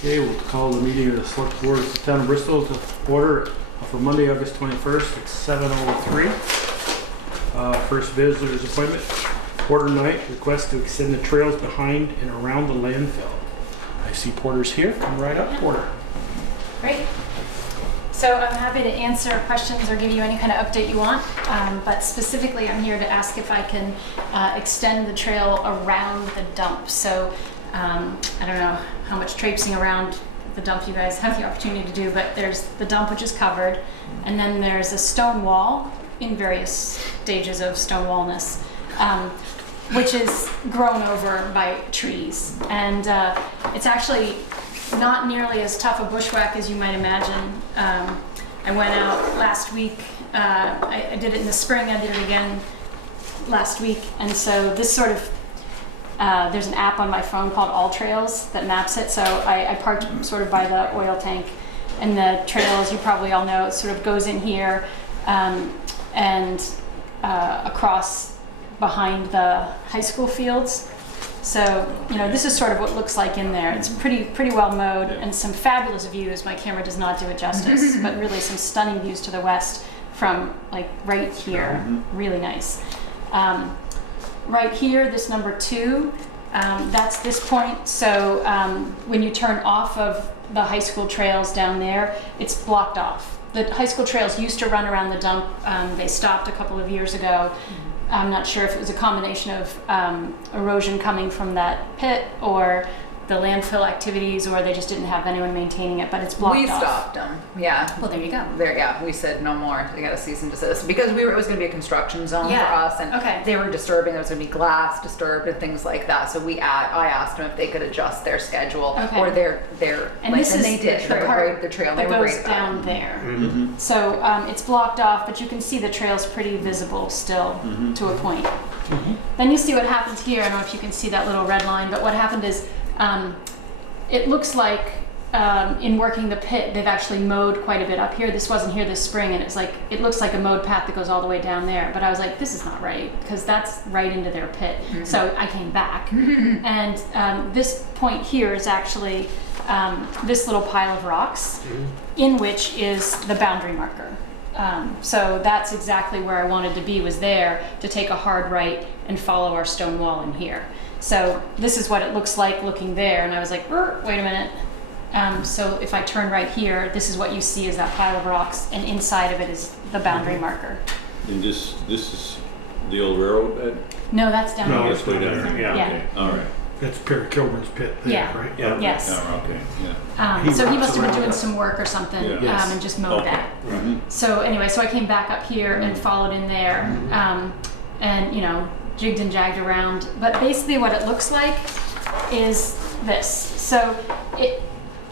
Okay, we'll call the meeting of the Selectboard of the Town of Bristol to order for Monday, August 21st at 7:03. First visitor's appointment, Porter Knight, request to extend the trails behind and around the landfill. I see Porter's here. Come right up, Porter. Great. So I'm happy to answer questions or give you any kind of update you want, but specifically I'm here to ask if I can extend the trail around the dump. So I don't know how much traipsing around the dump you guys have the opportunity to do, but there's the dump, which is covered, and then there's a stone wall in various stages of stone wallness, which is grown over by trees. And it's actually not nearly as tough a bushwhack as you might imagine. I went out last week. I did it in the spring. I did it again last week. And so this sort of, there's an app on my phone called All Trails that maps it. So I parked sort of by the oil tank, and the trail, as you probably all know, it sort of goes in here and across behind the high school fields. So, you know, this is sort of what it looks like in there. It's pretty well mowed, and some fabulous views. My camera does not do it justice, but really some stunning views to the west from like right here. Really nice. Right here, this number 2, that's this point. So when you turn off of the high school trails down there, it's blocked off. The high school trails used to run around the dump. They stopped a couple of years ago. I'm not sure if it was a combination of erosion coming from that pit or the landfill activities, or they just didn't have anyone maintaining it, but it's blocked off. We stopped them, yeah. Well, there you go. There, yeah, we said no more. They got a cease and desist because it was going to be a construction zone Yeah. for us, and Okay. they were disturbing. There was going to be glass disturbed and things like that. So I asked them if they could adjust their schedule Okay. or their And like, this and is they did. the They were part great. The trail. They that were goes great about down it. there. Mm-hmm. So it's blocked off, but you can see the trail's pretty visible still to a point. Then you see what happens here. I don't know if you can see that little red line, but what happened is it looks like in working the pit, they've actually mowed quite a bit up here. This wasn't here this spring, and it's like, it looks like a mowed path that goes all the way down there. But I was like, this is not right, because that's right into their pit. So I came back. And this point here is actually this little pile of rocks, in which is the boundary marker. So that's exactly where I wanted to be, was there to take a hard right and follow our stone wall in here. So this is what it looks like looking there, and I was like, wait a minute. So if I turn right here, this is what you see is that pile of rocks, and inside of it is the boundary marker. And this is the old railroad bed? No, that's down No, here. it's way down there. Yeah. Yeah. Okay, all right. That's Perry Kilburn's pit there, Yeah. right? Yeah. Yes. Oh, okay, yeah. So he He must have been wraps doing around some work or something, Yeah. Yes. and just mowed Okay. that. Mhm. So anyway, so I came back up here and followed in there, and you know, jigged and jagged around. But basically what it looks like is this. So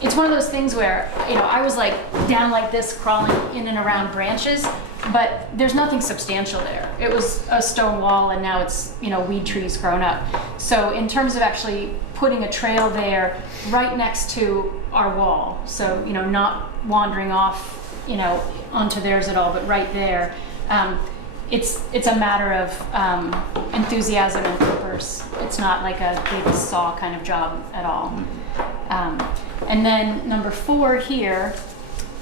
it's one of those things where, you know, I was like down like this, crawling in and around branches, but there's nothing substantial there. It was a stone wall, and now it's, you know, weed trees grown up. So in terms of actually putting a trail there right next to our wall, so, you know, not wandering off, you know, onto theirs at all, but right there, it's a matter of enthusiasm and purpose. It's not like a big saw kind of job at all. And then number 4 here,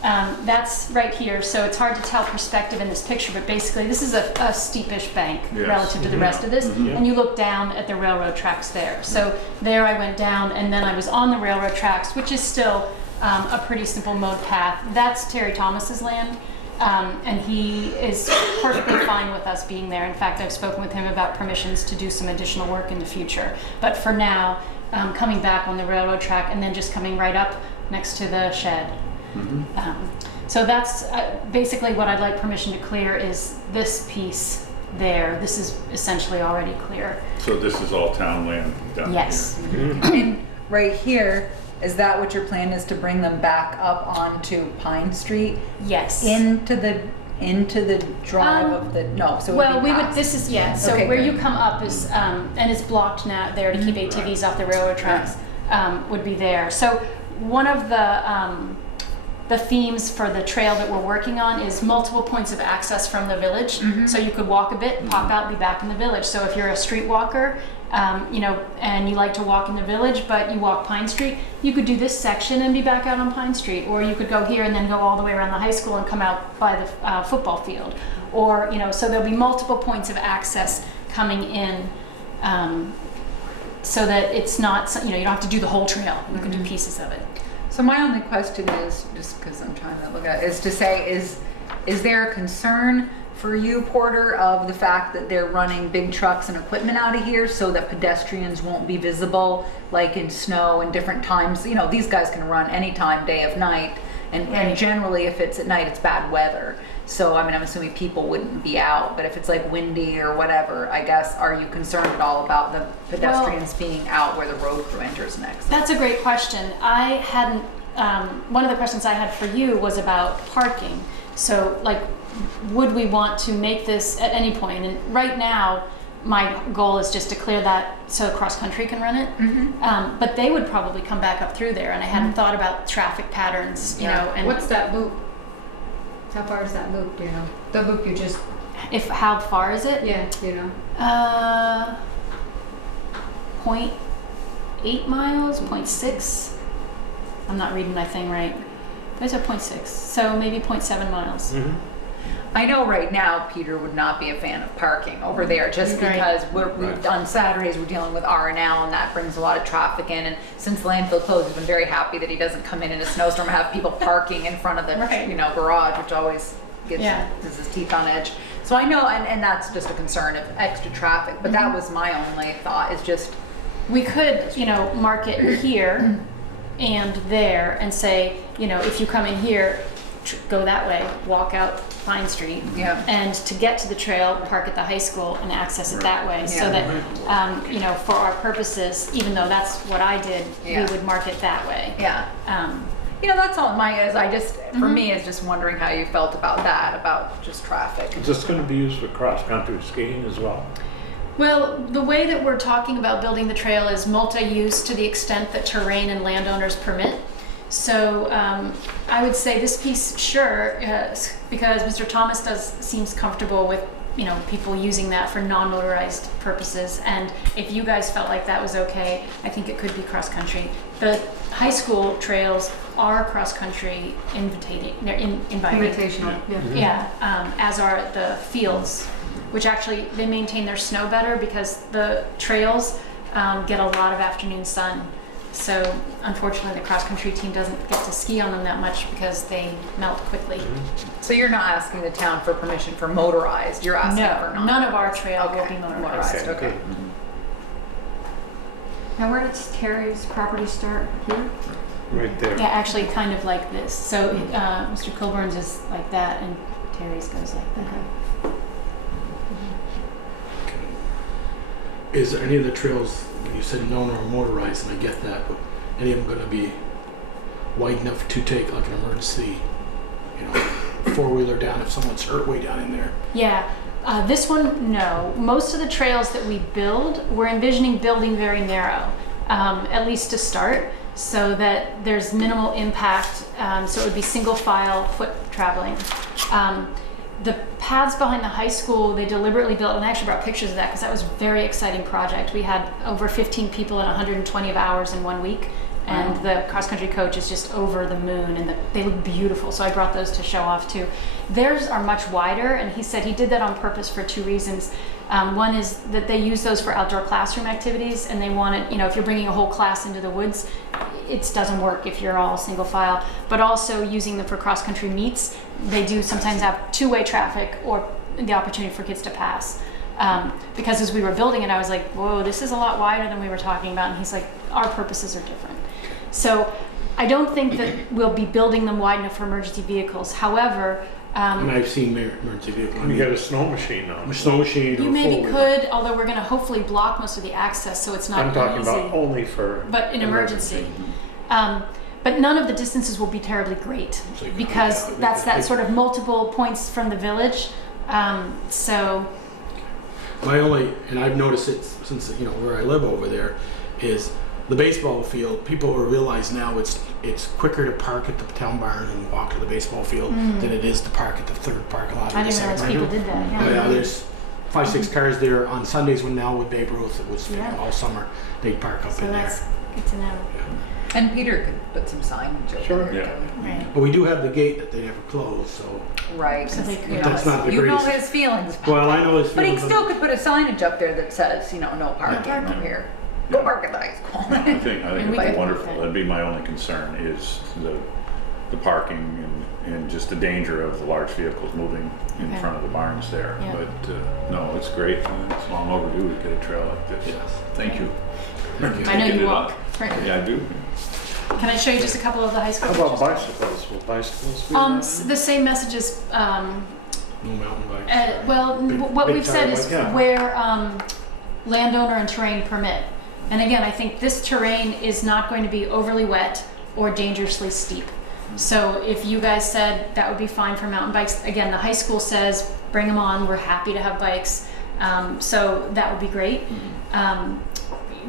that's right here, so it's hard to tell perspective in this picture, but basically this is a steepish bank Yes. relative to the rest of this, Mhm. and you look down at the railroad tracks there. So there I went down, and then I was on the railroad tracks, which is still a pretty simple mowed path. That's Terry Thomas's land, and he is perfectly fine with us being there. In fact, I've spoken with him about permissions to do some additional work in the future. But for now, coming back on the railroad track and then just coming right up next to the shed. So that's basically what I'd like permission to clear, is this piece there. This is essentially already clear. So this is all town land down here? Yes. And right here, is that what your plan is, to bring them back up onto Pine Street Yes. into the drive of the no? So it Well, would be we would. past. This is So Okay, where great. you come up is, and it's blocked now there to keep ATVs off the railroad tracks. Would be there. So one of the themes for the trail that we're working on is multiple points of access from the village. So you could walk a bit, pop out, be back in the village. So if you're a street walker, you know, and you like to walk in the village, but you walk Pine Street, you could do this section and be back out on Pine Street, or you could go here and then go all the way around the high school and come out by the football field, or, you know, so there'll be multiple points of access coming in, so that it's not, you know, you don't have to do the whole trail. You can do pieces of it. So my only question is, just because I'm trying to look at it, is to say, is there a concern for you, Porter, of the fact that they're running big trucks and equipment out of here so that pedestrians won't be visible, like in snow and different times? You know, these guys can run anytime, day of night, and generally if it's at night, it's bad weather. So, I mean, I'm assuming people wouldn't be out, but if it's like windy or whatever, I guess, are you concerned at all about the pedestrians being out where the road crew enters next? That's a great question. I hadn't, one of the questions I had for you was about parking. So, like, would we want to make this at any point? And right now, my goal is just to clear that so cross country can run it. But they would probably come back up through there, and I hadn't thought about traffic patterns, you know. And what's that loop? How far is that loop, do you know? The loop you just... how far is it? Yeah, you know. 0.8 miles, 0.6. I'm not reading my thing right. Those are 0.6, so maybe 0.7 miles. I know right now Peter would not be a fan of parking over there, just because on Saturdays we're dealing with R&L, and that brings a lot of traffic in. And since the landfill closed, we've been very happy that he doesn't come in a snowstorm and have people parking in front of the you know, garage, which always gives his teeth on edge. So I know, and that's just a concern of extra traffic. But that was my only thought, is just we could, you know, mark it here and there, and say, you know, if you come in here, go that way, walk out Pine Street, and to get to the trail, park at the high school and access it that way, so that, you know, for our purposes, even though that's what I did, we would mark it that way. You know, that's all my is. I just, for me, is just wondering how you felt about that, about just traffic. Is this going to be used for cross-country skiing as well? Well, the way that we're talking about building the trail is multi-use to the extent that terrain and landowners permit. So I would say this piece, sure, because Mr. Thomas seems comfortable with, you know, people using that for non-motorized purposes. And if you guys felt like that was okay, I think it could be cross-country. The high school trails are cross-country inviting. They're invitational. As are the fields, which actually they maintain their snow better because the trails get a lot of afternoon sun. So unfortunately, the cross-country team doesn't get to ski on them that much because they melt quickly. So you're not asking the town for permission for motorized, you're asking for non. None of our trail will be motorized. Okay. Now where does Terry's property start? Here? Right there. Yeah, actually kind of like this. So Mr. Kilburn's is like that and Terry's goes like that. Is any of the trails, you said known or motorized, and I get that, but any of them going to be wide enough to take like an emergency, you know, four-wheeler down if someone's hurt way down in there? Yeah, this one, no. Most of the trails that we build, we're envisioning building very narrow, at least to start, so that there's minimal impact. So it would be single file foot traveling. The paths behind the high school, they deliberately built, and I actually brought pictures of that because that was a very exciting project. We had over 15 people and 120 of hours in 1 week, and the cross-country coach is just over the moon, and they look beautiful, so I brought those to show off too. Theirs are much wider, and he said he did that on purpose for two reasons. One is that they use those for outdoor classroom activities, and they want it, you know, if you're bringing a whole class into the woods, it doesn't work if you're all single file, but also using them for cross-country meets. They do sometimes have two-way traffic or the opportunity for kids to pass. Because as we were building it, I was like, whoa, this is a lot wider than we were talking about. And he's like, our purposes are different. So I don't think that we'll be building them wide enough for emergency vehicles. However, and I've seen emergency vehicles. You got a snow machine on. A snow machine. You maybe could, although we're going to hopefully block most of the access, so it's not I'm talking easy. about only for. But in emergency. But none of the distances will be terribly great because that's that sort of multiple points from the village. So my only, and I've noticed it since, you know, where I live over there, is the baseball field. People will realize now it's quicker to park at the town barn and walk to the baseball field than it is to park at the third parking lot. I didn't realize people did that. Yeah, there's 5, 6 cars there on Sundays when now with Babe Ruth, it was Yeah. all summer, they'd park up So in that's there. good to know. And Peter could put some signage over Sure. there. Yeah. too. Right. But we do have the gate that they never close, so. Right. So they 'cause, could- you That's know, not the you know greatest. his feelings. Well, I know it's. But he still could put a signage up there that says, you know, no parking Yeah. over here. Go park at the high school. I think And we it's could- wonderful. That'd be my only concern is the parking and just the danger of the large vehicles moving in Okay. front of the barns there. Yeah. But no, it's great. It's long overdue to get a trail like this. Yes. Thank you. Thank you. I know Taking you it walk. up. Right. Yeah, I do. Can I show you just a couple of the high school How about pictures? bicycles? Will bicycles be allowed? The same messages, No mountain bikes. well, Big- what big we've said tire is bike, yeah. where landowner and terrain permit. And again, I think this terrain is not going to be overly wet or dangerously steep. So if you guys said that would be fine for mountain bikes, again, the high school says, bring them on, we're happy to have bikes. So that would be great.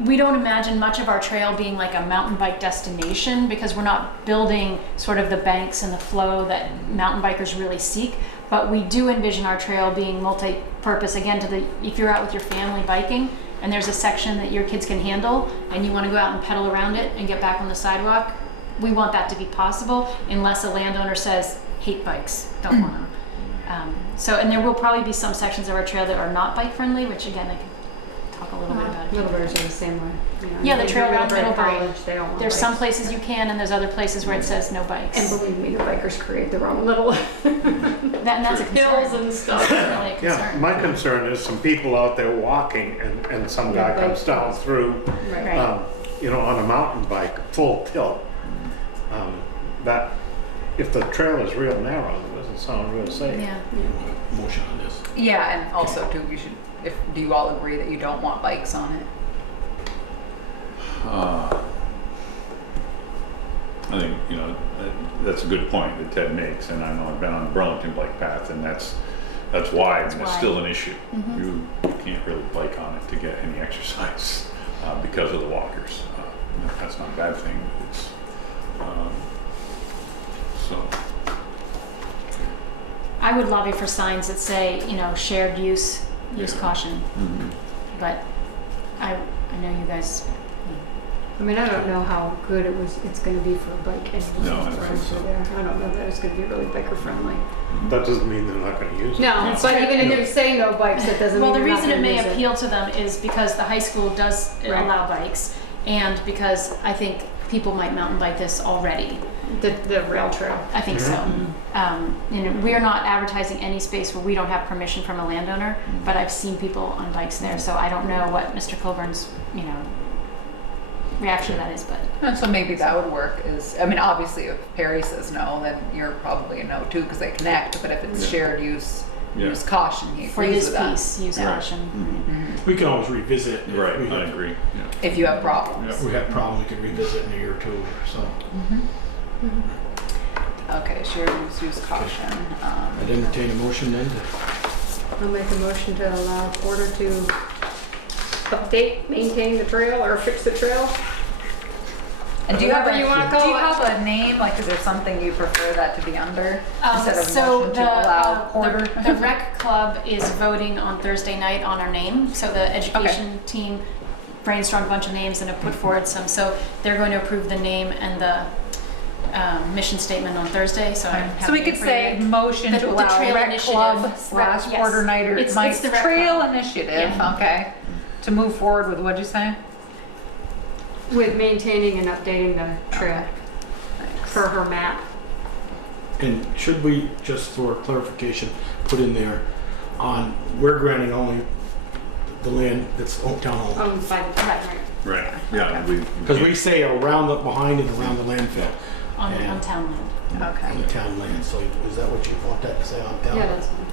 We don't imagine much of our trail being like a mountain bike destination because we're not building sort of the banks and the flow that mountain bikers really seek. But we do envision our trail being multi-purpose. Again, if you're out with your family biking and there's a section that your kids can handle and you want to go out and pedal around it and get back on the sidewalk, we want that to be possible unless a landowner says, hate bikes, don't want them. And there will probably be some sections of our trail that are not bike friendly, which again, I can talk a little bit about it. Middlebury's are the same way. You know, Yeah, the I think trail around Middlebury Middlebury. College, they don't want There's some bikes. places you can and there's other places where it says no And bikes. believe me, the bikers create their own little And that's a hills concern. and stuff. That's really a Yeah, concern. my concern is some people out there walking and some guy Yeah, comes bike down paths. through, Right. you know, on a mountain bike, full tilt. That, if the trail is real narrow, it doesn't sound real safe. Yeah. Motion on this. Yeah, and also too, you should, do you all agree that you don't want bikes on it? I think, you know, that's a good point that Ted makes, and I know I've been on the Burlington bike path, and that's wide, and it's wide. still an issue. You can't really bike on it to get any exercise because of the walkers. That's not a bad thing. It's so. I would lobby for signs that say, you know, shared use caution. But I know you guys. I mean, I don't know how good it's going to be for a bike anyway. No, I don't think so. There. I don't know that it's going to be really biker friendly. That doesn't mean they're not gonna use it. No, That's but true. even if you say no bikes, that doesn't Well, mean the you're not reason it gonna may use appeal to them is because the high school does Right. allow bikes, and because I think people might mountain bike this already. The rail trail. I think so. You know, we are not advertising any space where we don't have permission from a landowner, but I've seen people on bikes there, so I don't know what Mr. Colburn's, you know, reaction to that is, but And so maybe that would work is, I mean, obviously if Perry says no, then you're probably a no too, because they connect, but if it's Yeah. shared use, Yeah. use caution, he for agrees this with that. piece, use Right. caution. We can always revisit. if Right, we I have- agree. Yeah. If you have problems. If we have a problem, we can revisit in a year or two, so. Okay, shared use caution. I'd entertain a motion then to, I'll make a motion to allow Porter to update, maintain the trail or fix the trail. And do you have Whatever you wanna call do you it. have a name? Like, is there something you prefer that to be under instead of So motion to allow Porter? the rec club is voting on Thursday night on our name. So the education team brainstormed a bunch of names and have put forward some. So they're going to approve the name and the mission statement on Thursday. So I'm So we could say motion The- to the allow trail rec initiative. club slash Yes. Porter Night or It's Mike's the rec trail club. initiative. Yeah. Okay, to move forward with what'd you say? With maintaining and updating the trail Thanks. per her map. and should we, just for clarification, put in there on, we're granting only the land that's town owned? By the Right. Right. Yeah. Because we say around the, behind and around the landfill, on Yeah. town land. on Okay. the town land, so is that what you want that to say on town? Yeah, that's fine.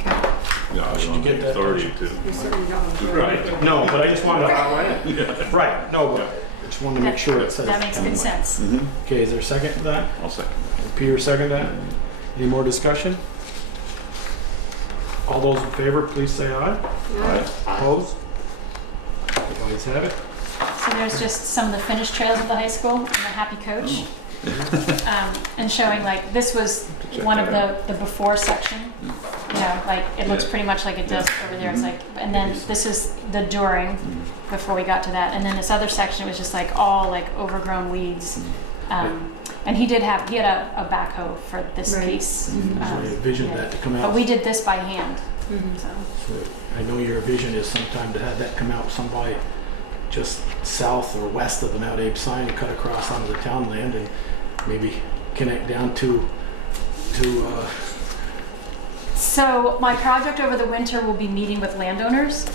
Okay. Yeah, I Should don't you get have the that? authority to. We certainly don't. Right. No, but I just wanted to, right, no, but I just wanted to make sure it says. That makes town good land. sense. Okay, is there a second to that? I'll second. Peter, second that? Any more discussion? All those in favor, please say aye. Aye. Opposed? The ayes have it. So there's just some of the finished trails of the high school and the Happy Coach. And showing like, this was one of the before section. You know, like it looks pretty much like it does over there. It's like, and then this is the during before we got to that. And then this other section was just like all like overgrown weeds. And he had a backhoe for this Right. piece. So I envisioned that to come out. But we did this by hand. So. So I know your vision is sometime to have that come out somebody just south or west of the Mount Abe sign, cut across onto the town land and maybe connect down to So my project over the winter will be meeting with landowners,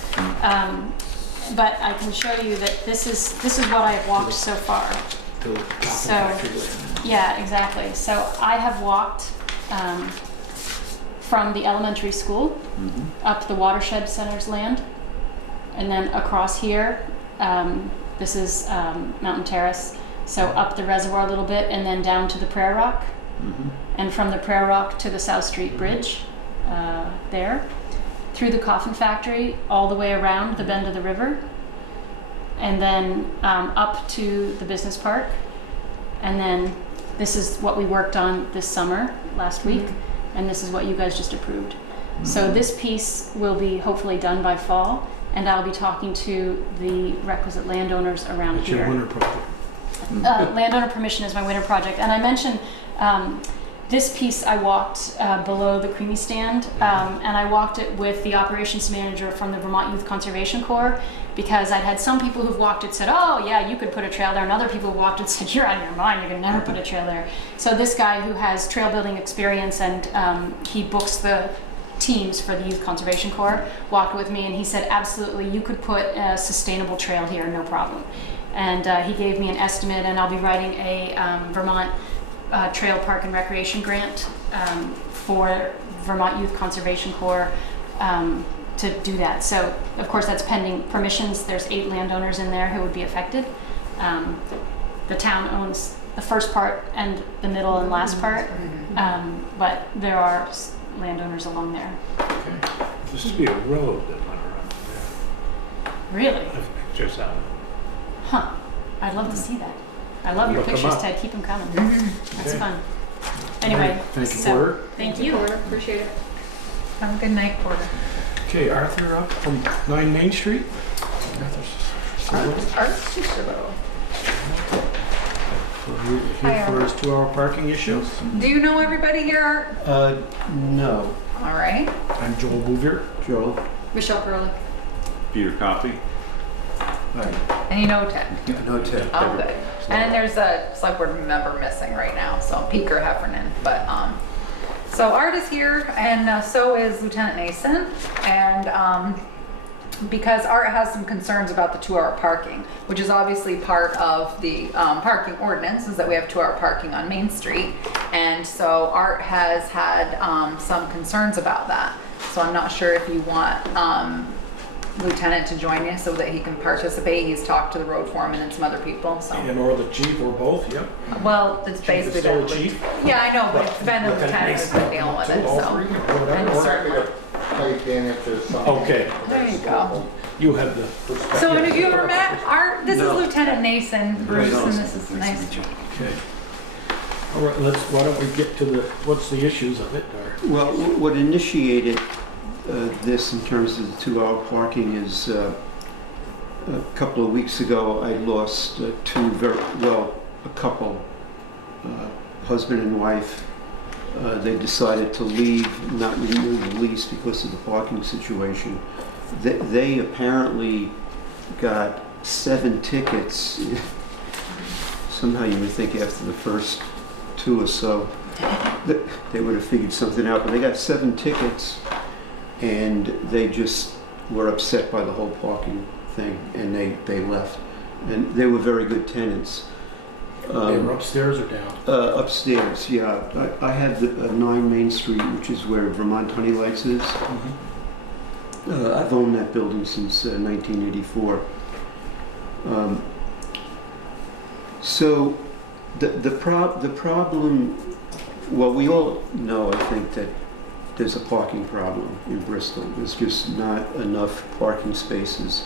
but I can show you that this is what I have walked so far. the Coffin So- Factory land. Yeah, exactly. So I have walked from the elementary school up the watershed center's land, and then across here. This is Mountain Terrace. So up the reservoir a little bit, and then down to the Prayer Rock, and from the Prayer Rock to the South Street Bridge there, through the Coffin Factory, all the way around the bend of the river, and then up to the business park. And then this is what we worked on this summer, last week, and this is what you guys just approved. So this piece will be hopefully done by fall, and I'll be talking to the requisite landowners around It's here. your winter project. Landowner permission is my winter project, and I mentioned this piece I walked below the creamy stand, and I walked it with the operations manager from the Vermont Youth Conservation Corps, because I'd had some people who've walked it said, oh yeah, you could put a trail there, and other people who walked it said, you're out of your mind, you're gonna never put a trail there. So this guy who has trail building experience, and he books the teams for the Youth Conservation Corps, walked with me, and he said, absolutely, you could put a sustainable trail here, no problem. And he gave me an estimate, and I'll be writing a Vermont Trail Park and Recreation grant for Vermont Youth Conservation Corps to do that. So, of course, that's pending permissions. There's 8 landowners in there who would be affected. The town owns the first part and the middle and last part, but there are landowners along there. There used to be a road that went around there. Really? I have pictures of it. Huh. I'd love to see that. I love your Look 'em pictures, up. Ted. Keep them coming. That's Okay. fun. Anyway, Thank you, so Porter. thank you. Porter, appreciate it. Have a good night, Porter. Okay, Arthur up from 9 Main Street. Art Cicero. Here for his 2-hour parking issues. Do you know everybody here, Art? No. All right. I'm Joel Bouvier. Joel? Michelle Curley. Peter Coffey. And you know Ted. No, Ted. Oh, good. And then there's a select board member missing right now, so Peter Heffernan. But so Art is here, and so is Lieutenant Nason. And because Art has some concerns about the 2-hour parking, which is obviously part of the parking ordinance, is that we have 2-hour parking on Main Street. And so Art has had some concerns about that. So I'm not sure if you want Lieutenant to join you so that he can participate. He's talked to the road foreman and some other people, so. And or the chief or both, yep. Well, it's Chief is basically still been. the chief? Yeah, I know, but it's been the lieutenant who's been dealing with it, All so. three, or whatever. And Or- certainly. Type in if there's something. Okay, There you go. you have the. So have you ever met Art? This is Lieutenant Nason, Bruce, and this is nice. Okay. All right, why don't we get to what's the issues of it? Or, Well, what initiated this in terms of the 2-hour parking is a couple of weeks ago I lost a couple, husband and wife. They decided to leave, not renew the lease because of the parking situation. They apparently got 7 tickets. Somehow you would think after the first 2 or so that they would have figured something out, but they got 7 tickets and they just were upset by the whole parking thing and they left. And they were very good tenants. they were upstairs or down? Upstairs, yeah. I have the 9 Main Street, which is where Vermont Honey Lights is. I've owned that building since 1984. So the problem, well, we all know, I think, that there's a parking problem in Bristol. There's just not enough parking spaces.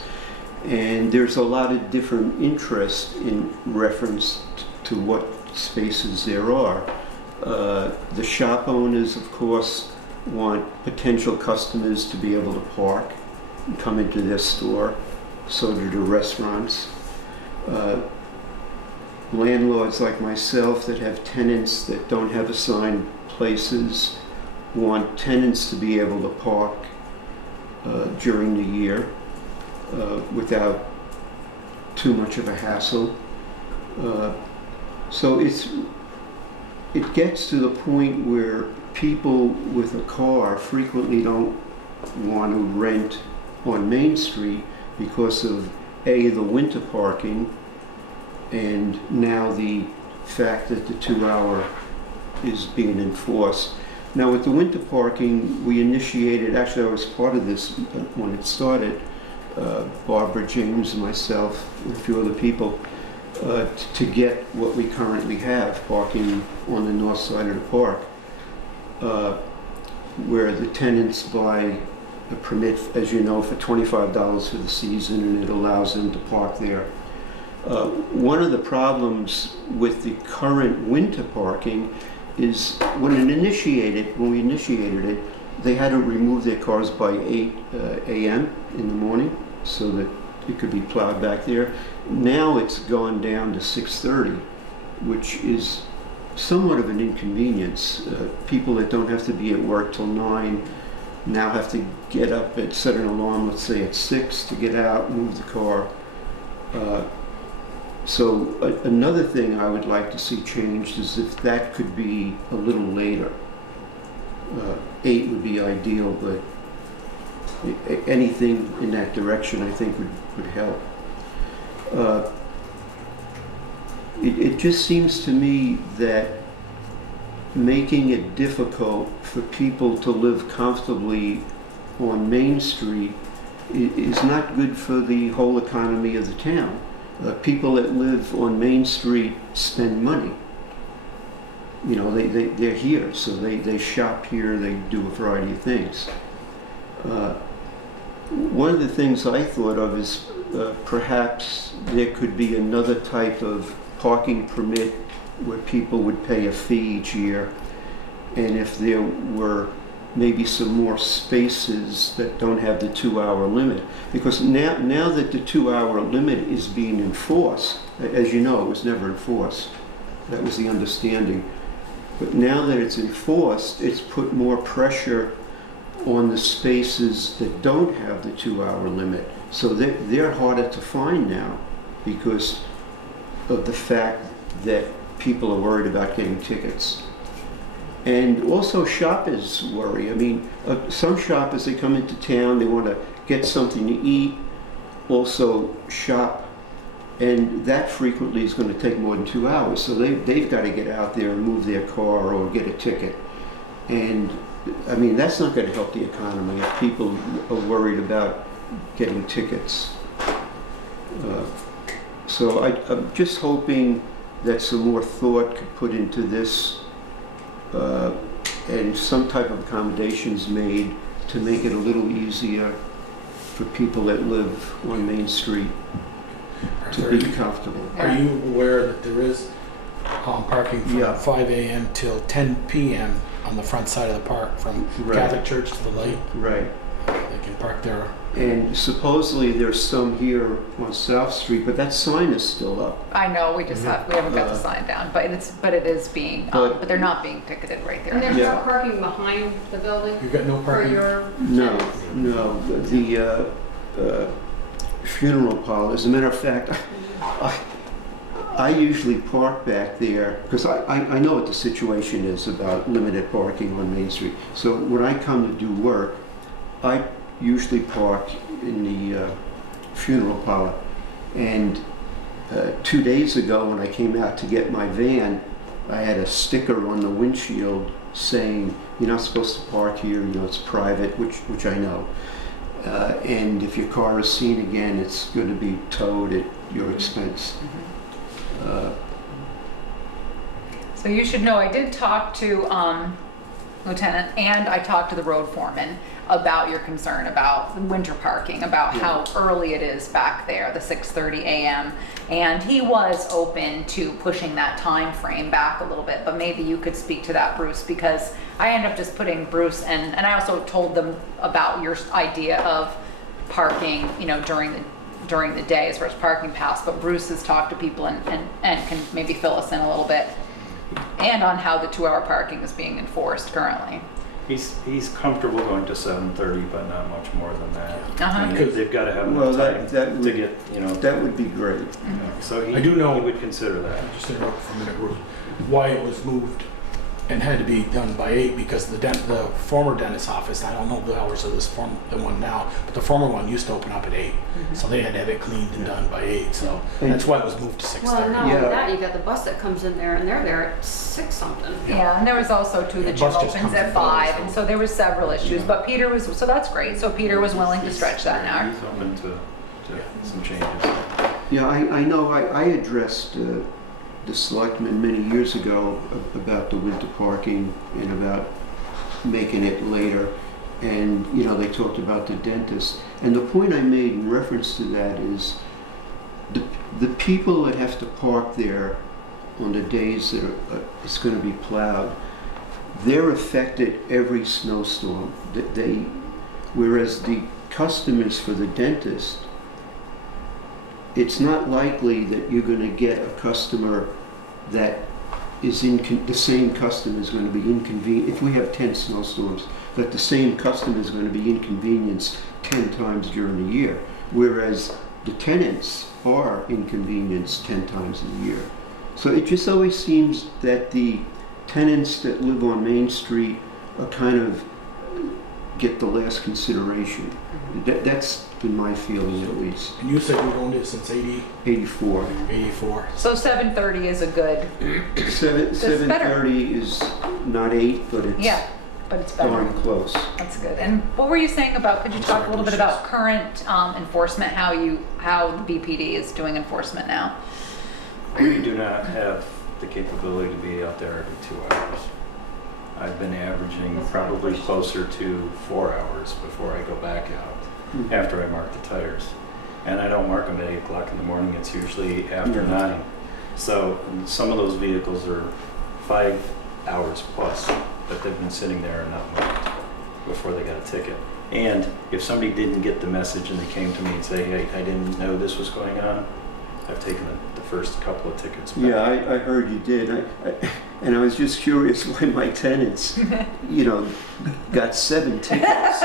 And there's a lot of different interest in reference to what spaces there are. The shop owners, of course, want potential customers to be able to park and come into their store. So do the restaurants. Landlords like myself that have tenants that don't have assigned places want tenants to be able to park during the year without too much of a hassle. So it gets to the point where people with a car frequently don't want to rent on Main Street because of A, the winter parking, and now the fact that the 2-hour is being enforced. Now with the winter parking, we initiated, actually I was part of this when it started, Barbara, James, and myself, and a few other people, to get what we currently have, parking on the north side of the park, where the tenants buy a permit, as you know, for $25 for the season, and it allows them to park there. One of the problems with the current winter parking is when we initiated it, they had to remove their cars by 8 a.m. in the morning so that it could be plowed back there. Now it's gone down to 6:30, which is somewhat of an inconvenience. People that don't have to be at work till 9 now have to get up and set an alarm, let's say at 6, to get out, move the car. So another thing I would like to see changed is if that could be a little later. 8 would be ideal, but anything in that direction I think would help. It just seems to me that making it difficult for people to live comfortably on Main Street is not good for the whole economy of the town. People that live on Main Street spend money. You know, they're here, so they shop here, they do a variety of things. One of the things I thought of is perhaps there could be another type of parking permit where people would pay a fee each year, and if there were maybe some more spaces that don't have the 2-hour limit. Because now that the 2-hour limit is being enforced, as you know, it was never enforced. That was the understanding. But now that it's enforced, it's put more pressure on the spaces that don't have the 2-hour limit. So they're harder to find now because of the fact that people are worried about getting tickets. And also shoppers worry. I mean, some shoppers, they come into town, they want to get something to eat, also shop, and that frequently is going to take more than 2 hours. So they've got to get out there and move their car or get a ticket. And I mean, that's not going to help the economy if people are worried about getting tickets. So I'm just hoping that some more thought could put into this and some type of accommodations made to make it a little easier for people that live on Main Street to be comfortable. Are you aware that there is parking from 5 a.m. till 10 p.m. on the front side of the park from Catholic Church to the light? Right. They can park there. And supposedly there's some here on South Street, but that sign is still up. I know, we haven't got the sign down, but it is being, but they're not being ticketed right there. And there's no parking behind the building? You've got no parking? No. The funeral parlor, as a matter of fact, I usually park back there because I know what the situation is about limited parking on Main Street. So when I come to do work, I usually park in the funeral parlor. And 2 days ago when I came out to get my van, I had a sticker on the windshield saying, you're not supposed to park here, you know, it's private, which I know. And if your car is seen again, it's going to be towed at your expense. So you should know, I did talk to Lieutenant, and I talked to the road foreman about your concern about winter parking, about how early it is back there, the 6:30 a.m. And he was open to pushing that time frame back a little bit, but maybe you could speak to that, Bruce, because I ended up just putting Bruce and I also told them about your idea of parking, you know, during the day as far as parking pass, but Bruce has talked to people and can maybe fill us in a little bit and on how the 2-hour parking is being enforced currently. He's comfortable going to 7:30, but not much more than that. Uh-huh. Because they've got to have Well, enough time that would- to get, you know. That would be great. So I do know- he would consider that. Just interrupt for a minute, Bruce. Why it was moved and had to be done by 8, because the former dentist's office, I don't know the hours of the one now, but the former one used to open up at 8. So they had to have it cleaned and done by 8. So that's why it was moved to 6:30. Well, not only Yeah. that, you got the bus that comes in there and they're there at 6 something. Yeah, and there was also too, the Yeah, gym bus just opens comes at and 5, goes, and so- so there was several issues, but Peter was, so that's great, so Peter was willing to stretch that now. He's open to some changes. Yeah, I know I addressed the selectmen many years ago about the winter parking and about making it later. And, you know, they talked about the dentist. And the point I made in reference to that is the people that have to park there on the days that it's going to be plowed, they're affected every snowstorm. Whereas the customers for the dentist, it's not likely that you're going to get a customer that is the same customer is going to be inconvenient. If we have 10 snowstorms, that the same customer is going to be inconvenienced 10 times during the year, whereas the tenants are inconvenienced 10 times a year. So it just always seems that the tenants that live on Main Street are kind of get the last consideration. That's been my feeling at least. And you said you've owned it since 84. 84. So 7:30 is a good, 7:30 is not 8, but it's yeah, but it's better. darn close. That's good. And what were you saying about, could you talk a little bit about current enforcement, how the BPD is doing enforcement now? We do not have the capability to be out there every 2 hours. I've been averaging probably closer to 4 hours before I go back out after I mark the tires. And I don't mark them at 8 o'clock in the morning, it's usually after 9. So some of those vehicles are 5 hours plus that they've been sitting there and not marked before they got a ticket. And if somebody didn't get the message and they came to me and say, hey, I didn't know this was going on, I've taken the first couple of tickets back. Yeah, I heard you did. And I was just curious why my tenants, you know, got 7 tickets.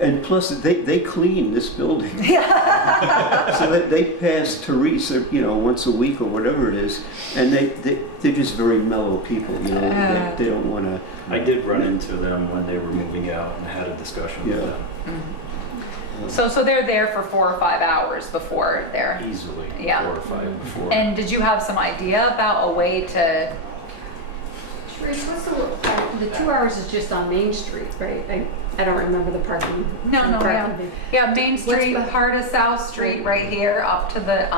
And plus, they clean this building. So that they pass Teresa, you know, once a week or whatever it is, and they're just very mellow people, you know. They don't want to. I did run into them when they were moving out and had a discussion with them. So they're there for 4 or 5 hours before they're, Easily, Yeah. 4 or 5 before. and did you have some idea about a way to, Trish, what's the 2 hours is just on Main Street, right? I don't remember the parking. yeah, Main What's Street, the- part of South Street, right here, up to the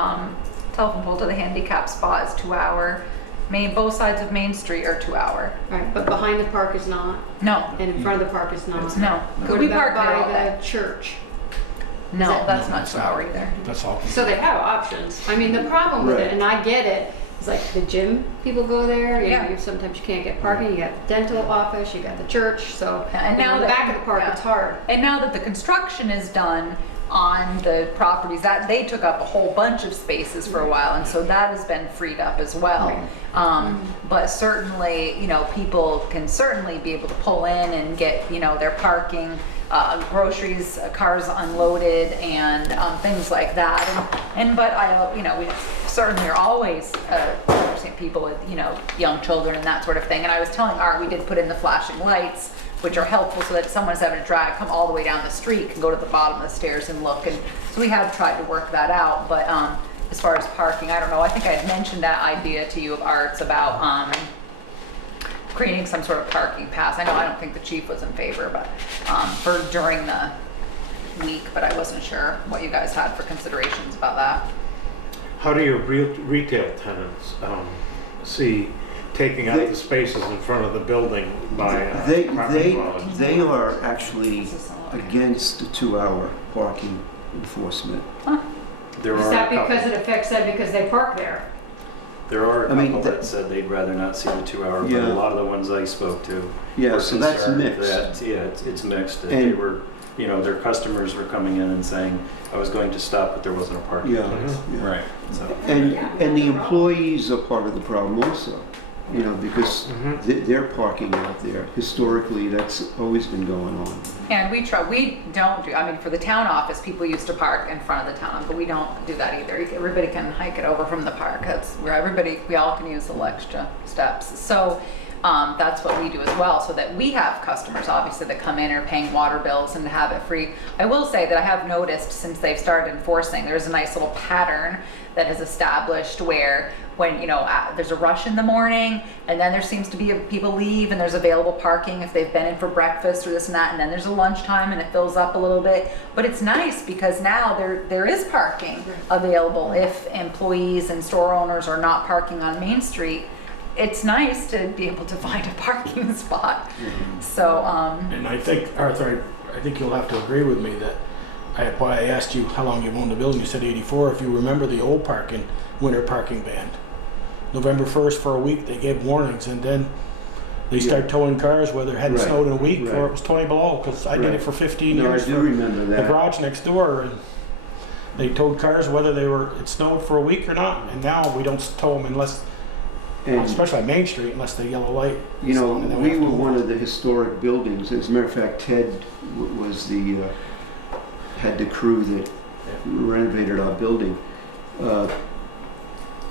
telephone pole to the handicap spot is 2 hour. Both sides of Main Street are 2 hour. Right, but behind the park is not, No, and in front of the park is not. no, because What we about park there all by day. the church? No, that- that's not 2 hour either. That's all. So they have options. I mean, the problem with Right. it, and I get it, is like the gym people go there. You know, Yeah. sometimes you can't get parking. You got the dental office, you got the church. So And you know, now in the that- back of the park, yeah. it's hard. And now that the construction is done on the properties, that they took up a whole bunch of spaces for a while, and so that has been freed up as well. But certainly, you know, people can certainly be able to pull in and get, you know, their parking, groceries, cars unloaded, and things like that. But I, you know, we certainly are always understand people with, you know, young children and that sort of thing. And I was telling Art, we did put in the flashing lights, which are helpful so that if someone's having to drive, come all the way down the street, can go to the bottom of the stairs and look. And so we have tried to work that out. But as far as parking, I don't know. I think I had mentioned that idea to you of Art's about creating some sort of parking pass. I know I don't think the chief was in favor, but for during the week, but I wasn't sure what you guys had for considerations about that. How do your retail tenants see taking out They- the spaces in front of the building by They apartment dwellings. they are actually against the 2-hour parking enforcement. There Is are that a couple, because it affects them because they park there? there are a I mean, couple that- that said they'd rather not see the 2-hour, but Yeah. a lot of the ones I spoke to Yeah, were so that's concerned mixed. that, yeah, it's mixed. That they And- were, their customers were coming in and saying, I was going to stop, but there wasn't a parking Yeah. place. Yeah. Right. So, And the employees are part of the problem also, because they're parking out there. Historically, that's always been going on. And we don't do, I mean, for the town office, people used to park in front of the town, but we don't do that either. Everybody can hike it over from the park. That's where we all can use the extra steps. So that's what we do as well, so that we have customers, obviously, that come in or paying water bills and have it free. I will say that I have noticed since they've started enforcing, there's a nice little pattern that is established where when, there's a rush in the morning, and then there seems to be people leave, and there's available parking if they've been in for breakfast or this and that, and then there's a lunchtime and it fills up a little bit. But it's nice because now there is parking available if employees and store owners are not parking on Main Street. It's nice to be able to find a parking spot. So, And I think, Arthur, I think you'll have to agree with me that I asked you how long you've owned the building. You said 84. If you remember the old winter parking ban. November 1st for a week, they gave warnings, and then they start towing cars whether it hadn't Right. snowed in a week or Right. it was 20 below, because I did Right. it for 15 No, I years do for remember the that. garage next door, and they towed cars whether it snowed for a week or not, and now we don't tow them unless, And, especially on Main Street, unless the yellow light. you is know, on, and then we have were to move. one of the historic buildings. As a matter of fact, Ted was had the crew that renovated our building.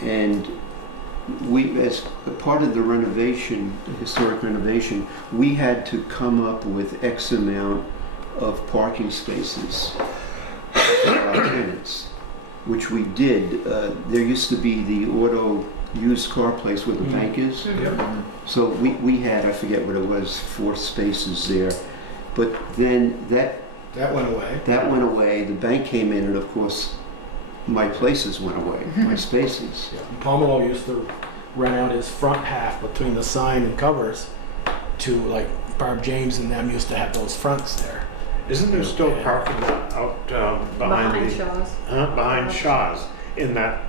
And we, as a part of the renovation, the historic renovation, we had to come up with X amount of parking spaces for our tenants, which we did. There used to be the auto used car place where the bank is. Yep. So we had, I forget what it was, 4 spaces there. But then that That went away. The bank came in, and of course, my places went away, my spaces. Yeah. Pomelo used to rent out his front half between the sign and covers to, like, Barb James and them used to have those fronts there. Isn't there still parking out behind Shaw's. behind Shaw's in that?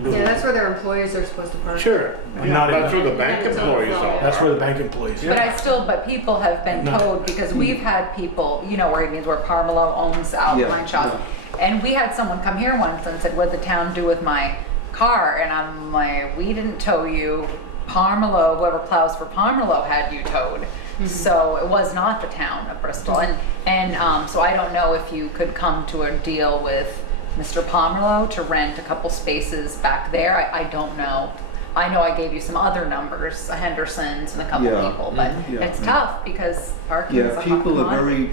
Yeah, that's where their employees are supposed to park. Sure, Not yeah, in that's the- where the bank It's employees overflow. are. That's where the bank employees. but people have been No. towed because we've had people, where it means where Parmelo owns out Yeah, behind Shaw's. And we had someone come here once and said, what'd the town do with my car? And I'm like, we didn't tow you. Parmelo, whoever plows for Parmelo had you towed. So it was not the town of Bristol. And so I don't know if you could come to a deal with Mr. Pomerleau to rent a couple spaces back there. I don't know. I know I gave you some other numbers, Henderson's and a couple Yeah. people, but Yeah. it's tough because parking is Yeah, a people are commodity. very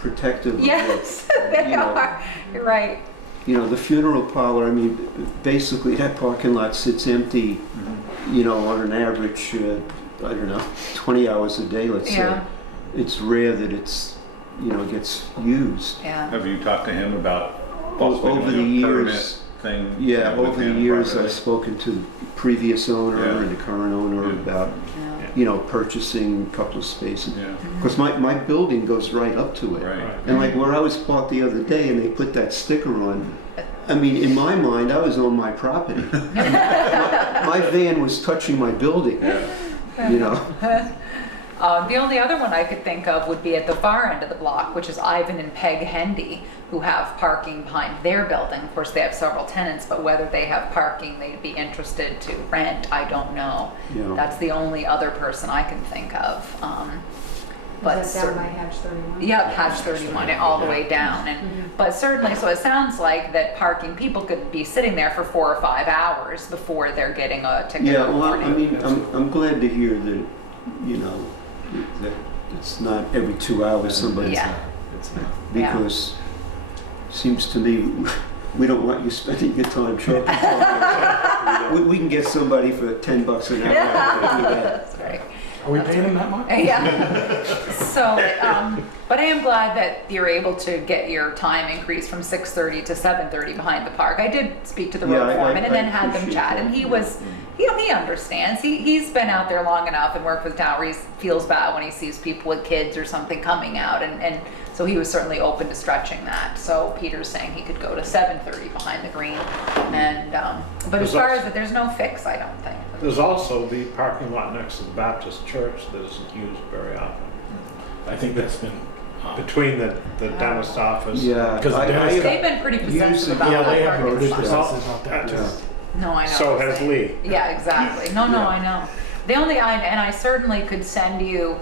protective of Yes, they you know, are. You're right. the funeral parlor, I mean, basically that parking lot sits empty, on an average, I don't know, 20 hours a day, let's Yeah. say. It's rare that it's, gets used. Yeah. Have you talked to him about Over possibly the doing a permit years, thing? yeah, with over the him years privately? I've spoken to the previous owner Yeah. and the current owner Yeah. about, purchasing a couple of spaces. Yeah, Because my building goes right up to it. right. And like where I was parked the other day and they put that sticker on, I mean, in my mind, I was on my property. my van was touching my building, The only other one I could think of would be at the far end of the block, which is Ivan and Peg Hendy, who have parking behind their building. Of course, they have several tenants, but whether they have parking they'd be interested to rent, I don't know. Yeah. That's the only other person I can think of. But Is that down by certainly, Hatch 31? yeah, Hatch 31, all the way down. But certainly, so it sounds like that parking, people could be sitting there for 4 or 5 hours before they're getting a ticket. Yeah, or well, I warning. mean, I'm glad to hear that, that it's not every 2 hours somebody's, Yeah. because it seems to me we don't want you spending your time shopping. we can get somebody for $10 an hour. to do that. That's right. Are we paying them that much? Yeah. So, but I am glad that you're able to get your time increased from 6:30 to 7:30 behind the park. I did speak to the road Yeah, I foreman and then had them appreciate chat, that. and he was he understands. He's been out there long enough and worked with town where he feels bad when he sees people with kids or something coming out, and so he was certainly open to stretching that. So Peter's saying he could go to 7:30 behind the green, and but as far as that, there's no fix, I don't think. There's also the parking lot next to the Baptist church that isn't used very often. I think that's been, Between the dentist office. Yeah. Because They've been pretty possessive about yeah, they that have parking good spot. businesses out there too. No, I know. So what you're has saying. Lee. Yeah, exactly. No, Yeah. I know. The only, and I certainly could send you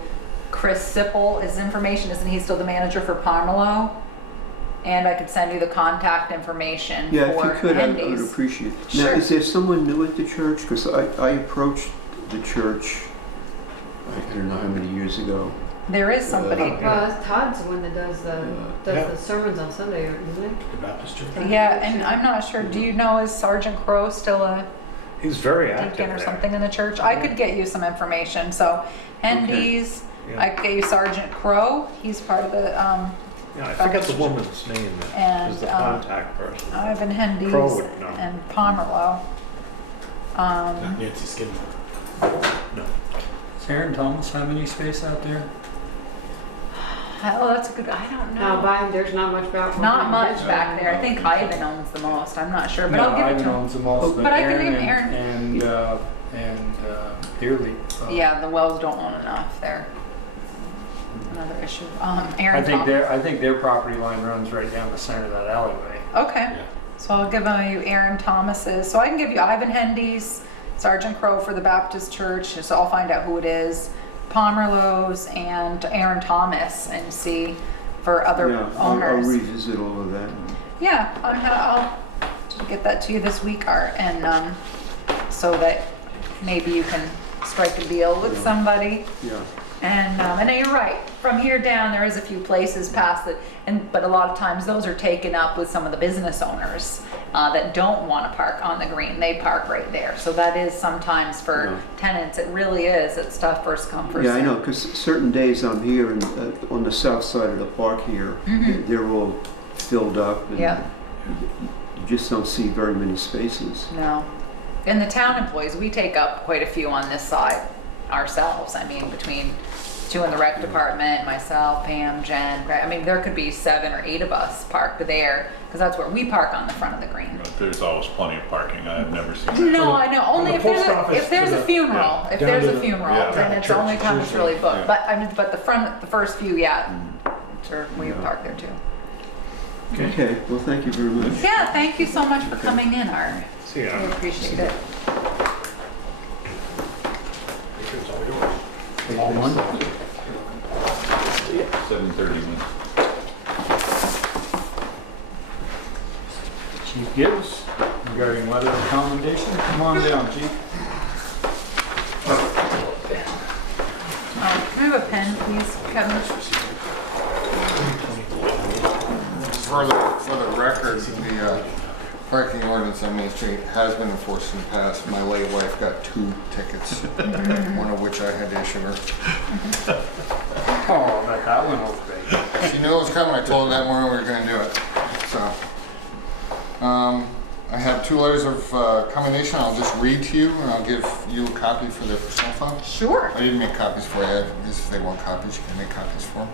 Chris Sipple, his information, isn't he still the manager for Parmelo? And I could send you the contact information Yeah, if for you could, I would Hendy's. appreciate it. Sure. Now, is there someone new at the church? Because I approached the church, I don't know how many years ago. There is somebody. Todd's the one that does the sermons on Sunday, isn't he? The Baptist church. Yeah, and I'm not sure, do you know, is Sergeant Crow still a He's very active deacon or there. something in the church? I could get you some information. So Hendy's, Yeah. I could get you Sergeant Crow. He's part of the Yeah, I forget the woman's name that And, is the contact person. Ivan Hendy's Crow would know. and Pomerlow. Not Nancy Skidmore. No. Does Aaron Thomas have any space out there? Oh, that's a good. I don't Now, know. there's not much about. Not much back there. I think Ivan owns the most. I'm not sure, but I'll give it to Ivan him. owns the most, But I can Aaron give Aaron. and Dearly. Yeah, the Wells don't own enough there. Another issue. Aaron. I think their property line runs right down the center of that alleyway. Okay. Yeah. So I'll give you Aaron Thomas's. So I can give you Ivan Hendy's, Sergeant Crow for the Baptist Church. So I'll find out who it is. Pomerlow's and Aaron Thomas, and see for other Yeah, I'll owners. revisit all of that. Yeah, I'll get that to you this week, Art, and so that maybe you can strike a deal with somebody. Yeah. And you're right. From here down, there is a few places past it, but a lot of times those are taken up with some of the business owners that don't want to park on the green. They park right there. So that is sometimes for Yeah. tenants. It really is. It's tough first come first Yeah, I served. know, because certain days I'm here and on the south side of the park here, they're all filled up. And Yeah. You just don't see very many spaces. No. And the town employees, we take up quite a few on this side ourselves. I mean, between two in the rec department, myself, Pam, Jen, I mean, there could be 7 or 8 of us parked there, because that's where we park on the front of the green. But there's always plenty of parking. I've never seen that. No, I know, only the if there's post a, office if there's to a the- funeral, if down there's to a the- funeral, yeah, then it's church, only time it's really booked. yeah. But I mean, but the first few, yeah, sure, we Yeah. park there too. Okay, well, thank you very much. Yeah, thank you so much for coming in, Art. See We ya. appreciate it. All one? 7:31. Chief Gibbs, regarding letter of commendation. Come on down, Chief. Can I have a pen, please, Kevin? For the record, the parking ordinance on Main Street has been enforced in the past. My late wife got 2 tickets, one of which I had to issue her. Oh, that went over great. She knew it was coming. I told her that morning we were going to do it. So, I have 2 letters of commendation. I'll just read to you, and I'll give you a copy for their personal file. Sure. I didn't make copies for you. If they want copies, you can make copies for them.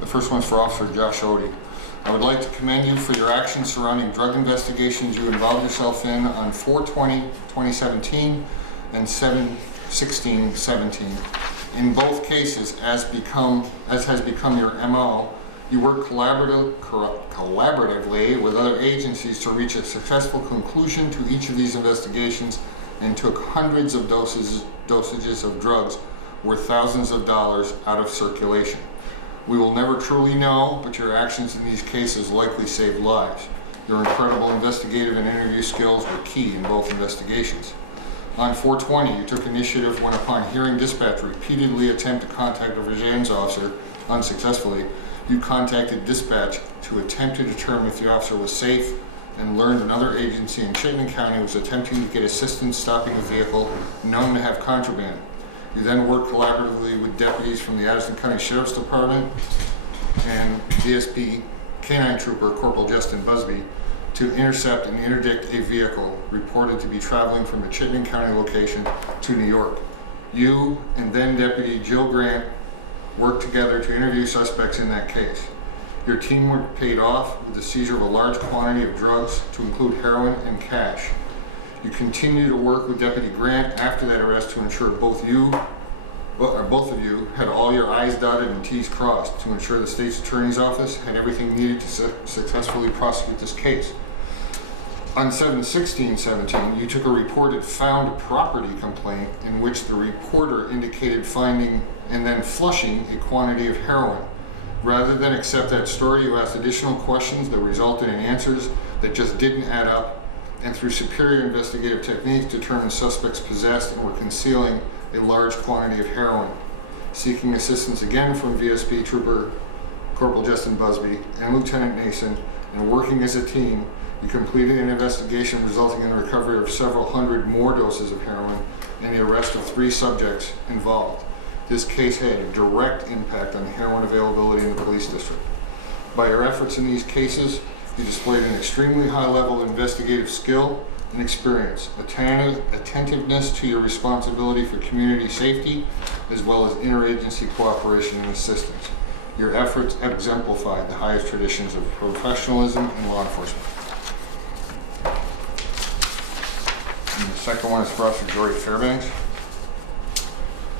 The first one's for Officer Josh Odie. I would like to commend you for your actions surrounding drug investigations you involved yourself in on 4/20/2017 and 7/16/17. In both cases, as has become your MO, you work collaboratively with other agencies to reach a successful conclusion to each of these investigations and took hundreds of dosages of drugs worth thousands of dollars out of circulation. We will never truly know, but your actions in these cases likely saved lives. Your incredible investigative and interview skills were key in both investigations. On 4/20, you took initiative when, upon hearing dispatch repeatedly attempt to contact a Virginians officer unsuccessfully, you contacted dispatch to attempt to determine if the officer was safe, and learned another agency in Chittenden County was attempting to get assistance stopping a vehicle known to have contraband. You then worked collaboratively with deputies from the Addison County Sheriff's Department and DSP Canine Trooper Corporal Justin Busby to intercept and interdict a vehicle reported to be traveling from a Chittenden County location to New York. You and then Deputy Jill Grant worked together to interview suspects in that case. Your teamwork paid off with the seizure of a large quantity of drugs, to include heroin and cash. You continue to work with Deputy Grant after that arrest to ensure both of you had all your I's dotted and T's crossed to ensure the state's attorney's office had everything needed to successfully prosecute this case. On 7/16/17, you took a reported found property complaint in which the reporter indicated finding and then flushing a quantity of heroin. Rather than accept that story, you asked additional questions that resulted in answers that just didn't add up, and through superior investigative techniques determined suspects possessed and were concealing a large quantity of heroin. Seeking assistance again from VSP Trooper Corporal Justin Busby and Lieutenant Nason, and working as a team, you completed an investigation resulting in the recovery of several hundred more doses of heroin and the arrest of 3 subjects involved. This case had a direct impact on heroin availability in the police district. By your efforts in these cases, you displayed an extremely high level of investigative skill and experience, attentiveness to your responsibility for community safety, as well as interagency cooperation and assistance. Your efforts exemplified the highest traditions of professionalism in law enforcement. And the second one is for Officer Jory Fairbanks.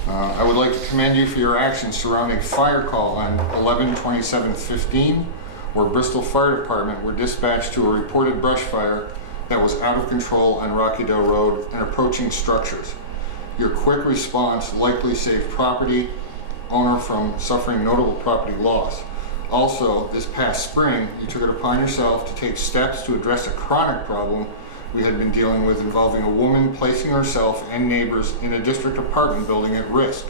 I would like to commend you for your actions surrounding fire call on 11/27/15, where Bristol Fire Department were dispatched to a reported brush fire that was out of control on Rocky Dell Road and approaching structures. Your quick response likely saved property owner from suffering notable property loss. Also, this past spring, you took it upon yourself to take steps to address a chronic problem we had been dealing with involving a woman placing herself and neighbors in a district apartment building at risk,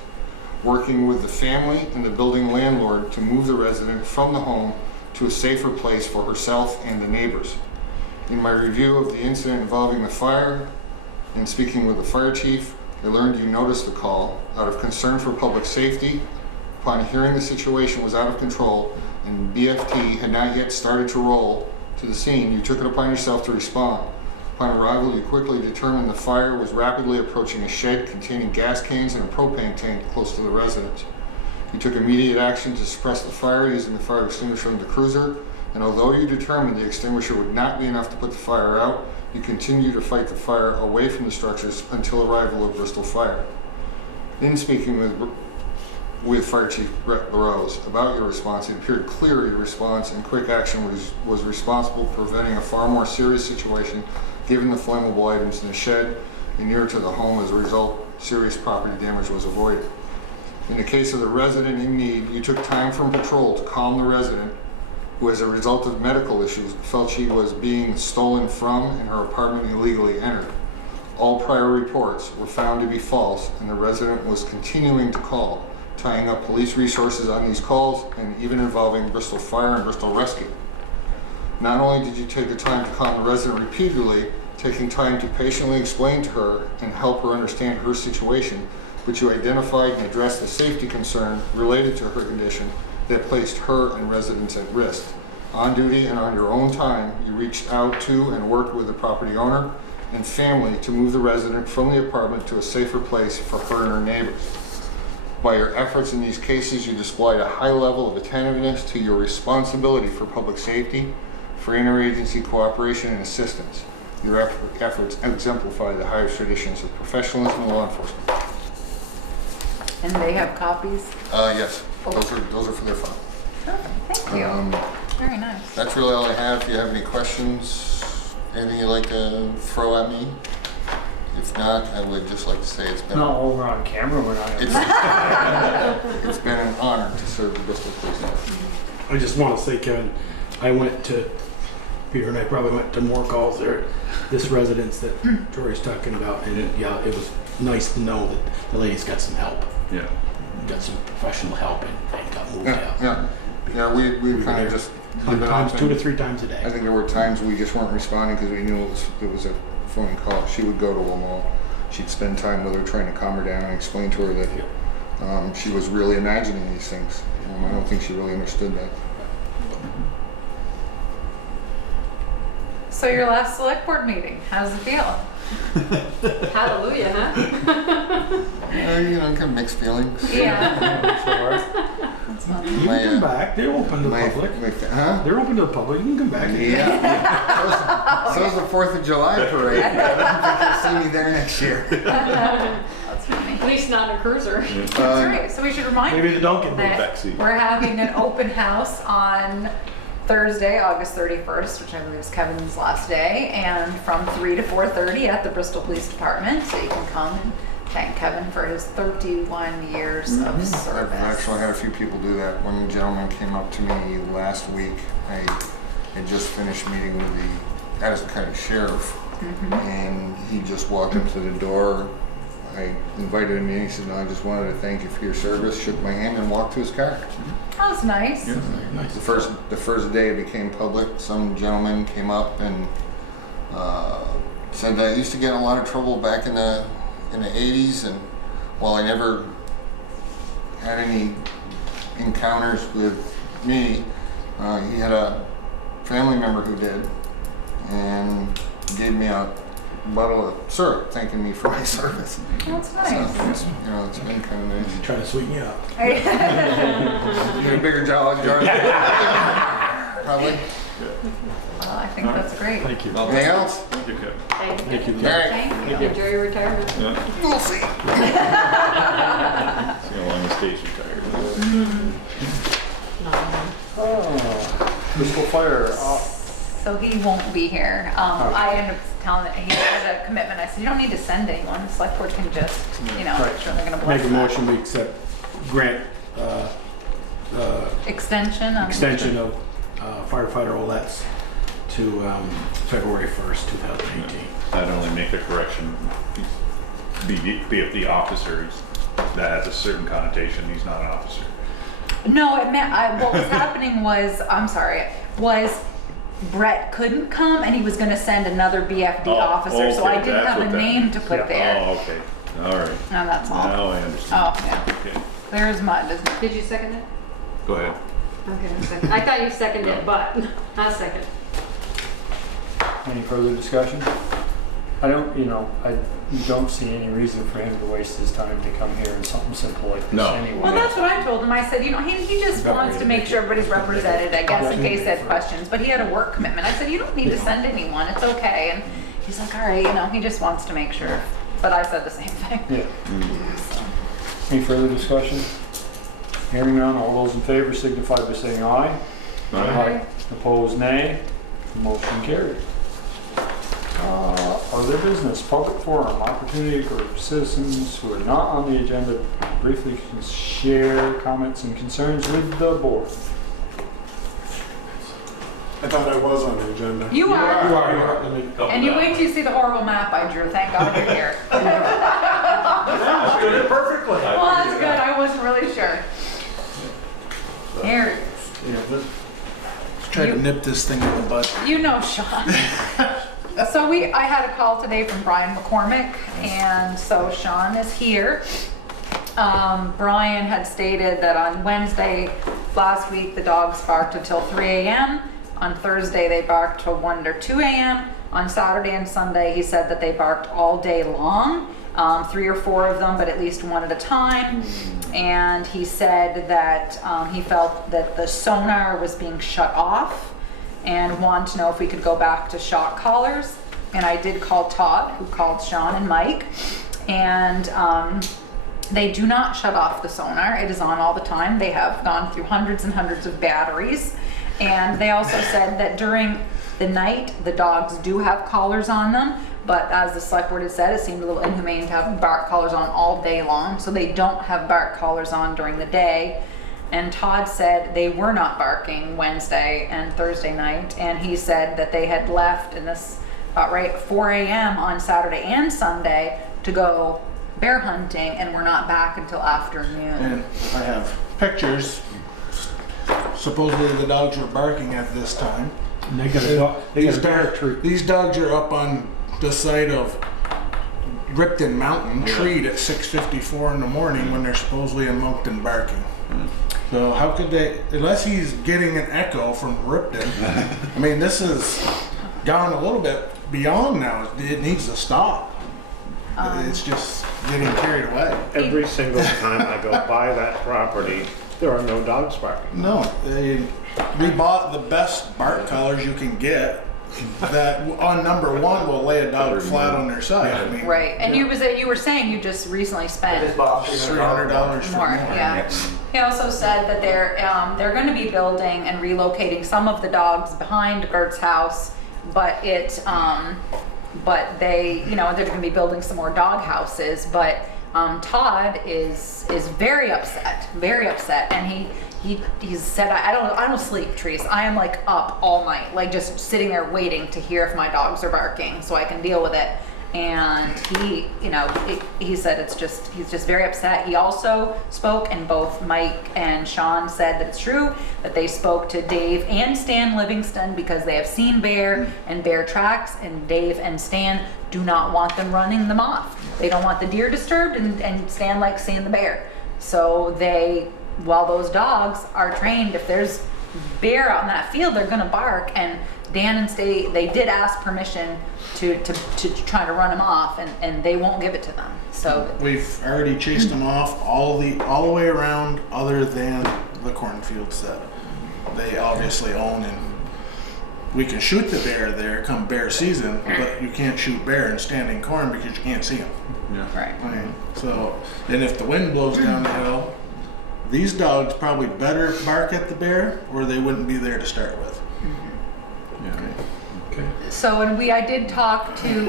working with the family and the building landlord to move the resident from the home to a safer place for herself and the neighbors. In my review of the incident involving the fire and speaking with the fire chief, I learned you noticed the call out of concern for public safety. Upon hearing the situation was out of control and BFT had not yet started to roll to the scene, you took it upon yourself to respond. Upon arrival, you quickly determined the fire was rapidly approaching a shed containing gas cans and a propane tank close to the residence. You took immediate action to suppress the fire using the fire extinguisher in the cruiser, and although you determined the extinguisher would not be enough to put the fire out, you continued to fight the fire away from the structures until arrival of Bristol Fire. In speaking with Fire Chief Brett LaRose about your response, it appeared clear your response and quick action was responsible for preventing a far more serious situation given the flammable items in the shed and near to the home. As a result, serious property damage was avoided. In the case of the resident in need, you took time from patrol to calm the resident who, as a result of medical issues, felt she was being stolen from and her apartment illegally entered. All prior reports were found to be false, and the resident was continuing to call, tying up police resources on these calls and even involving Bristol Fire and Bristol Rescue. Not only did you take the time to calm the resident repeatedly, taking time to patiently explain to her and help her understand her situation, but you identified and addressed the safety concern related to her condition that placed her and residents at risk. On duty and on your own time, you reached out to and worked with the property owner and family to move the resident from the apartment to a safer place for her and her neighbors. By your efforts in these cases, you displayed a high level of attentiveness to your responsibility for public safety, for interagency cooperation and assistance. Your efforts exemplify the highest traditions of professionalism in law enforcement. And they have copies? Yes, those are for their file. Thank you. Very nice. That's really all I have. If you have any questions, anything you'd like to throw at me? If not, I would just like to say it's been Not over on camera, we're not. it's been an honor to serve the Bristol Police Department. I just want to say, Kevin, I went to, Peter and I probably went to more calls there at this residence that Jory's talking about, and yeah, it was nice to know that the lady's got some help. Yeah. Got some professional help and got moved out. Yeah, we kind of just Sometimes 2 to 3 times a day. I think there were times we just weren't responding because we knew it was a phone call. She would go to them all. She'd spend time with her trying to calm her down and explain to her that she was really imagining these things. I don't think she really understood that. So your last select board meeting, how's it feel? Hallelujah, huh? You know, kind of mixed feelings. Yeah. You can come back. They're open to the public. Huh? They're open to the public. You can come back. Yeah. So's the 4th of July parade. I don't think you'll see me there next year. That's funny. At least not in a cruiser. That's right. So we should remind Maybe you the Duncan that backseat. we're having an open house on Thursday, August 31st, which I believe is Kevin's last day, and from 3 to 4:30 at the Bristol Police Department. So you can come and thank Kevin for his 31 years of service. I've actually had a few people do that. One gentleman came up to me last week. I had just finished meeting with the Addison County Sheriff, and he just walked up to the door. I invited him in. He said, "No, I just wanted to thank you for your service." Shook my hand and walked to his car. That was nice. Yeah. Nice. The first day it became public, some gentleman came up and said, "I used to get in a lot of trouble back in the 80s, and while I never had any encounters with me, he had a family member who did, and gave me a bottle of syrup thanking me for my service." That's So, nice. it's been kind of nice. Trying to sweeten you up. You a bigger jar, probably. Well, I think that's great. Thank you. Anything else? Thank you, Kevin. Thank you. All right. Thank you. Enjoy your retirement. Yeah. We'll see. See how long he stays retired. Bristol Fire, So he won't be here. I ended up telling that he had a commitment. I said, you don't need to send anyone. The select board can just, Right. sure they're gonna bless Make a that. motion, we accept grant Extension on. extension of firefighter Olette's to February 1st, 2018. I'd only make a correction. Be of the officers. That has a certain connotation. He's not an officer. No, it meant, what was happening was, was Brett couldn't come and he was gonna send another BFD officer, so I okay, didn't that's have a what that name means. to put there. Oh, okay. All right. And that's all. Now I understand. Oh, yeah. Okay. Clear as mud, isn't it? Did you second it? Go ahead. Okay, I second. I thought you seconded it, but I second. any further discussion? I don't see any reason for him to waste his time to come here in something simple like this No. anyway. Well, that's what I told him. I said, he just wants to make sure everybody's represented, I guess, in case they had questions. But he had a work commitment. I said, you don't need to send anyone. It's okay. And he's like, all right, he just wants to make sure. But I said the same thing. Yeah. So, Any further discussion? Hearing none, all those in favor signify by saying aye. Aye. Opposed, nay. Motion carried. Other business, public forum, opportunity for citizens who are not on the agenda to briefly share comments and concerns with the board. I thought I was on the agenda. You are. You are. And you wait till you see the horrible map I drew. Thank God you're here. Yeah, did it perfectly. Well, that's good. I wasn't really sure. Here it is. Yeah, let's try to nip this thing in the bud. You know Sean. So I had a call today from Brian McCormick, and so Sean is here. Brian had stated that on Wednesday last week, the dogs barked until 3 a.m. On Thursday, they barked till 1 or 2 a.m. On Saturday and Sunday, he said that they barked all day long, 3 or 4 of them, but at least one at a time. And he said that he felt that the sonar was being shut off and wanted to know if we could go back to shock collars. And I did call Todd, who called Sean and Mike, and they do not shut off the sonar. It is on all the time. They have gone through hundreds and hundreds of batteries. And they also said that during the night, the dogs do have collars on them, but as the select board had said, it seemed a little inhumane to have bark collars on all day long, so they don't have bark collars on during the day. And Todd said they were not barking Wednesday and Thursday night, and he said that they had left in this right 4 a.m. on Saturday and Sunday to go bear hunting, and were not back until afternoon. And I have pictures. Supposedly the dogs were barking at this time. And they got a dog. They got a bear tree. These dogs are up on the side of Ripton Mountain, treed at 6:54 in the morning when they're supposedly in Moncton barking. So how could they, unless he's getting an echo from Ripton, I mean, this is gone a little bit beyond now. It needs to stop. It's just getting carried away. Every single time I go by that property, there are no dogs barking. No, we bought the best bark collars you can get. That on number one will lay a dog flat on their side. I mean, Right, and you were saying you just recently spent $300 for more, yeah. He also said that they're going to be building and relocating some of the dogs behind Gert's house, but they, you know, they're going to be building some more dog houses. But Todd is very upset, and he said, I don't sleep, Trees. I am like up all night, like just sitting there waiting to hear if my dogs are barking so I can deal with it. And he, you know, he said he's just very upset. He also spoke, and both Mike and Sean said that it's true that they spoke to Dave and Stan Livingston because they have seen bear and bear tracks, and Dave and Stan do not want them running them off. They don't want the deer disturbed, and Stan likes seeing the bear. So while those dogs are trained, if there's bear out in that field, they're gonna bark. And Dan and they did ask permission to try to run them off, and they won't give it to them. So we've already chased them off all the way around, other than the cornfields that they obviously own, and we can shoot the bear there come bear season, but you can't shoot bear in standing corn because you can't see them. Yeah. right. Okay, so, and if the wind blows down the hill, these dogs probably better bark at the bear, or they wouldn't be there to start with. Yeah. Okay. So, and I did talk to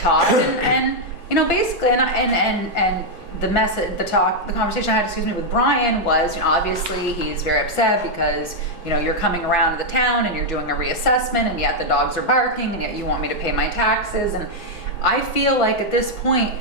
Todd, and you know, basically, and the conversation I had, with Brian was, you know, obviously he's very upset because, you know, you're coming around to the town and you're doing a reassessment, and yet the dogs are barking, and yet you want me to pay my taxes. And I feel like at this point,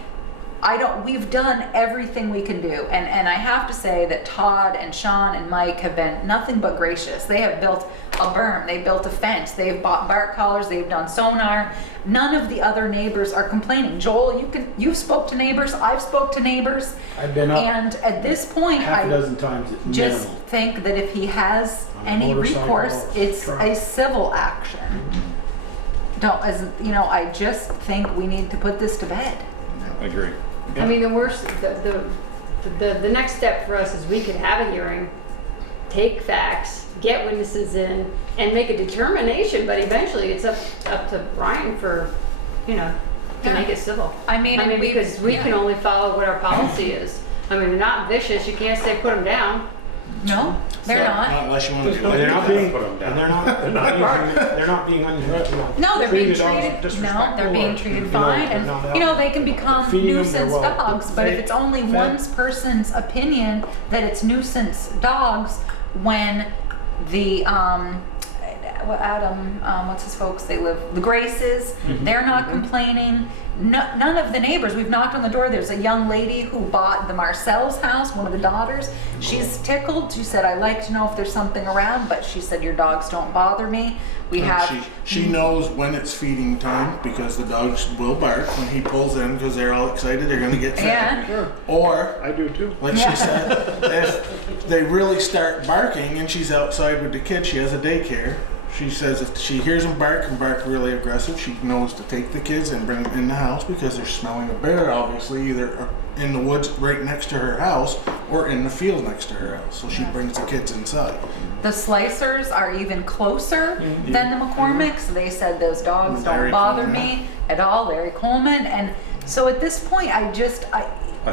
we've done everything we can do. And I have to say that Todd and Sean and Mike have been nothing but gracious. They have built a berm, they built a fence, they've bought bark collars, they've done sonar. None of the other neighbors are complaining. Joel, you spoke to neighbors, I've spoke to neighbors. I've been up And at this point, half a I dozen times at just minimum. think that if he has On a any motorcycle, recourse, it's truck. a civil action. I just think we need to put this to bed. I agree. I mean, the worst, the next step for us is we could have a hearing, take facts, get witnesses in, and make a determination, but eventually it's up to Brian for, you know, to make it civil. I mean, Because we can only follow what our policy is. I mean, they're not vicious, you can't say put them down. No, they're not. Not unless you want to do They're it. not being, Put 'em down. and they're not being No, they're being treated treated. No, disrespectful they're being or, treated you know, fine, they're and not you know out. they can become Feeding them, they're nuisance well dogs. But if fed- it's only fed. one person's opinion that it's nuisance dogs, when the Adam, what's his folks? The Graces. They're not complaining. No, none of the neighbors. We've knocked on the door. There's a young lady who bought the Marcel's house, one of the daughters. She's tickled. She said, "I like to know if there's something around," but she said, "Your dogs don't bother me." We have. She knows when it's feeding time because the dogs will bark when he pulls in because they're all excited they're going to get fed. Yeah. Sure, Or, I do too. like she said, if they really start barking and she's outside with the kids, she has a daycare. She says if she hears them bark and bark really aggressive, she knows to take the kids and bring them in the house because they're smelling a bear, obviously, either in the woods right next to her house or in the field next to her house. So she brings the kids inside. The Slicers are even closer than the McCormicks. They said those dogs don't Larry bother Coleman. me at all, Larry Coleman. And so at this point, I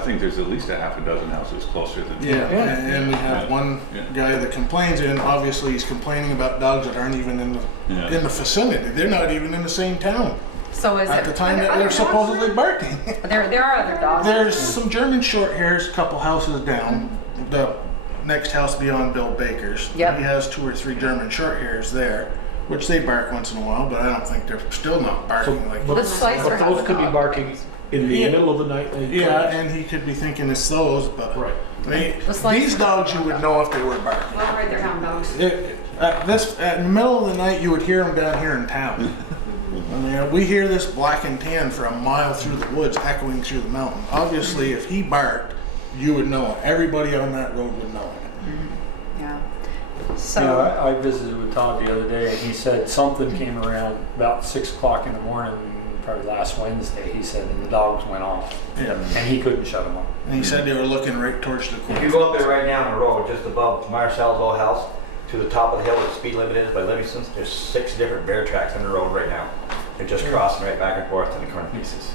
think there's at least a half a dozen houses closer than Yeah, and we have one guy that complains, and obviously he's complaining about dogs that aren't even in the vicinity. They're not even in the same town so is at it the time that they're supposedly barking. there are other dogs. There's some German short hairs a couple houses down. The next house beyond Bill Baker's. Yep. He has 2 or 3 German short hairs there, which they bark once in a while, but I don't think they're still not barking like The Slicer But has those a could be dog. barking in the middle of the night. Yeah, and he could be thinking it's those, but Right. these dogs you would know if they were barking. Well, right, they're hound dogs. At the middle of the night, you would hear them down here in town. I mean, we hear this black and tan for a mile through the woods, echoing through the mountain. Obviously, if he barked, you would know it. Everybody on that road would know it. Yeah. So. Yeah, I visited with Todd the other day, and he said something came around about 6 o'clock in the morning, probably last Wednesday, he said, and the dogs went off. Yeah. And he couldn't shut them off. And he said they were looking right towards the If corner. you go up there right now on the road, just above Marcel's old house, to the top of the hill where the speed limit is by Livingston's, there's 6 different bear tracks on the road right now. They're just crossing right back and forth to the current pieces.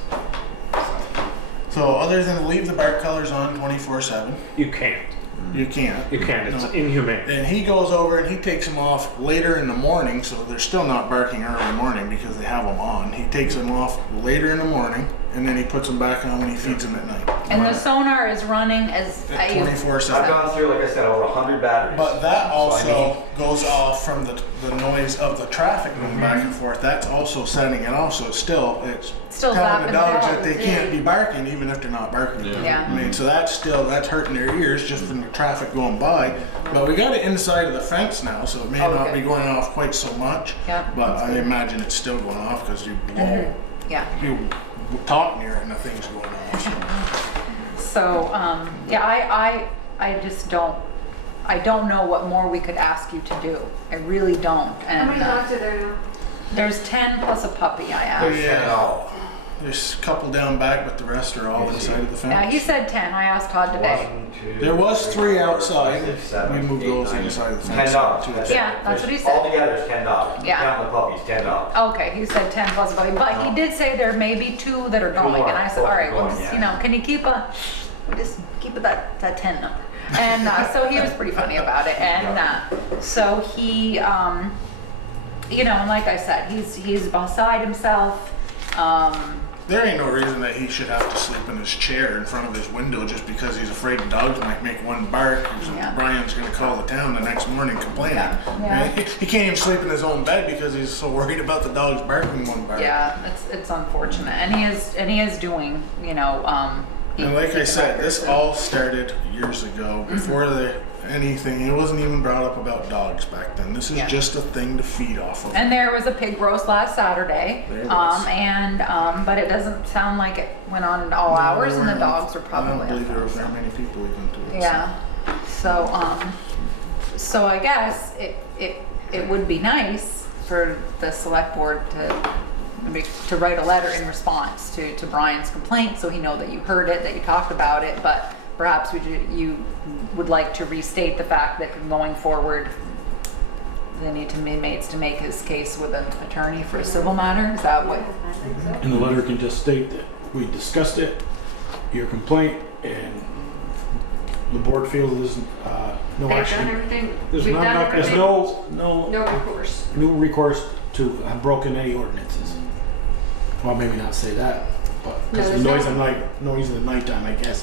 So other than leave the bark colors on 24/7, You can't. you can't. You can't. It's No. inhumane. And he goes over and he takes them off later in the morning, so they're still not barking early morning because they have them on. He takes them off later in the morning, and then he puts them back on when he feeds them at night. And the sonar is running as At I've 24/7. gone through, like I said, over 100 batteries. But that So, I also mean, goes off from the noise of the traffic going back and forth. That's also setting it off, so it's Still telling zapping the dogs that dogs, they can't be barking even if they're not barking. Yeah. I mean, so that's hurting their ears just from the traffic going by. But we got it inside of the fence now, so it may not Okay. be going off quite so much. Yeah. But I imagine it's still going off because you blow, Yeah. you talk near it and the thing's going off. So, yeah, I just don't, I don't know what more we could ask you to do. I really don't. How And many dogs are there now? there's 10 plus a puppy, I asked. Yeah. There's a couple down back, but the rest are all inside of the fence. Yeah, he said 10. I asked Todd today. 1, 2, There was 3 outside. 6, 7, We moved 8, those 9, inside the 10 fence. dogs. too. That's it. Yeah, that's what he said. Altogether, it's 10 dogs. Yeah. Counting the puppies, 10 dogs. Okay, he said 10 plus a puppy, but he did say there may be 2 that are going. more. And I said, all right, well, Going, just, yeah. you know, can you keep it that 10 number? And so he was pretty funny about it. And so he, you know, and like I said, he's beside himself. There ain't no reason that he should have to sleep in his chair in front of his window just because he's afraid the dogs might make one bark. So Yeah. Brian's gonna call the town the next morning complaining. Yeah. He can't even sleep in his own bed because he's so worried about the dogs barking one bark. Yeah, it's unfortunate, and he is doing, you know, And like I said, this all started years ago before anything. It wasn't even brought up about dogs back then. This is Yeah. just a thing to feed off of. And there was a pig roast last Saturday, There was. but it doesn't sound like it went on at all hours, and the dogs were I probably. don't believe there were up. very many people even to it. Yeah. So I guess it would be nice for the select board to write a letter in response to Brian's complaint, so he know that you heard it, that you talked about it, but perhaps you would like to restate the fact that going forward, they need to inmates to make his case with an attorney for a civil matter. Is that what? And the letter can just state that we discussed it, your complaint, and the board feels there's no They've done action. everything. There's We've done not, there's everything. no No recourse. recourse to have broken any ordinances. Well, maybe not say that, but because No, the there's noise in the nighttime, I guess,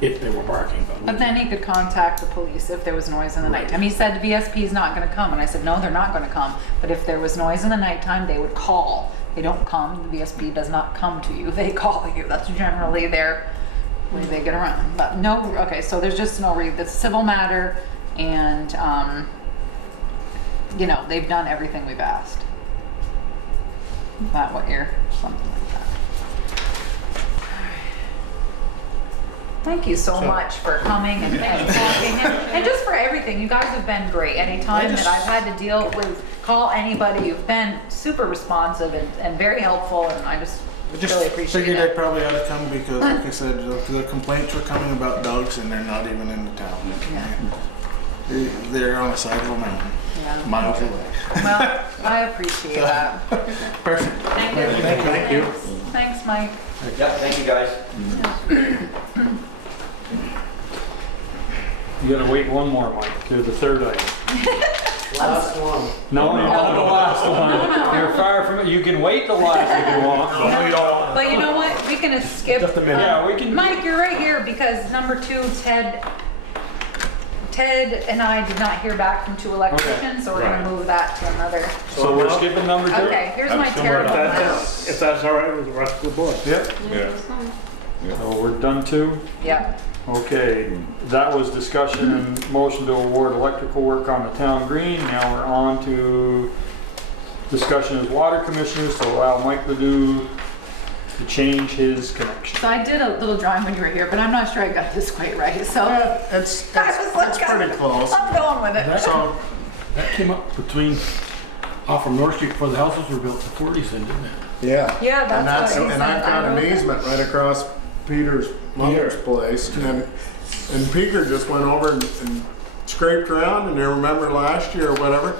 if they were barking. But then he could contact the police if there was noise in the nighttime. He said the VSP is not going to come, and I said no, they're not going to come. But if there was noise in the nighttime, they would call. They don't come. The VSP does not come to you. They call you. That's generally their way they get around. But no, okay. So there's just no reason. It's a civil matter, and you know, they've done everything we've asked. Not what you're, something like that. Thank you so much for coming and talking and just for everything. You guys have been great. Anytime that I've had to deal with, call anybody, you've been super responsive and very helpful, and I just really appreciate figured I it. probably ought to come because, like I said, the complaints were coming about dogs and they're not even in the town. Yeah. They're on the side of a mountain, Yeah. miles away. Well, I appreciate that. Perfect. Thank you. Thank you. Thanks, Mike. Yeah, thank you guys. You gotta wait one more, Mike, to the third item. Last one. No, not the last one. You're far from it. You can wait the last if you want. but we don't. But you know what? We can skip. Just a minute. Yeah, we can. Mike, you're right here because number 2, Ted and I did not hear back from 2 electricians, so we're gonna move that to another. So we're skipping number 2? Okay, here's my terrible notes. If that's all right with the rest of the board. Yep. Yeah. So we're done 2? Yep. Okay, that was discussion and motion to award electrical work on the town green. Now we're on to discussion as water commissioners to allow Mike to do to change his connection. So I did a little drawing when you were here, but I'm not sure I got this quite right, so. It's I was like, pretty close. I'm going with it. So that came up between, off from North Street before the houses were built in the 40s then, didn't it? Yeah. Yeah, that's what he And said. I've got I an wrote that. easement right across Peter's mother's place, and Peter just went over and scraped around, and you remember last year or whatever,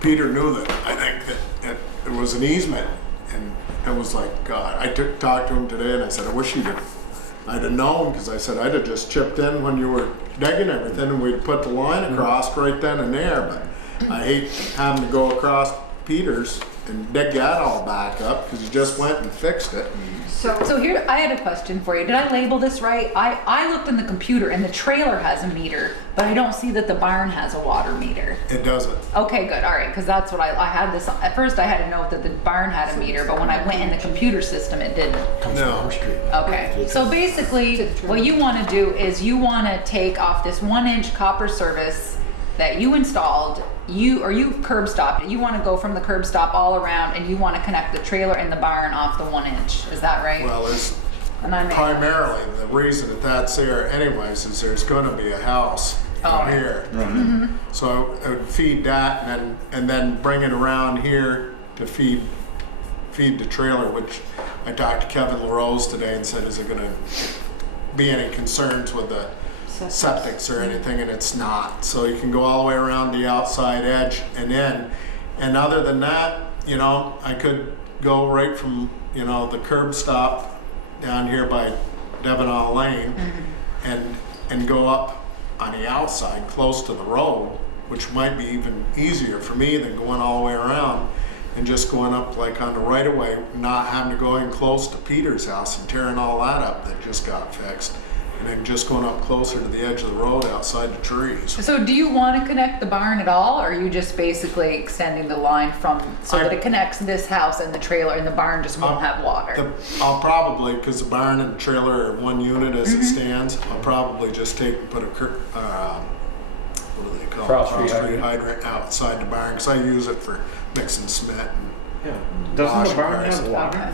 Peter knew that, I think that it was an easement, and it was like, God, I talked to him today, and I said, I wish I'd have known, because I said, I'd have just chipped in when you were digging everything, and we'd put the line across right then and there, but I hate having to go across Peter's and dig that all back up, because you just went and fixed it. So here, I had a question for you. Did I label this right? I looked in the computer and the trailer has a meter, but I don't see that the barn has a water meter. It doesn't. Okay, good, all right, because that's what I had this, at first I had to note that the barn had a meter, but when I went in the computer system, it didn't. Comes from North Street. Okay, so basically, what you want to do is you want to take off this 1-inch copper service that you installed, you curb stopped it. You want to go from the curb stop all around, and you want to connect the trailer and the barn off the 1-inch. Is that right? Well, it's And I made- primarily, the reason that that's there anyways is there's gonna be a house Oh. here. Mm-hmm. So it would feed that and then bring it around here to feed the trailer, which I talked to Kevin LaRose today and said, is there gonna be any concerns with the septics or anything, and it's not. So you can go all the way around the outside edge and in. And other than that, you know, I could go right from, you know, the curb stop down here by Devonall Lane and go up on the outside close to the road, which might be even easier for me than going all the way around and just going up like on the right of way, not having to go in close to Peter's house and tearing all that up that just got fixed. And then just going up closer to the edge of the road outside the trees. So do you want to connect the barn at all, or are you just basically extending the line from, so that it connects this house and the trailer, and the barn just won't have water? I'll probably, because the barn and the trailer are one unit as it stands, I'll probably just take and put a, what do they call it? Cross-street hydrant outside the barn, because I use it for mixing cement and Yeah. Doesn't the barn Wash have water? Okay.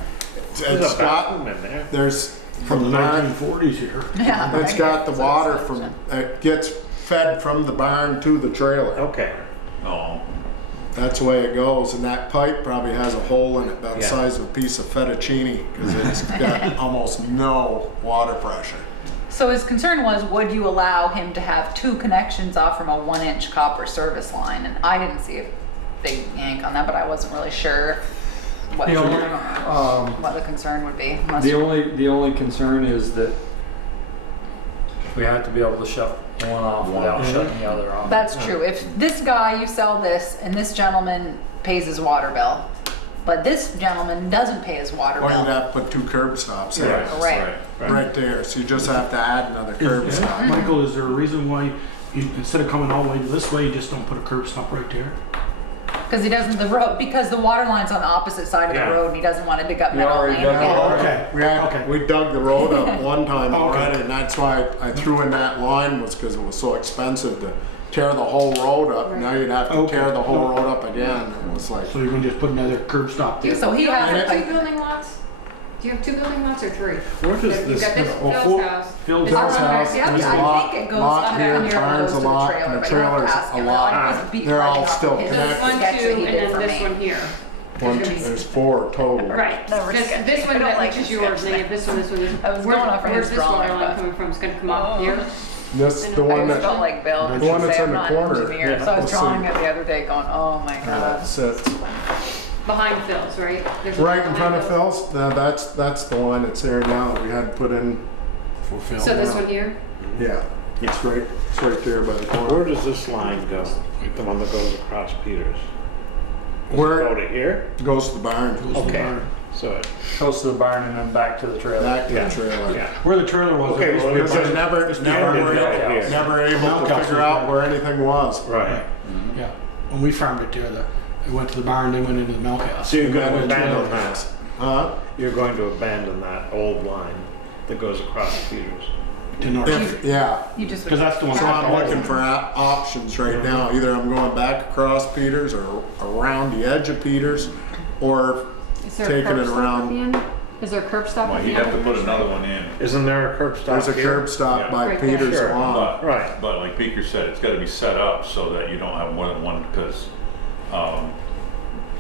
There's a got, bathroom in there. there's, From the barn, 1940s here. Yeah. it's got the water from, it gets fed from the barn to the trailer. Okay. Oh, That's the way it goes, and that pipe probably has a hole in it about the Yeah. size of a piece of fettuccine, because it's got almost no water pressure. So his concern was, would you allow him to have 2 connections off from a 1-inch copper service line? And I didn't see a big yank on that, but I wasn't really sure what, The only, what the concern would be. unless the you- only concern is that we have to be able to shut one off without shutting the other off. That's true. If this guy, you sell this, and this gentleman pays his water bill, but this gentleman doesn't pay his water Or you'd bill. have to put 2 curb stops in, Right. Right. right there, so you just have to add another curb Is- stop. Michael, is there a reason why you, instead of coming all the way this way, you just don't put a curb stop right there? Because he doesn't, because the water line's on the opposite side of Yeah. the road, and he doesn't want to dig up You metal already lane dug again. it already? Okay. We dug the road up one time Okay. already, and that's why I threw in that line, was because it was so expensive to tear the whole road up. Now you'd have to Okay. tear the whole road up again. It was like, So you're gonna just put another curb stop there? So he You has have a 2 pipe. building lots? Do you have 2 building lots or 3? Where does You've this? got this Oh, Phil's full- house. Phil's This Phil's is house, Yeah, there's a I lot, think it goes lot up here, and barns a goes to the lot, trailer, and the but you'll have to trailer's ask a him. lot. I'll just beat They're right all off still his This connected. one, sketch that 2, he and did then for this me. one here. There's 4 total. Right. Never This sketched. this I one, don't that like which is to yours, sketch then you have this one, this one, this one. I was going off of Where's his this water drawing, line but- coming from? It's gonna come off here? This, the I one just felt that, like Bill, The would one that's say in I'm the not an corner. engineer, Yeah. so I was Let's see. drawing it the other day going, oh my god. sits Behind Phil's, right? There's one right in front of behind Phil's. Now that's the one that's there now. We had to put in for Phil. So this one here? Yeah, it's right there by the Where corner. does this line go? The one that goes across Peters? Go Where to here? it goes to the barn, Goes to the Okay. barn. So it, Goes to the barn and then back to the trailer. back to Yeah. the trailer. yeah. Where the trailer was. Okay, there used to well, be a Because bunch they of- never Yeah, were right here. never able Milk to house figure was out there. where anything was. Right. Yeah, when we farmed it there, they went to the barn, they went into the milk house. So you're And going then to it's abandon milk that? house. Huh? You're going to abandon that old line that goes across Peters? To North Street. Yeah. You just. Because that's the one. So I'm looking for options right now. Either I'm going back across Peters or around the edge of Peters, or Is there a taking curb it stop at around. the end? Is there a curb stop? Well, at he'd the have to end? put another one in. Isn't there a curb stop There's a here? curb stop Yeah. by Right there. Peter's Sure. lawn. But, Right. but like Beaker said, it's gotta be set up so that you don't have more than one, because,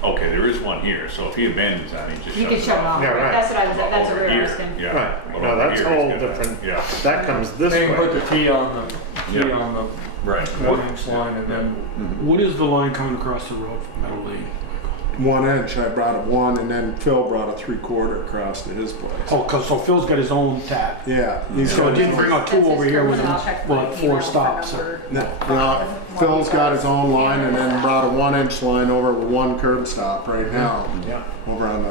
okay, there is one here, so if he abandons that, he just You shuts can shut it off. Yeah, right. That's what I was, Well, that's what we over were here, asking. Yeah. Right. But No, over that's a here, he's whole got that. different, Yeah, that comes this They can put way. the T on the Yeah. right. 1 inch line and then What is the line coming across the road from Meadow Lane? 1 inch, I brought a 1, and then Phil brought a 3/4 across to his place. Oh, so Phil's got his own tap. Yeah, he's So got it his didn't own. bring out two That's his over here curb with stop. Check like my 4 email stops. number. No, Phil's got his own line, and then brought a 1 inch line over with 1 curb stop right now, Yeah. over on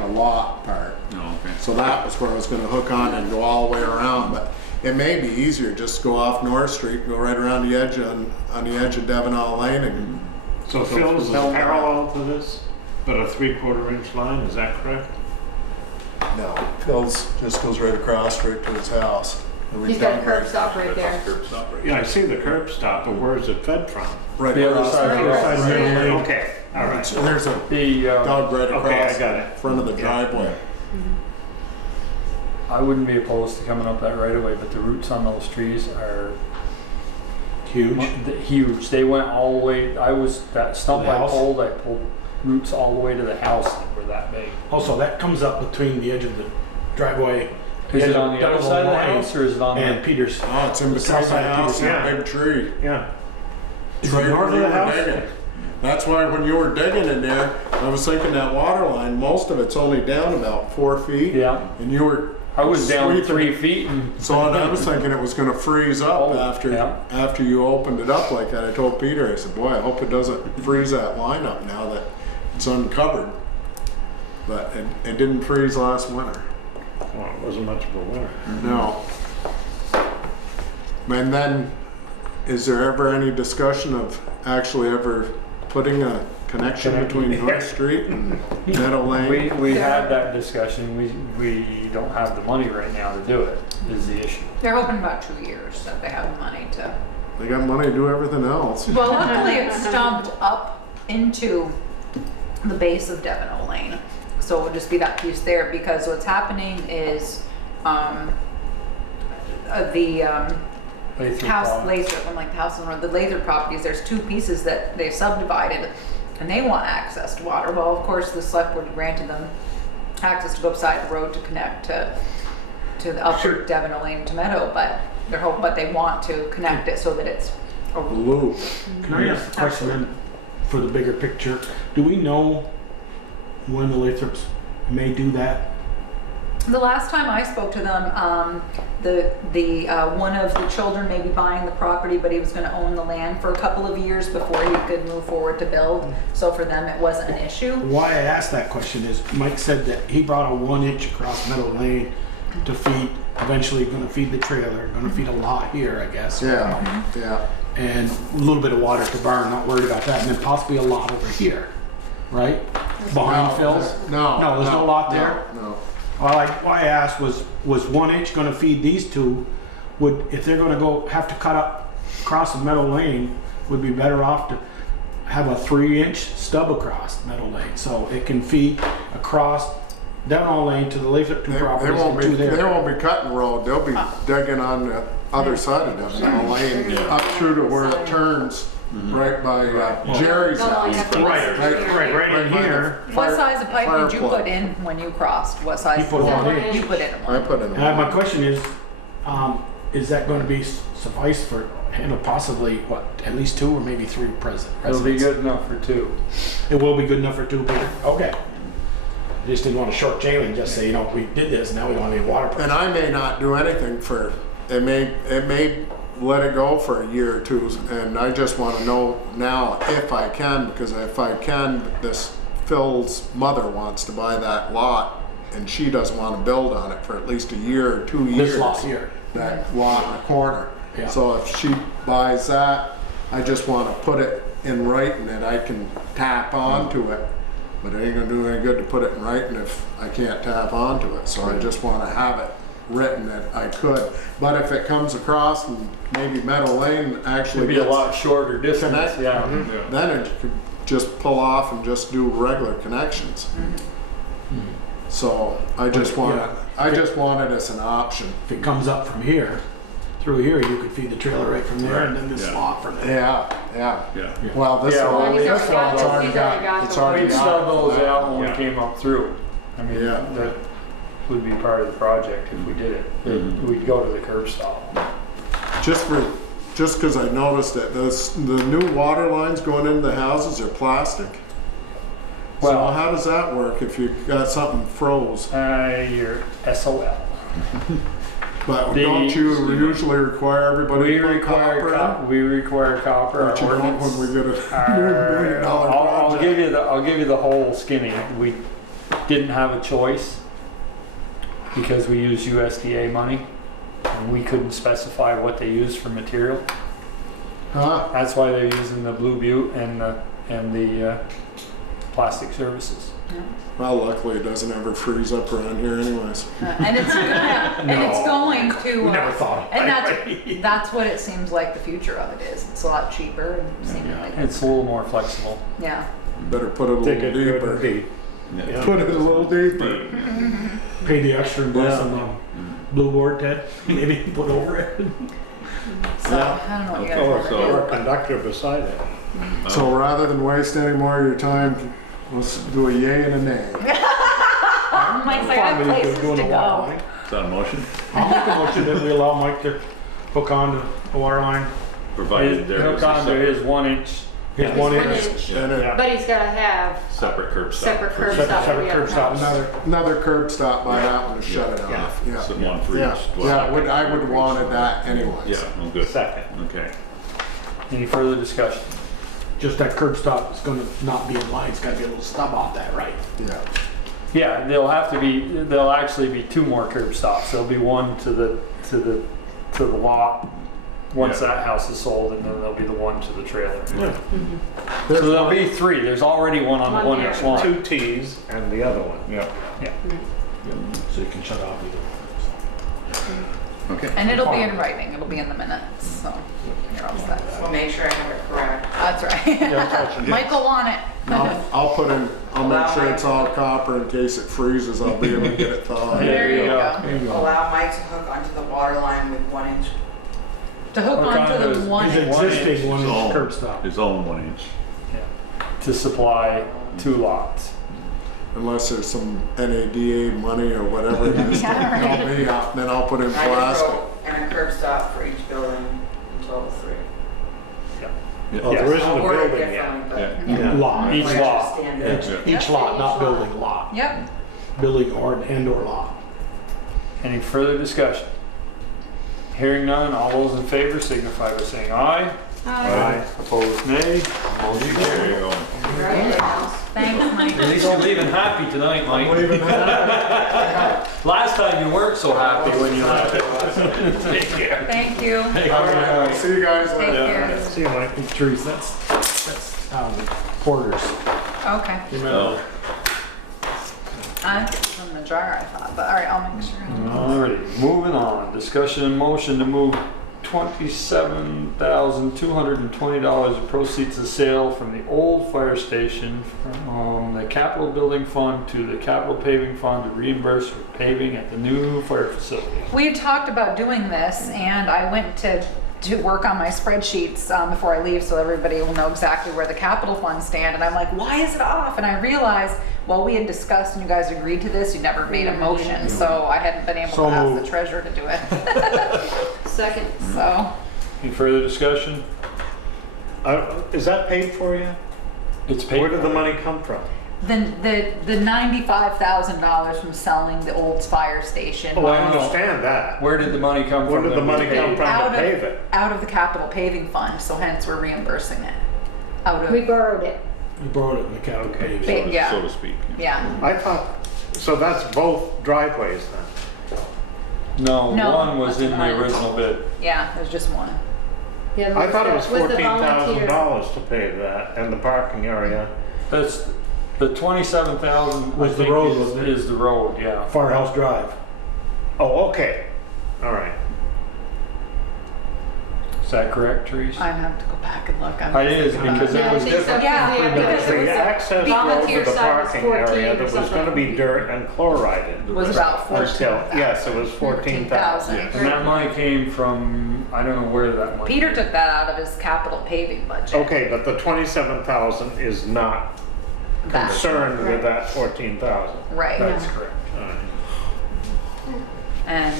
the lot part. Oh, okay. So that was where I was gonna hook on and go all the way around, but it may be easier just to go off North Street and go right around the edge on the edge of Devonall Lane and So Phil's is parallel to this, but a 3/4 inch line, is that correct? no, Phil's just goes right across right to his house. And He's got a curb stop right there. That's curb stop right Yeah, I see the curb stop, but where's it fed from? Right The other across. side. Right across the street. Okay, all right. So there's a the, dog right Okay, I across got the it. front of the driveway. I wouldn't be opposed to coming up that right away, but the roots on those trees are Huge. huge. They went all the way, that stump The I house? pulled roots all the way to the house that were that big. Also, that comes up between the edge of the driveway. Is and it on the other Devonall side of the Lane house or is it on And the? Peter's. Oh, it's in The between south the side of house Peter's, and yeah. a big tree. Yeah. Is it Right north of where the you were house? digging. That's why when you were digging in there, I was thinking that water line, most of it's only down about 4 feet. Yeah, And you were I was down sweeping 3 it. feet and. So I was thinking it was gonna freeze up Oh, after yeah. after you opened it up like that. I told Peter, I said, boy, I hope it doesn't freeze that line up now that it's uncovered. But it didn't freeze last winter. Well, it wasn't much of a winter. No. And then, is there ever any discussion of actually ever putting a connection between North Street and Meadow Lane? We had that discussion. We don't have the money right now to do it, is the issue. They're hoping about 2 years that they have the money to. They got money to do everything else. Well, luckily it's stubbed up into the base of Devonall Lane. So it would just be that piece there because what's happening is, the, Lathrop house, Pond. Lathrop, unlike the house on the road, the Lathrop properties, there's 2 pieces that they subdivided and they want access to water. Well, of course, the select board granted them access to go upside the road to connect to the upper Devonall Lane to Meadow, but they want to connect it so that it's a Loop. Can I ask a question then for the bigger picture? Do we know when the Lathrops may do that? The last time I spoke to them, one of the children may be buying the property, but he was gonna own the land for a couple of years before he could move forward to build. So for them, it wasn't an issue. Why I asked that question is Mike said that he brought a 1 inch across Meadow Lane to feed, eventually gonna feed the trailer, gonna feed a lot here, I guess. Yeah, yeah. And a little bit of water at the barn, not worried about that, and then possibly a lot over here, right? Behind Phil's? No. No, there's no lot there? No. Well, why I asked was 1 inch gonna feed these two? If they're gonna have to cut up across the Meadow Lane, would be better off to have a 3 inch stub across Meadow Lane, so it can feed across Devonall Lane to the Lathrop 2 They properties won't and be, 2 they there. won't be cutting road, they'll be digging on the other side of Devonall Lane, up through to where it turns, right by Jerry's No, house. you have to- Right in by the here. What fire- size of pipe fire did you plug. put in when you crossed? What size? You put one in. You put in I one. put in And my one. question is that gonna be suffice for, possibly, what, at least 2 or maybe 3 residents? It'll be good enough for 2. It will be good enough for 2 Peter? Okay. I just didn't want to short-chain and just say, we did this, now we don't have any water pressure. And I may not do anything for, it may let it go for a year or 2, and I just want to know now if I can, because if I can, this Phil's mother wants to buy that lot, and she doesn't want to build on it for at least a year or 2 years. This lot here. That lot in the corner. Yeah. So if she buys that, I just want to put it in writing that I can tap onto it. But it ain't gonna do any good to put it in writing if I can't tap onto it. So I just want to have it written that I could. But if it comes across and maybe Meadow Lane actually It'd be a gets lot shorter distance, connect- yeah. then it could just pull off and just do regular connections. So I just want, Yeah. I just want it as an option. If it comes up from here, through here, you could feed the trailer right from there and then this Yeah. lot from there. Yeah. Yeah. Well, this Yeah, one, He's this already got one's this, already he's already got got, it's the already We'd one. stub those got. out when we Yeah. came up through. I mean, Yeah. that would be part of the project if we did it. Mhm. We'd go to the curb stop. Just because I noticed that the new water lines going into the houses are plastic. So Well- how does that work if you got something froze? Your SOL. But The- don't you usually require everybody We to put require copper in? we require copper. Our But you don't ordinance- when we get a our- $1 million I'll project. give you the whole skinny. We didn't have a choice because we use USDA money and we couldn't specify what they use for material. Huh? That's why they're using the Blue Butte and the plastic services. Well, luckily it doesn't ever freeze up around here anyways. And it's going to. We never thought of And that. that's what it seems like the future of it is. It's a lot cheaper and seemingly. It's a little more flexible. Yeah. Better put it a Dig little it good deeper. and deep. Yeah. Put it a little deeper. Pay the extra and buy Yeah. some blue board, Ted, maybe put over it. So I don't know what you guys Oh, want to so- do. Or a conductor beside it. So rather than waste any more of your time, let's do a yay and a nay. Mike's like, I have Probably places doing to a water go. line. Is that a motion? I'll make a motion that we allow Mike to hook on the water line. Provided there is Hook a onto his 1 inch. His It's 1 1 inch. inch. And it, Yeah. But he's gotta have separate curb stop. separate curb Separate- stop. separate every curb other stop. house. another curb stop by that one to shut it Yeah. off. Yeah. So one for Yeah, each. yeah, I would wanted that anyways. Yeah, well, good. Second. Okay. Any further discussion? Just that curb stop is gonna not be in line, it's gotta be a little stub off that, right? Yeah. Yeah, there'll actually be 2 more curb stops. There'll be one to the lot once Yeah. that house is sold, and then there'll be the one to the trailer. Yeah. So there'll be 3. There's already one on the One 1 there. inch line. 2 T's and the other one. Yeah. So you can shut off either. Okay. And it'll be in writing. It'll be in the minutes. So you're all set. We'll make sure I have it correct. That's right. Mike will want it. I'll make sure it's all copper in case it freezes. I'll be able to get it thawed. There you go. There you go. Allow Mike to hook onto the water line with 1 inch. To hook Hook onto onto the his- 1 His inch. existing 1 His inch own- curb stop. His own 1 inch. To supply 2 lots. Unless there's some NADA money or whatever it is. Yeah, right. Help me out, then I'll put in I can plastic. go and a curb stop for each building until 3. Oh, there isn't I'll a word it building yet. differently, but Yeah. Lot. Each I lot. understand it. Yeah. Each lot, not building, lot. Yep. Building and/or lot. Any further discussion? Hearing none, all those in favor signify by saying aye. Aye. Opposed, nay. Motion There carried. you go. Congratulations. Thanks, Mike. At least you're leaving happy tonight, Mike. Last time you weren't so happy when you left. Take care. Thank you. All right, see you guys Take later. care. See you, Mike. Hey, Therese, that's Porter's. Okay. Oh, I get some in the jar, I thought, but all right, I'll make sure. Alrighty, moving on. Discussion and motion to move $27,220 of proceeds of sale from the old fire station from the capital building fund to the capital paving fund to reimburse for paving at the new fire facility. We had talked about doing this, and I went to work on my spreadsheets before I leave so everybody will know exactly where the capital funds stand. And I'm like, why is it off? And I realized, well, we had discussed and you guys agreed to this, you never made a motion, so I hadn't been able So to ask the moved. treasurer to do it. Second. So, Any further discussion? Is that paid for yet? It's paid. Where did the money come from? then the $95,000 from selling the old fire station. Oh, I understand that. Where did the money come Where from? did the money come from Out to pave it? of the capital paving fund, so hence we're reimbursing it. Out of, We borrowed it. You borrowed it in the capital paving. Big, yeah. so to speak. yeah. I thought, so that's both driveways then? No, No, one was that's in one. the original bid. Yeah, there's just one. Yeah, I thought it was the volunteer. $14,000 to pave that and the parking area. That's, the 27,000 Was I the think road, is- wasn't it? is the road, yeah. Firehouse Drive. Oh, okay. All right. Is that correct, Therese? I have to go back and look. It is, because Yeah, it I was think so. different. Yeah, because The access road volunteer to the side was parking 14 area or that was gonna something. be dirt and chlorided. was about 14. Until, yes, it was 14,000. And that money came from, I don't know where that money. Peter took that out of his capital paving budget. Okay, but the 27,000 is not That. concerned Right. with that 14,000. Right. That's correct. And,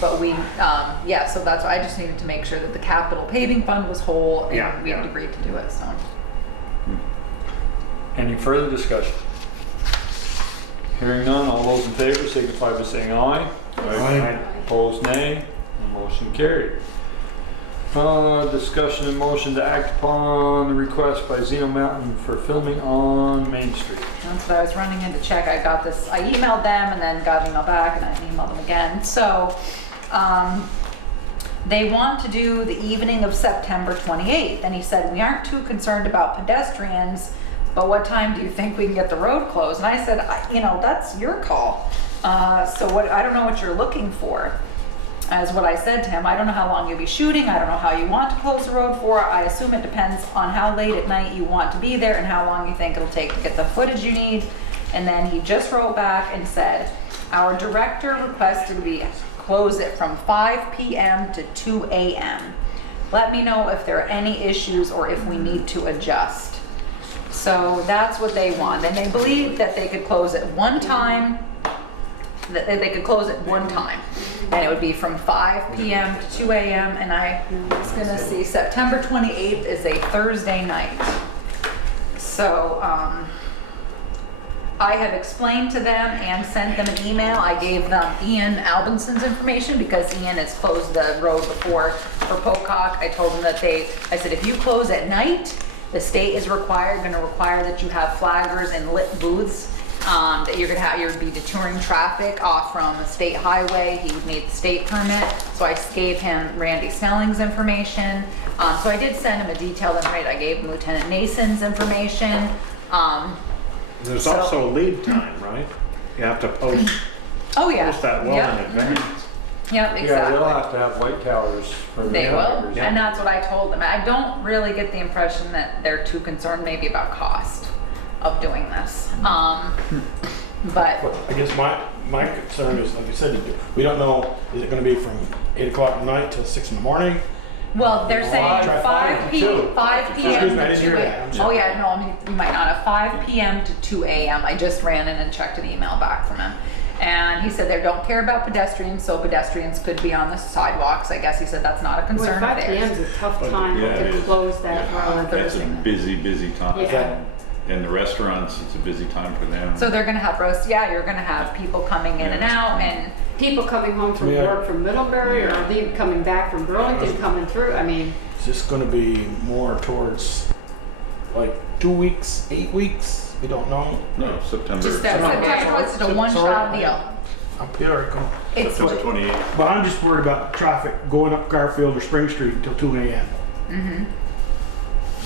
but we, yeah, so that's why I just needed to make sure that the capital paving fund was whole Yeah, and we had yeah. agreed to do it, so. Any further discussion? Hearing none, all those in favor signify by saying aye. Aye. Opposed, nay. Motion carried. Discussion and motion to act upon the request by Zeno Mountain for filming on Main Street. That's what I was running in to check. I got this, I emailed them and then got an email back and I emailed them again. So, they want to do the evening of September 28th. And he said, we aren't too concerned about pedestrians, but what time do you think we can get the road closed? And I said, you know, that's your call. So what, I don't know what you're looking for. As what I said to him, I don't know how long you'll be shooting. I don't know how you want to close the road for. I assume it depends on how late at night you want to be there and how long you think it'll take to get the footage you need. And then he just wrote back and said, our director requested we close it from 5 p.m. to 2 a.m. Let me know if there are any issues or if we need to adjust. So that's what they want. And they believe that they could close it one time, that they could close it one time. And it would be from 5 p.m. to 2 a.m. And I was gonna see, September 28th is a Thursday night. So, I have explained to them and sent them an email. I gave them Ian Albinson's information because Ian has closed the road before for Pocock. I told them that I said, if you close at night, the state is gonna require that you have flaggers and lit booths. That you'd be detouring traffic off from a state highway. He would need the state permit. So I gave him Randy Snelling's information. So I did send him a detailed information. I gave him Lieutenant Nason's information. There's also a lead time, right? You have to post, Oh yeah. post that well Yep. in advance. Yep, exactly. Yeah, they'll have to have light towers for the They will, flaggers. and that's what I told them. I don't really get the impression that they're too concerned maybe about cost of doing this. But But I guess my concern is, like you said, we don't know, is it gonna be from 8 o'clock at night till 6 in the morning? well, they're saying 5 p.m. Excuse me, I to didn't 2 hear that. a.m. I'm sorry. Oh yeah, no, I mean, you might not have 5 p.m. to 2 a.m. I just ran in and checked an email back from him. And he said they don't care about pedestrians, so pedestrians could be on the sidewalks. I guess he said that's not a Well, concern 5 of p.m. theirs. is a tough time Yeah, it to is. close that road. It's a busy time. Yeah. And the restaurants, it's a busy time for them. So they're gonna have you're gonna have people coming in and out and People coming home from Yeah. work from Middlebury or are they coming back from Burlington, coming through? I mean, Is this gonna be more towards like 2 weeks, 8 weeks? We don't know. No, September. just it's a one-shot deal. Up here it comes. It's September 28th. But I'm just worried about traffic going up Garfield or Spring Street until 2 a.m.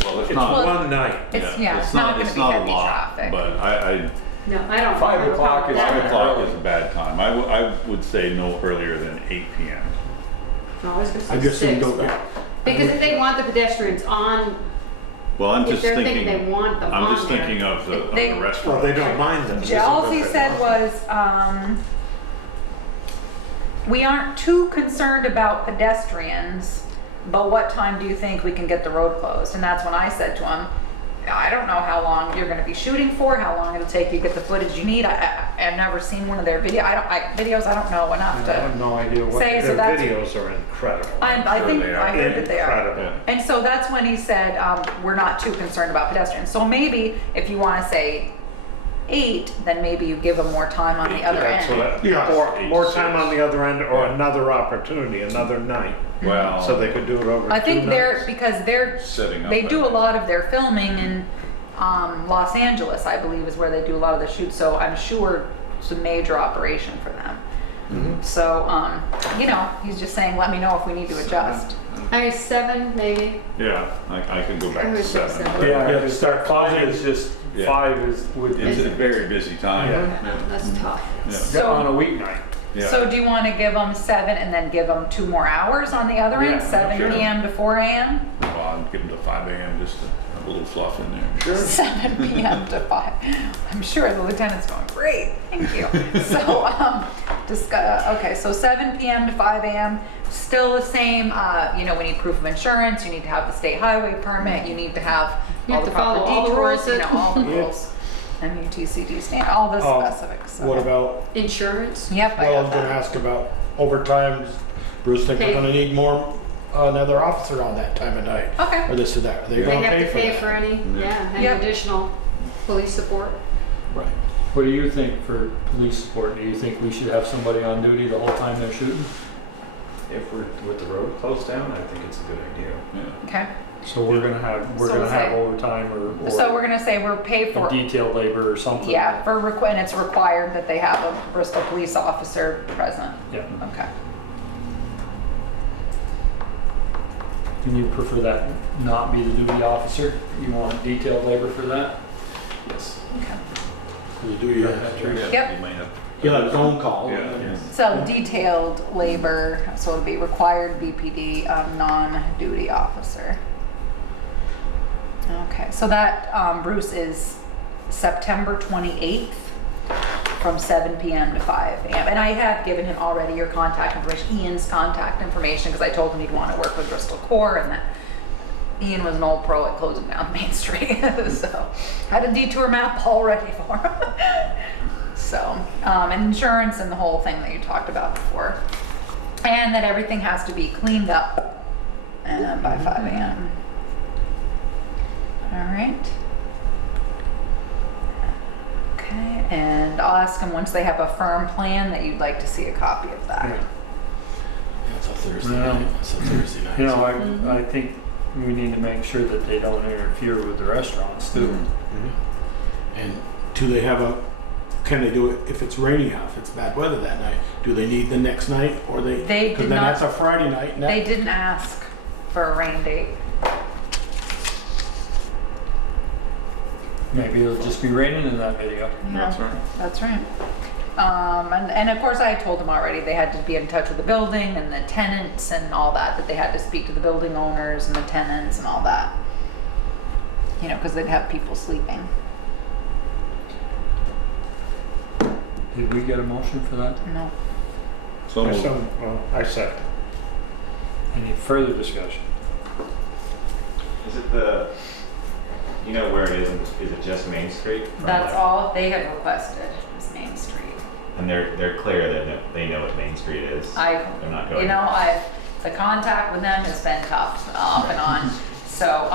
Well, it's It's not. one night. it's not gonna it's be not a heavy lot, traffic. But I no, I don't. 5 o'clock is 5 Yeah. o'clock is a bad time. I would say no earlier than 8 p.m. No, I was gonna I say guess we 6. don't. Because if they want the pedestrians on, Well, I'm if just they're thinking. thinking they want them on I'm just there. thinking of the They- Well, restaurant. they don't mind them. All he said was, we aren't too concerned about pedestrians, but what time do you think we can get the road closed? And that's when I said to him, I don't know how long you're gonna be shooting for, how long it'll take you to get the footage you need. I've never seen one of their videos. I don't know enough I to have no idea what. say, so Their that's. videos are incredible. I Sure think, they are. I heard that they are. Incredible. And so that's when he said, we're not too concerned about pedestrians. So maybe if you wanna say 8, then maybe you give them more time on the other That's end. what Yeah. Or more time on the other end or another opportunity, another night. Well, So they could do it over I 2 think nights. because setting up. they do a that. lot of their filming in Los Angeles, I believe, is where they do a lot of the shoots. So I'm sure it's a major operation for them. So, he's just saying, let me know if we need to adjust. I mean, 7 maybe. Yeah, I could go back I to would say 7. seven. but Yeah, Yeah, because start 5 is just, Yeah. 5 would It's be a very busy time. Yeah. That's tough. Yeah. So- on a weeknight. Yeah. So do you want to give them 7 and then give them 2 more hours on the other end, Yeah, 7 sure. p.m. to 4 a.m.? Well, I'd give them to 5 a.m. just to have a little fluff in there. 7 p.m. to 5. I'm sure the lieutenant's going, great, thank you. So, okay, so 7 p.m. to 5 a.m. Still the same, you know, we need proof of insurance, you need to have the state highway permit, you need to have You all have the to follow proper all the detours, rules you that- know, all the Yeah. rules. MUTCD stand, all the specifics. so. What about, Insurance? Yep, I well, I got was gonna that. ask about overtime. Bruce think we're Pay. gonna need more, another officer on that time of night, Okay. or this or that. Are they They gonna have pay to for pay that? for any, any Yep. additional police support. Right. What do you think for police support? Do you think we should have somebody on duty the whole time they're shooting? If we're with the road closed down, I think it's a good idea. Yeah. Okay, So we're gonna have, So say- overtime or so we're gonna say we're paid for, detailed labor or something. yeah, and it's required that they have a Bristol police officer present. Yeah. Okay. And you prefer that not be the duty officer? You want detailed labor for that? Yes. You do your, Yep. You might have. you'll have phone call. Yeah. So detailed labor, so it'll be required BPD, non-duty officer. Okay, so that, Bruce, is September 28th from 7 p.m. to 5 a.m. And I have given him already your contact information, Ian's contact information, because I told him he'd want to work with Bristol Core, and that Ian was an old pro at closing down Main Street, so had a detour map all ready for him. So, and insurance and the whole thing that you talked about before. And that everything has to be cleaned up by 5 a.m. All right. Okay, and I'll ask them once they have a firm plan that you'd like to see a copy of that. Yeah. It's a Thursday Yeah. night, it's a Thursday night. You know, I think we need to make sure that they don't interfere with the restaurants too. Mhm. And do they have can they do it if it's raining out, if it's bad weather that night? Do they need the next night, or They because did then not- that's a Friday night. And They didn't ask for a rain date. Maybe it'll just be raining in that video. That's right. That's right. And of course I told them already they had to be in touch with the building and the tenants and all that, that they had to speak to the building owners and the tenants and all that. You know, because they'd have people sleeping. Did we get a motion for that? No. So moved. I second. Any further discussion? Is it the, you know where it is it just Main Street? From That's like- all they had requested, is Main Street. And they're clear that they know what Main Street is. They're not going. You know, the contact with them has been tough, off and on. So,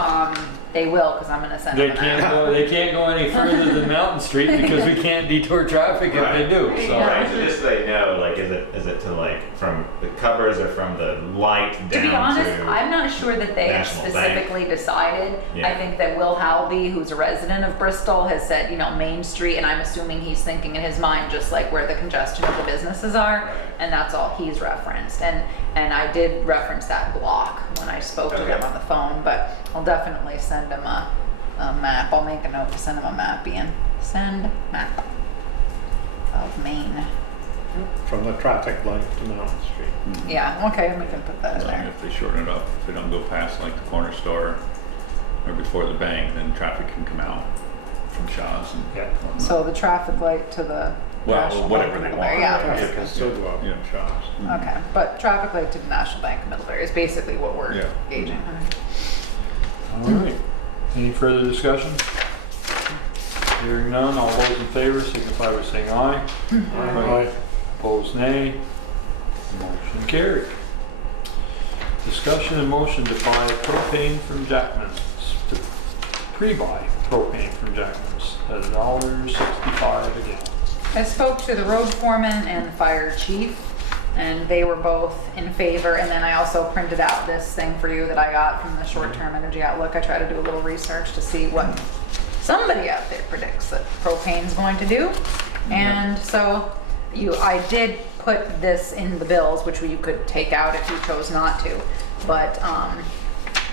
they will, because I'm gonna send They them an can't app. go. They can't go any further than Mountain Street because we can't detour traffic if they do. So. Right, so just so they know, like, is it to like from the covers or from the light down To be honest, to I'm not sure that they have National Bank? specifically decided. Yeah. I think that Will Halby, who's a resident of Bristol, has said, you know, Main Street, and I'm assuming he's thinking in his mind just like where the congestion of the businesses are, and that's all he's referenced. And I did reference that block when I spoke to them on the phone, but I'll definitely send him a map. I'll make a note to send him a map, Ian. Send map of Maine. From the traffic light to Mountain Street. Yeah, okay, we can put that in And there. if they shorten it up, if they don't go past like the corner store or before the bank, then traffic can come out from Shaw's and Yeah. whatnot. So the traffic light to the Well, National whatever Bank they Middlebury, want. yeah. Traffic can still go out Yeah. from Shaw's. Okay, but traffic light to the National Bank of Middlebury is basically what we're Yeah. gauging. All right. Any further discussion? Hearing none, all those in favor signify by saying aye. Aye. Opposed, nay. Motion carried. Discussion and motion to buy propane from Jackman's, to pre-buy propane from Jackman's at $1.65 a gallon. I spoke to the road foreman and the fire chief, and they were both in favor. And then I also printed out this thing for you that I got from the short-term energy outlook. I try to do a little research to see what somebody out there predicts that propane's going to do. And so I did put this in the bills, which you could take out if you chose not to. But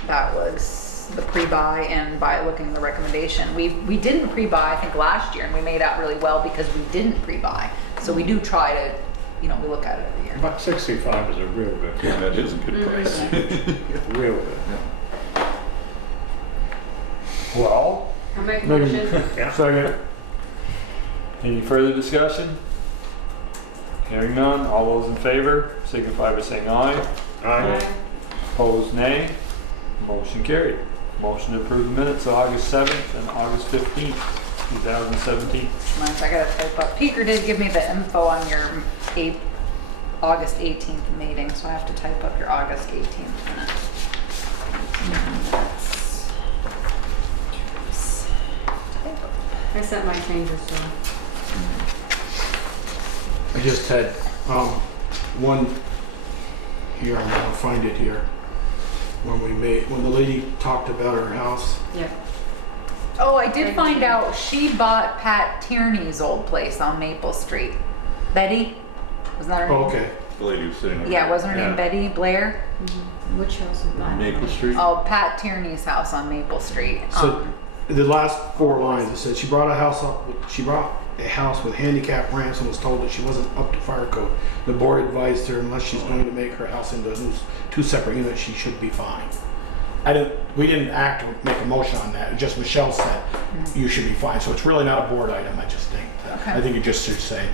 that was the pre-buy, and by looking at the recommendation, we didn't pre-buy I think last year, and we made out really well because we didn't pre-buy. So we do try to, you know, we look at it every year. But 65 is a real good, Yeah, that is a good price. real good. Well, I'll make a motion. Second. any further discussion? Hearing none, all those in favor signify by saying aye. Aye. Opposed, nay. Motion carried. Motion to approve the minutes of August 7th and August 15th, 2017. Nice, I gotta type up. Peter did give me the info on your August 18th meeting, so I have to type up your August 18th minutes. I sent my changes to him. I just had one here. I'm gonna find it here. When the lady talked about her house. Yep. Oh, I did find out she bought Pat Tierney's old place on Maple Street. Betty? Wasn't that her name? Oh, okay. The lady who's sitting over Yeah, there. wasn't her name Yeah. Betty Blair? Which house is mine? Maple Street? Oh, Pat Tierney's house on Maple Street. So the last 4 lines, it said she brought a house with handicap ramps and was told that she wasn't up to fire code. The board advised her unless she's going to make her house into two separate units, she should be fine. We didn't act or make a motion on that. Just Michelle said you should be fine. So it's really not a board item. I just think. Okay. I think you just should say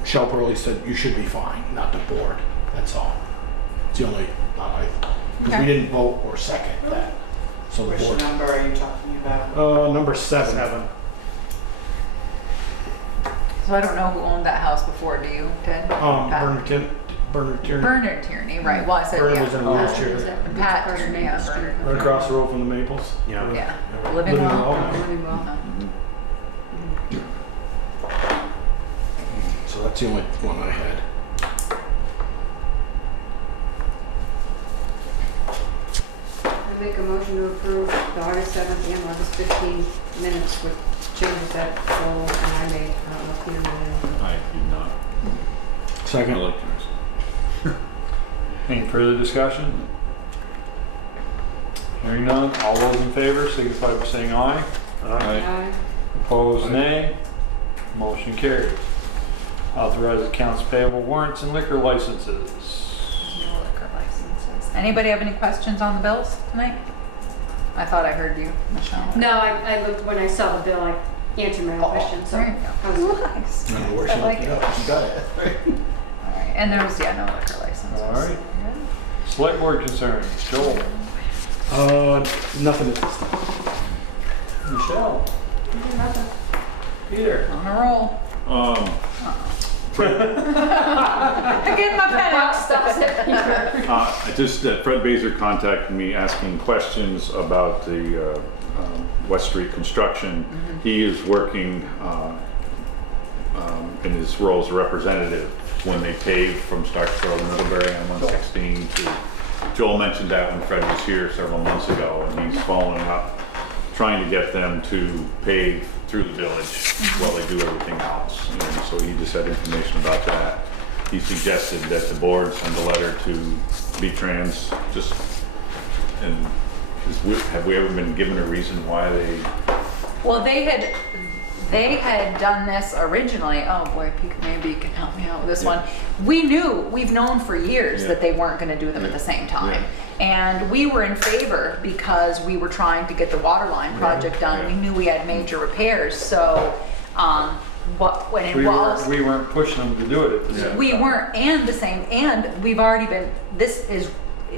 Michelle Pearlie said you should be fine, not the board. That's all. It's the only because we didn't vote or second that. So the Which board. number are you talking about? Number 7. So I don't know who owned that house before, do you, Ted? Bernard Tierney. Bernard Tierney, right. Well, I said, Bernard yeah. was in a Oh, wheelchair. Pat Tierney, yeah, Bernard. Right across the road from the Maples. Yeah. Yeah. Living well. Really well. So that's the only one I had. I make a motion to approve the August 7th and August 15th minutes with changes that Joel and I made. I don't know if Peter made anything. I did not. Second. I like yours. Any further discussion? Hearing none, all those in favor signify by saying aye. Aye. Opposed, nay. Motion carried. Authorize accounts payable warrants and liquor licenses. No liquor licenses. Anybody have any questions on the bills tonight? I thought I heard you, Michelle. No, I looked when I saw the bill. I answered my own question. So There you I was go. Nice. I don't know where I she like looked it it. up. She got it. All right, and there was, no liquor licenses. All right. Selectboard concerns. Joel. Nothing at this time. Michelle. nothing. Peter. On a roll. Again, my pen out. Stops at Peter. Fred Baser contacted me asking questions about the West Street construction. He is working in his role as a representative when they paved from Starkville to Middlebury on 116 to, Joel mentioned that when Fred was here several months ago, and he's following up, trying to get them to pave through the village while they do everything else. And so he just had information about that. He suggested that the board send a letter to V-Trans, have we ever been given a reason why they? Well, they had done this originally. Oh boy, maybe you can help me out with this one. We've known for years that they weren't going to do them at the same time. And we were in favor because we were trying to get the water line project done. We knew we had major repairs. So, We weren't pushing them to do it at the same time. we weren't, and we've already been,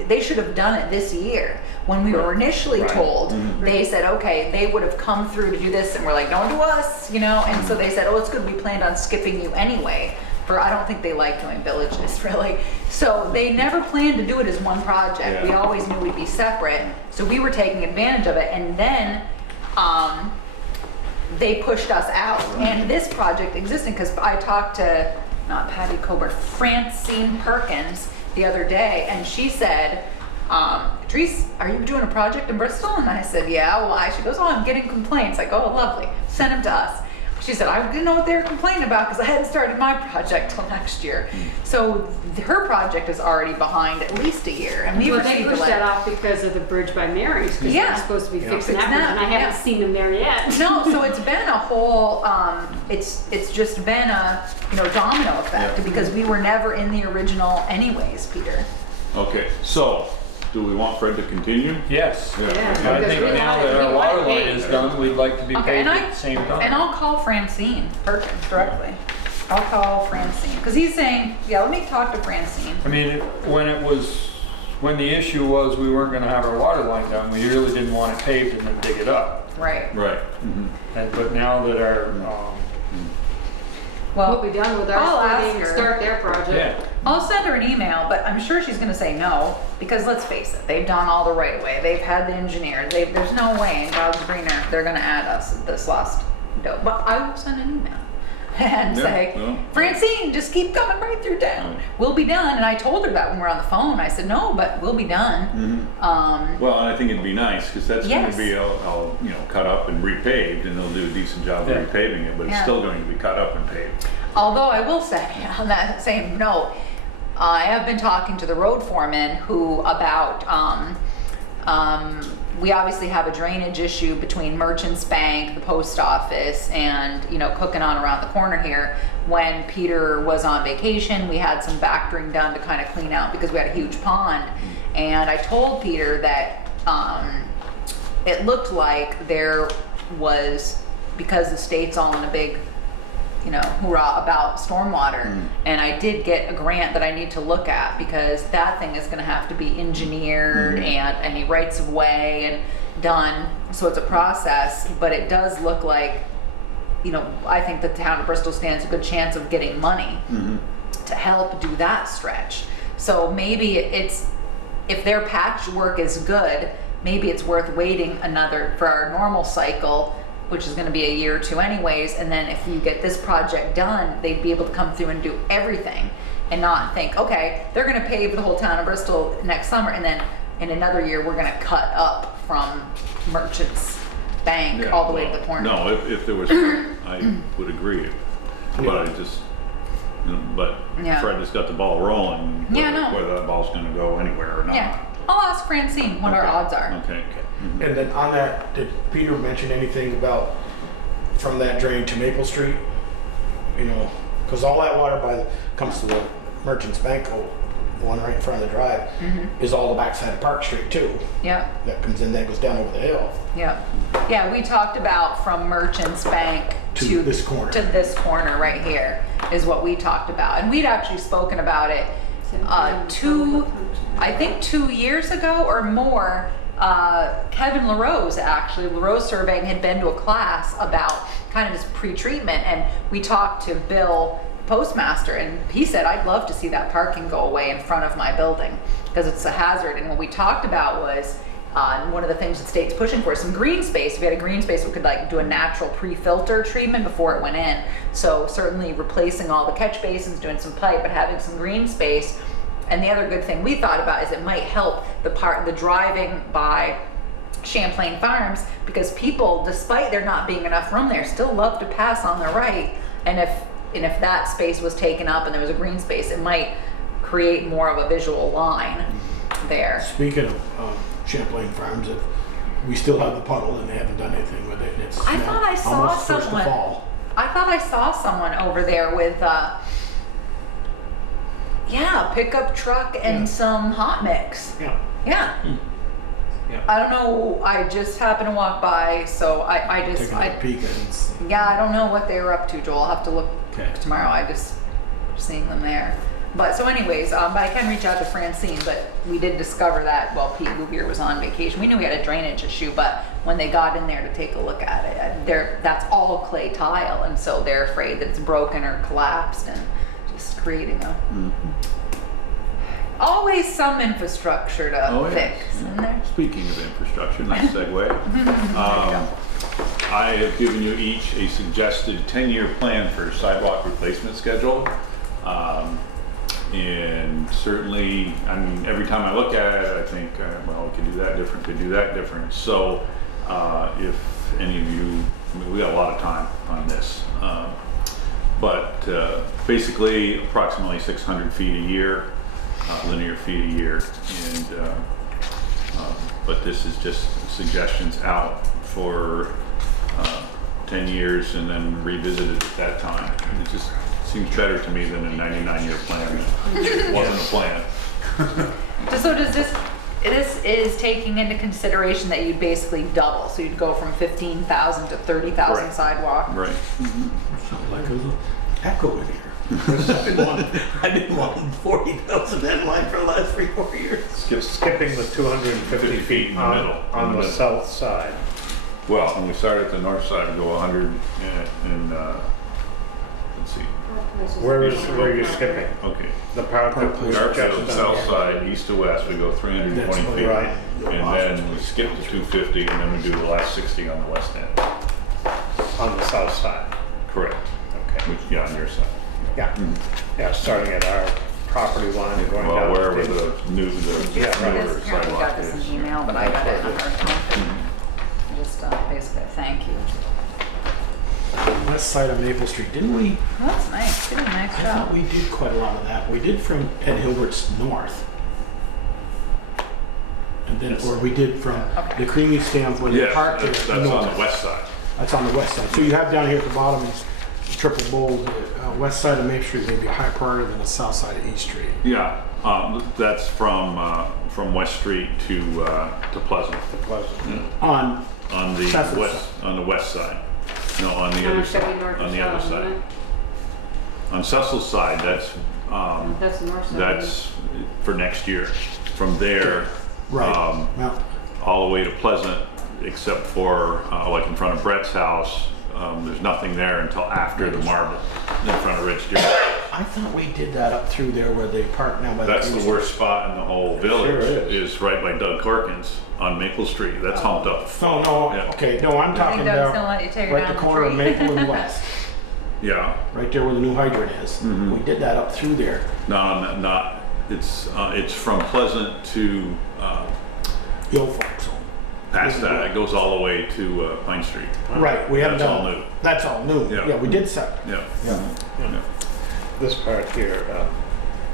they should have done it this year. When we were initially told, they said, okay, they would have come through to do this, and we're like, don't do us, and so they said, oh, it's good, we planned on skipping you anyway. I don't think they like doing villages, really. So they never planned to do it as one project. We always knew we'd be separate, so we were taking advantage of it, and then they pushed us out. And this project existed because I talked to, not Patty Coburn, Francine Perkins the other day, and she said, Patrice, are you doing a project in Bristol? And I said, yeah, why? She goes, oh, I'm getting complaints. I go, oh, lovely. Send them to us. she said, I didn't know what they were complaining about because I hadn't started my project till next year. So her project is already behind at least a year. And we Well, they received pushed the that letter. off because of the bridge by Mary's, because Yeah. they're supposed to be fixing Fix that bridge, and I haven't yeah. seen them there yet. No, so it's been a whole, it's just been a, domino effect because we were never in the original anyways, Peter. Okay, so, do we want Fred to continue? Yes. Yeah. I Because think we now wanted- that we our wanted water line paid. is done, we'd like to be Okay, paid and at the same And time. I'll call Francine Perkins directly. I'll call Francine, because he's saying, yeah, let me talk to Francine. I mean, when the issue was we weren't gonna have our water line done, we really didn't want it paved and then dig it up. Right. Right. But now that our, We'll be done with I'll our ask splitting and her. start their project. yeah, I'll send her an email, but I'm sure she's gonna say no, because let's face it, they've done all the right way. They've had the engineers. There's no way in God's greener they're gonna add us this last dough. But I will send an email and Yeah, say, well. Francine, just keep coming right through town. We'll be done. And I told her that when we were on the phone. I said, no, but we'll be done. Well, and I think it'd be nice, because that's going Yes. to be all, cut up and repaved, and they'll do a decent job of Yeah. repaving it, but it's Yeah. still going to be cut up and paved. Although I will say, on that same note, I have been talking to the road foreman who about, we obviously have a drainage issue between Merchants Bank, the post office, and, cooking on around the corner here. When Peter was on vacation, we had some factoring done to kind of clean out because we had a huge pond. And I told Peter that it looked like there was, because the state's all in a big hoorah about stormwater. And I did get a grant that I need to look at because that thing is going to have to be engineered and any rights of way and done. So it's a process, but it does look like, I think the town of Bristol stands a good chance of getting money to help do that stretch. So maybe if their patchwork is good, maybe it's worth waiting for our normal cycle, which is going to be a year or two anyways, and then if you get this project done, they'd be able to come through and do everything and not think, okay, they're going to pave the whole town of Bristol next summer, and then in another year we're going to cut up from Merchants Bank Yeah, all the way to well, the corner. No, if there was, I would agree, but I just, but Yeah. Fred has got the ball rolling, Yeah, no. whether that ball's going to go anywhere or not. Yeah, I'll ask Francine what our Okay. odds are. Okay. And then on that, did Peter mention anything about from that drain to Maple Street? Because all that water comes to the Merchants Bank, the one right in front of the drive, is all the backside of Park Street too. Yep. That comes in, that goes down over the hill Yep. Yeah, we talked about from Merchants Bank to this corner. to this corner right here is what we talked about. And we'd actually spoken about it I think 2 years ago or more. Kevin LaRose Surveying had been to a class about kind of this pre-treatment, and we talked to Bill, postmaster, and he said, I'd love to see that parking go away in front of my building because it's a hazard. And what we talked about was one of the things the state's pushing for is some green space. If we had a green space, we could do a natural pre-filter treatment before it went in. So certainly replacing all the catch basins, doing some pipe, but having some green space. And the other good thing we thought about is it might help the driving by Champlain Farms, because people, despite there not being enough room there, still love to pass on the right. And if that space was taken up and there was a green space, it might create more of a visual line there. Speaking of Champlain Farms, if we still have the puddle and they haven't done anything with it, and it's I thought I saw almost first someone. to fall. I thought I saw someone over there with pickup truck and some hot mix. Yeah. Yeah. Yeah. I don't know. I just happened to walk by, so I Taking a peek and I don't know what they were up to, Joel. I'll have to look Okay. tomorrow. I just seeing them there. But so anyways, but I can reach out to Francine, but we did discover that while Pete Bouvier was on vacation. We knew we had a drainage issue, but when they got in there to take a look at it, that's all clay tile, and so they're afraid that it's broken or collapsed and just creating always some infrastructure to fix. Isn't there? Speaking of infrastructure, nice segue. I have given you each a suggested 10-year plan for sidewalk replacement schedule. And certainly, every time I look at it, I think, we can do that different, could do that different. So if any of you I mean, we got a lot of time on this. But basically approximately 600 feet a year, linear feet a year. And, but this is just suggestions out for 10 years and then revisited at that time. And it just seems better to me than a 99-year plan that wasn't a plan. So does this, this is taking into consideration that you'd basically double, so you'd go from 15,000 to 30,000 Right. sidewalk? Right. Something like there's an echo in here. I've been wanting 40,000 headline for the last 3-4 years. Skipping the 250 feet in the middle. on the south side. Well, when we start at the north side, we go 100 and let's see. Where are you skipping? Okay. The power cut was Start just from the done. south side, east to west, we go 320 feet. Right. And then we skip to 250 and then we do the last 60 on the west end. On the south side. Correct. Okay. Which, yeah, on your side. Yeah. Yeah, starting at our property line and going Well, down. wherever to the new, the Yeah, right. newer Apparently got sidewalk this is. in email, but I got it in a hard copy. Just basically, thank you. West side of Maple Street, didn't we? Well, that's nice, did a nice I job. thought we did quite a lot of that. We did from Ed Hilbert's north. And then, or we did from Okay. the creamy stamp where they Yes, parked there. that's on north. the west side. That's on the west side. So you have down here at the bottom is triple bold, west side of Maple Street may be a higher priority than the south side of East Street. Yeah, that's from West Street to Pleasant. On On the Cecil west, side. on the west side. No, on the other side. On the other side. On Cecil's side, that's That's the north side. that's for next year. From there, right. Well, all the way to Pleasant, except for like in front of Brett's house. There's nothing there until after the marble in front of Rich Deer. I thought we did that up through there where they park now by That's the the worst spot in the whole village. Sure is right by Doug Corkins on Maple Street. That's humped up. Oh, no, Yeah. okay, no, I'm I talking think Doug's about gonna let you take her right down the the corner of tree. Maple and West, Yeah. right there where the new hydrant is. Mhm. We did that up through there. No, not. It's from Pleasant to The old folks home. past that. It goes all the way to Pine Street. Right, we haven't That's done. all new. That's all new. Yeah. Yeah, we did set. Yeah. Yeah. Yeah. This part here,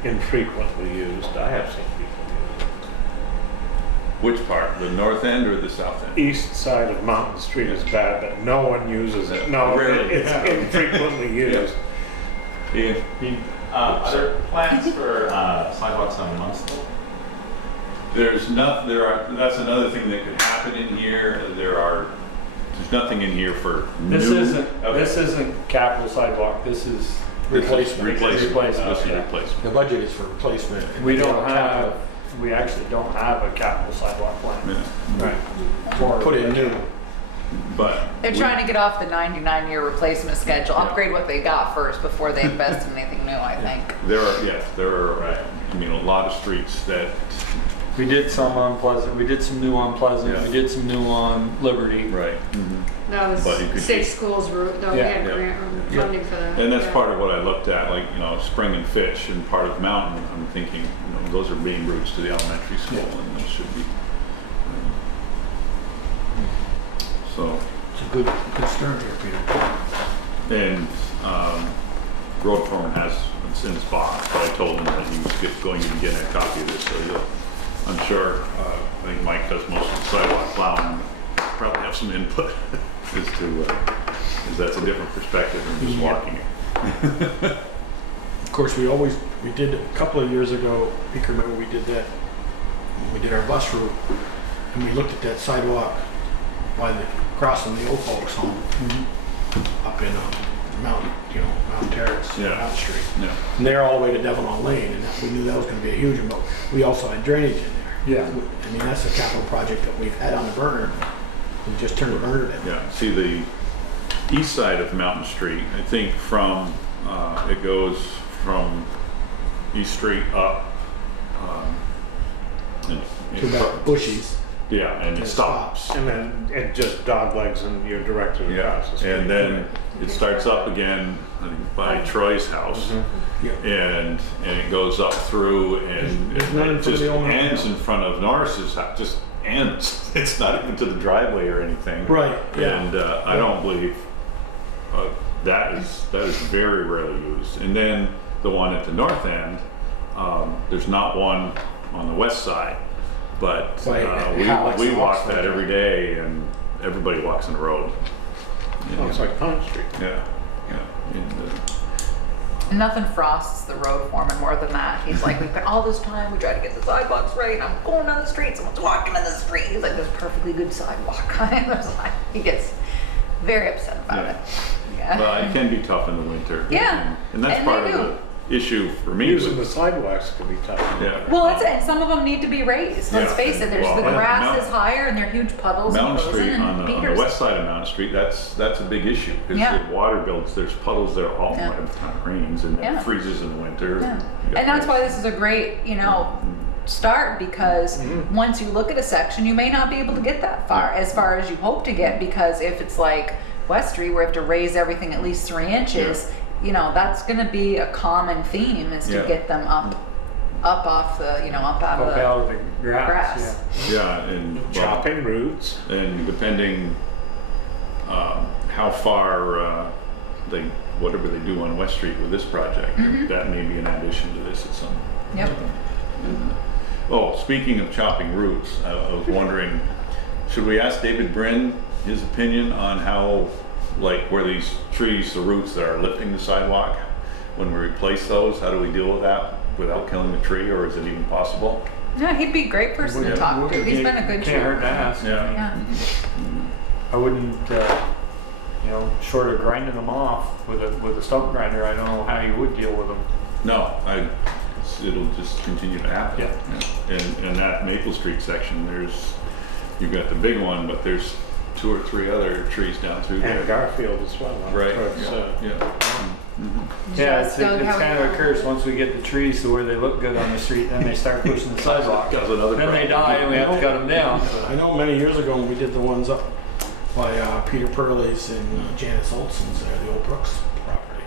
infrequently used. I have seen people use Which part? The north end or the south end? it. East side of Mountain Street is bad, but no one uses it. No, Rarely. it's Yeah. infrequently used. Yeah. Are there plans for sidewalks on Munstable? There's not. There are. That's another thing that could happen in here. There's nothing in here for This new. isn't capital sidewalk, this is Replacement. Replacement. This is yeah. replacement. The budget is for replacement. We don't have, we actually don't have a capital sidewalk plan. Yeah. Right. Put in new. But They're trying to get off the 99-year replacement schedule, upgrade what they got first before they invest in anything new, I think. there are. I mean, a lot of streets that. We did some on Pleasant, we did some new on Pleasant, Yeah. we did some new on Liberty. Right. That was But you could state do- schools route, though, we Yeah. had Yeah. grant funding for that. And that's Yeah. part of what I looked at, like, Spring and Fish and part of Mountain. I'm thinking, those are main routes to the elementary school, and those should be. So, It's a good start here, Peter. and road foreman has it's in his box, but I told him that he was going to be getting a copy of this, so I'm sure. I think Mike does most of the sidewalk plowing. Probably have some input as to because that's a different perspective than just walking it. Of course, we did a couple of years ago, Peter, remember we did that, when we did our bus route, and we looked at that sidewalk by crossing the old folks home, up in Mountain Terrace, Yeah. Mountain Street. Yeah. And they're all the way to Devon Lane, and we knew that was gonna be a huge one, but we also had drainage in there. Yeah. I mean, that's a capital project that we've had on the burner, we just turned the burner down. Yeah, see the east side of Mountain Street, I think from, it goes from East Street up, To about Bushies. Yeah, and it stops. And then it just doglegs and you're directed Yeah, across the street. and then it starts up again I think, by Troy's house. Yeah. And it goes up through and There's none in it front of just the old ends house. in front of Norris's house, just ends. It's not even to the driveway or anything. Right, yeah. And I don't believe that is very rarely used. And then the one at the north end, there's not one on the west side, but we walk that every day, and everybody walks in the road. Oh, it's like Pine Street. Yeah, yeah. And nothing frosts the road foreman more than that. He's like, we've spent all this time, we try to get the sidewalks right, I'm going down the street, someone's walking in the street. He's like, there's a perfectly good sidewalk. He gets very upset about it. Yeah. Well, it can be tough in the winter. Yeah. And that's part of the issue for me. Using the sidewalks can be tough. Yeah. Well, that's it. Some of them need to be raised. Let's Yeah. face it. There's the Well, grass is higher, and they're huge puddles. Mountain and Street, and on the west side of Mountain Street, that's a big issue, because Yeah. the water builds, there's puddles there all Yeah. the time it rains, and Yeah. it freezes in the winter. Yeah. You got And that's why this is a great, start, because once you look at a section, you may not be able to get that far as you hope to get, because if it's like West Street, where you have to raise everything at least 3 inches, that's going to be a common theme, is to Yeah. get them up off the, up out Up of out of the the grass. grass. Yeah, and Chopping roots. and depending how far whatever they do on West Street with this project, that may be an addition to this at some. Yep. Oh, speaking of chopping roots, I was wondering, should we ask David Brin his opinion on how, where these trees, the roots that are lifting the sidewalk, when we replace those, how do we deal with that without killing the tree, or is it even possible? Yeah, he'd be a great person to talk to. He's been a good Can't hurt to tree. ask. Yeah. I wouldn't, short of grinding them off with a stump grinder, I don't know how you would deal with them. No, it'll just continue to happen. Yeah. And that Maple Street section, you've got the big one, but there's 2 or 3 other trees down through there. And Garfield as well. Right, Towards, yeah. Yeah, it's Doug, how kind are of you? a curse. Once we get the trees to where they look good on the street, then they start pushing the sidewalk. That's another Then they problem. die and we have to cut them down. I know many years ago when we did the ones up by Peter Purley's and Janice Olson's there, the old Brooks property.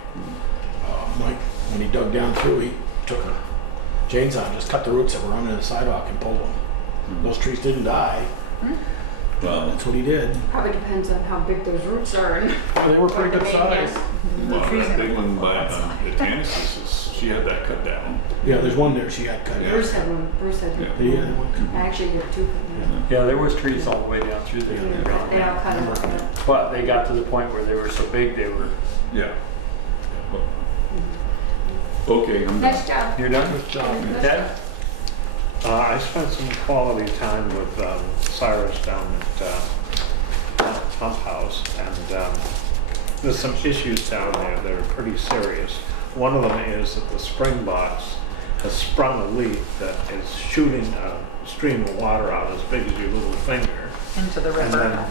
Mike, when he dug down through, he took a chainsaw and just cut the roots that were under the sidewalk and pulled them. Those trees didn't die. Well, That's what he did. Probably depends on how big those roots are and They were pretty good size. well, that big one by Janice's, she had that cut down. Yeah, there's one there she had cut. Bruce had one. Bruce had Yeah. one. Yeah. I actually did 2 from them. Yeah, there was trees all the way down through there. They all cut them off. But they got to the point where they were so big they were. Yeah. Okay, I'm done. Nice job. You're done? Good Ted? I spent some quality time with Cyrus down at Pump House, and there's some issues down there that are pretty serious. One of them is that the spring box has sprung a leak that is shooting a stream of water out as big as your little finger Into the and river.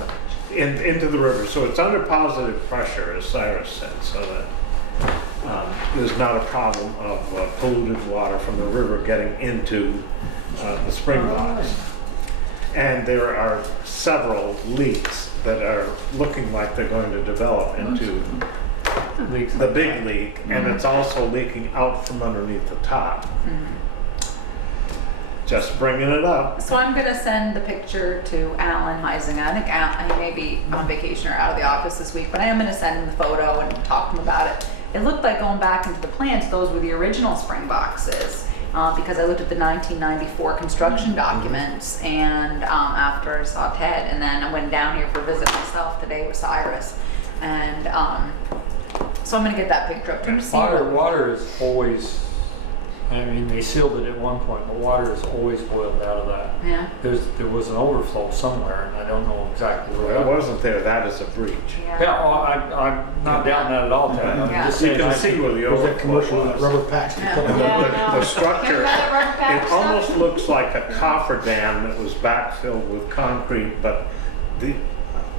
then into the river. So it's under positive pressure, as Cyrus said, so that there's not a problem of polluted water from the river getting into the spring box. And there are several leaks that are looking like they're going to develop into the big leak, and it's also leaking out from underneath the top. Just bringing it up. So I'm gonna send the picture to Alan Heisinger. I think he may be on vacation or out of the office this week, but I am gonna send him the photo and talk to him about it. It looked like, going back into the plans, those were the original spring boxes, because I looked at the 1994 construction documents, and after I saw Ted, and then I went down here for a visit myself today with Cyrus, and so I'm gonna get that picture up to him to see. Water is always, they sealed it at one point, but water is always boiled out of that. Yeah. There was an overflow somewhere, and I don't know exactly where. It wasn't there, that is a breach. Yeah, I'm not down that at all, Ted. I'm Yeah. just You saying. can see where the There's that overflow commercial with was. that rubber patch. Yeah. Put on Yeah, the- I know. The structure, Remember that rubber pack it stuff? almost looks like a cofferdam that was backfilled with concrete, but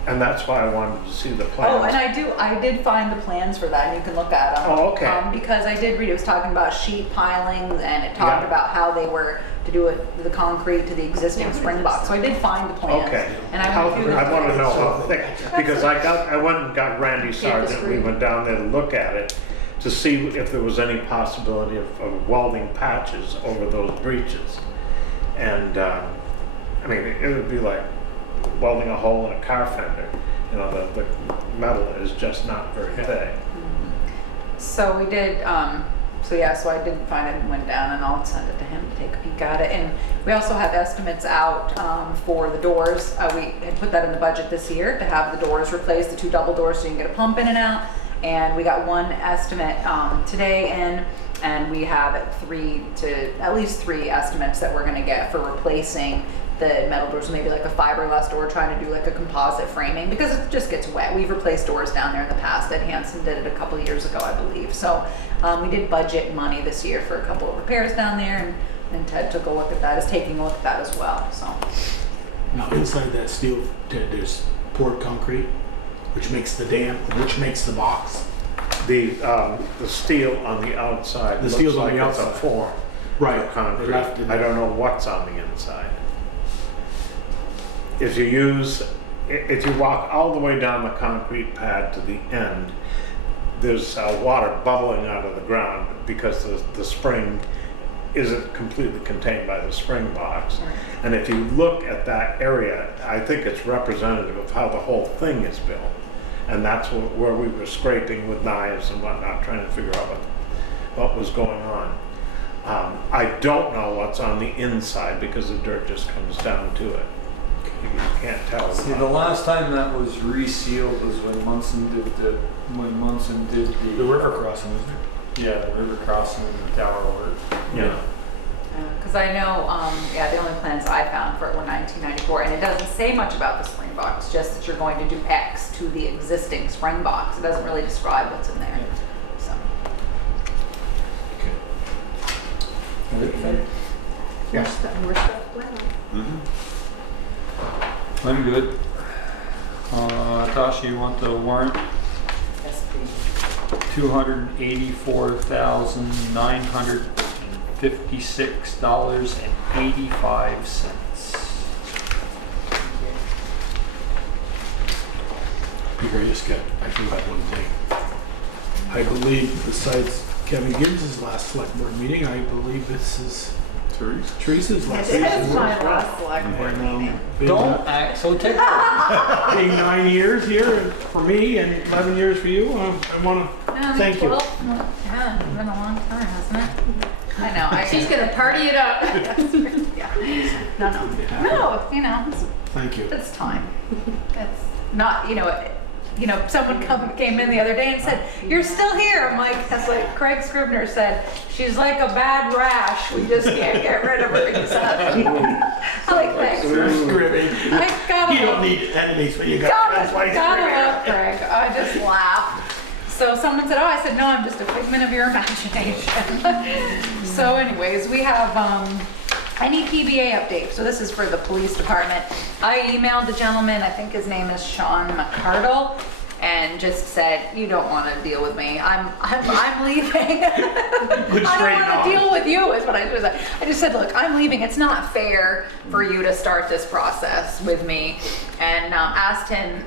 and that's why I wanted to see the plans. Oh, and I did find the plans for that, and you can look at them. Oh, okay. Because I did read, it was talking about sheet pilings, and it talked Yeah. about how they were to do it, the concrete to the existing spring box. So I did find the plans. Okay. And I went through them. I want to know how thick, because I went and got Randy Sargent, we went down there to look at it, to see if there was any possibility of welding patches over those breaches. And I mean, it would be like welding a hole in a car fender. You know, the metal is just not very thick. So we did, so I did find it and went down, and I'll send it to him to take a peek at it. And we also have estimates out for the doors. We had put that in the budget this year to have the doors replaced, the 2 double doors, so you can get a pump in and out. And we got 1 estimate today in, and we have at least 3 estimates that we're gonna get for replacing the metal doors, maybe like a fiberglass door, trying to do like a composite framing, because it just gets wet. We've replaced doors down there in the past. Ed Hansen did it a couple of years ago, I believe. So we did budget money this year for a couple of repairs down there, and Ted took a look at that, is taking a look at that as well. So Now inside that steel, Ted, there's poured concrete, which makes the box. The steel on the outside The looks steel's on like the it's a outside. form Right. of concrete. They left it- I don't know what's on the inside. If you walk all the way down the concrete pad to the end, there's water bubbling out of the ground because the spring isn't completely contained by the spring box. And if you look at that area, I think it's representative of how the whole thing is built. And that's where we were scraping with knives and whatnot, trying to figure out what was going on. I don't know what's on the inside because the dirt just comes down to it. You can't tell. See, the last time that was resealed was when Munson did the river crossing, isn't it? Yeah, the river crossing and the tower work. Yeah. because I know, the only plans I found for it were 1994, and it doesn't say much about the spring box, just that you're going to do X to the existing spring box. It doesn't really describe what's in there. So. Yeah. I'm good. Tasha, you want the warrant? Yes, please. $284,956.85. Peter, I forgot one thing. I believe besides Kevin Gibbs' last select board meeting, I believe this is Teresa's last. This is my last select board meeting. Don't act so typical. Being 9 years here for me and 11 years for you, I want to thank you. Yeah, it's been a long time, hasn't it? I know. She's gonna party it up. Yeah. No, Thank you. it's time. It's not, someone came in the other day and said, "You're still here." I'm like, that's like Craig Scribner said, "She's like a bad rash. We just can't get rid of her." I'm like, thanks. I gotta You don't need enemies when you got friends like gotta love Craig. I just laugh. So someone said, "Oh," I said, "No, I'm just a figment of your imagination." So anyways, we have any PBA update. So this is for the police department. I emailed the gentleman, I think his name is Sean McCardle, and just said, "You don't want to deal with me. I'm leaving." I don't want to deal with you, is what I just said. I just said, "Look, I'm leaving. It's not fair for you to start this process with me," and asked him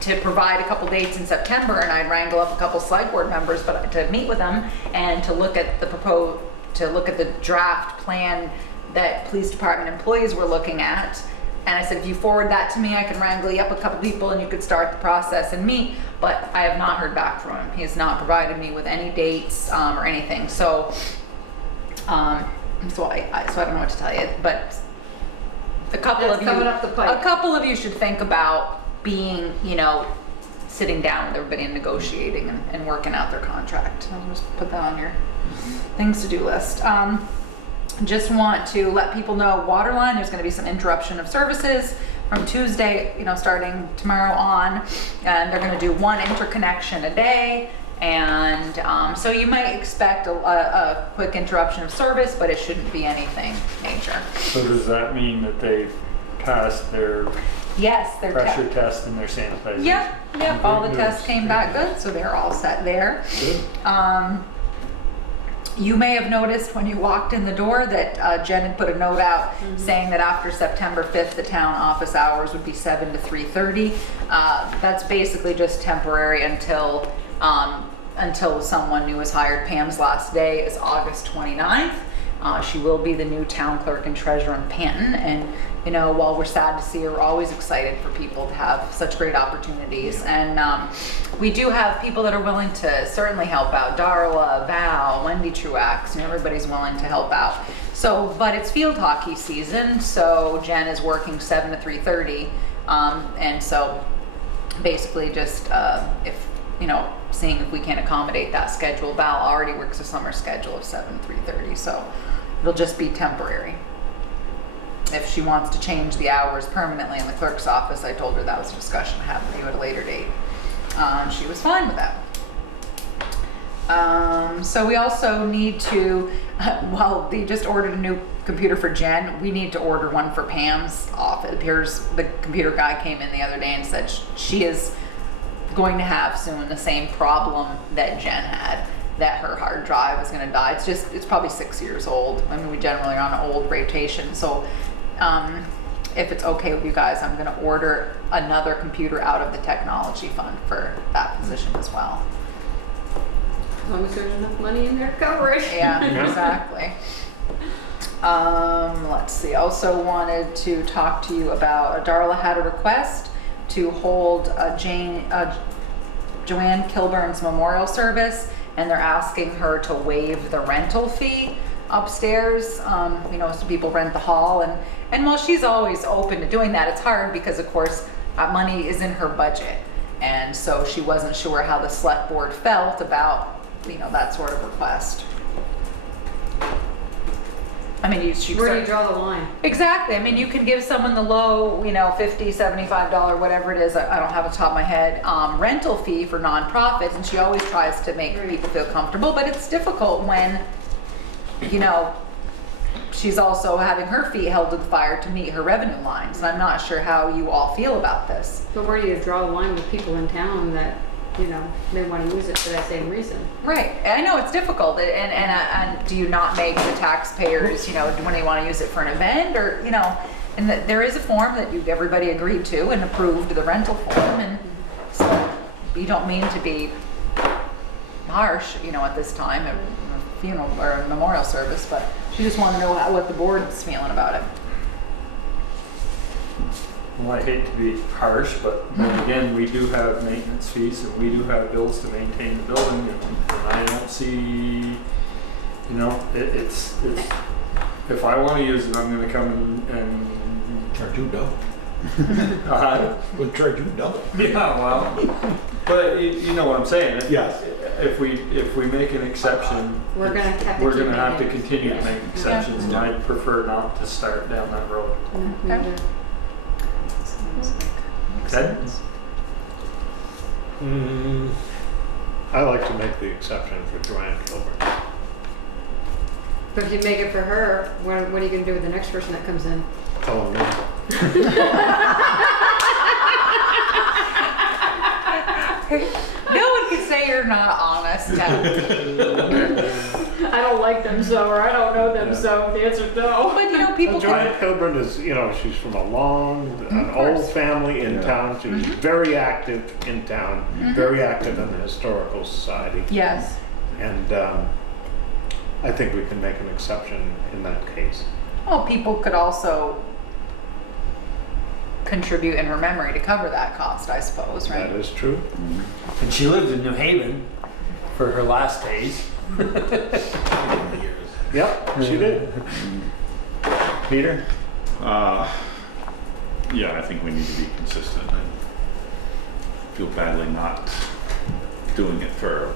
to provide a couple dates in September, and I'd wrangle up a couple select board members, but to meet with them and to look at the draft plan that police department employees were looking at. And I said, if you forward that to me, I can wrangle you up a couple people and you could start the process and meet. But I have not heard back from him. He has not provided me with any dates or anything. So, I don't know what to tell you. But a couple of you should think about being, sitting down with everybody and negotiating and working out their contract. I'll just put that on your things to do list. Just want to let people know, Waterline, there's going to be some interruption of services from Tuesday, starting tomorrow on, and they're going to do one interconnection a day, and so you might expect a quick interruption of service, but it shouldn't be anything major. So does that mean that they've passed their Yes, their pressure test and their sanitization? Yep, all the tests came back good, so they're all set there. Good. You may have noticed when you walked in the door that Jen had put a note out saying that after September 5th, the town office hours would be 7 to 3:30. That's basically just temporary until someone new is hired. Pam's last day is August 29th. She will be the new town clerk and treasurer in Panton, and you know, while we're sad to see her, we're always excited for people to have such great opportunities. And we do have people that are willing to certainly help out. Darla, Val, Wendy Truax, and everybody's willing to help out. So, but it's field hockey season, so Jen is working 7 to 3:30. And so basically just if, you know, seeing if we can accommodate that schedule. Val already works a summer schedule of 7 to 3:30, so it'll just be temporary. If she wants to change the hours permanently in the clerk's office, I told her that was a discussion to have with you at a later date. She was fine with that. So we also need to, well, they just ordered a new computer for Jen. We need to order one for Pam's office. It appears the computer guy came in the other day and said she is going to have soon the same problem that Jen had, that her hard drive is going to die. It's probably 6 years old. I mean, we generally are on an old rotation. So if it's okay with you guys, I'm going to order another computer out of the technology fund for that position as well. As long as there's enough money in there to cover it. Yeah, exactly. Let's see. Also wanted to talk to you about, Darla had a request to hold Joanne Kilburn's memorial service, and they're asking her to waive the rental fee upstairs. You know, so people rent the hall, and while she's always open to doing that, it's hard because of course money is in her budget, and so she wasn't sure how the select board felt about, you know, that sort of request. I mean, where do you draw the line? Exactly. I mean, you can give someone the low, you know, $50, $75, whatever it is, I don't have it top of my head, rental fee for nonprofits, and she always tries to make people feel comfortable, but it's difficult when, you know, she's also having her feet held to the fire to meet her revenue lines, and I'm not sure how you all feel about this. But where do you draw the line with people in town that, you know, they want to use it for that same reason? Right. I know it's difficult, and do you not make the taxpayers, you know, when they want to use it for an event, or, you know, and there is a form that everybody agreed to and approved, the rental form, and so you don't mean to be harsh, you know, at this time, a funeral or a memorial service, but she just wanted to know what the board's feeling about it. Well, I hate to be harsh, but then again, we do have maintenance fees and we do have bills to maintain the building, and I don't see, you know, it's if I want to use it, I'm going to come and Charge you double. We'll charge you double. Yeah, well, but you know what I'm saying. Yes. If we make an exception, We're going to have to we're going to have to continue to make exceptions, and I'd prefer not to start down that road. Okay. Okay. I like to make the exception for Joanne Kilburn. But if you make it for her, what are you going to do with the next person that comes in? Tell them no. No one can say you're not honest. I don't like them so, or I don't know them so. The answer's no. But you know, people Joanne Kilburn is, you know, she's from an old family in town. She's very active in town, very active in the historical society. Yes. And I think we can make an exception in that case. Well, people could also contribute in her memory to cover that cost, I suppose, right? That is true. And she lived in New Haven for her last days. Yep, she did. Peter? Yeah, I think we need to be consistent. I feel badly not doing it for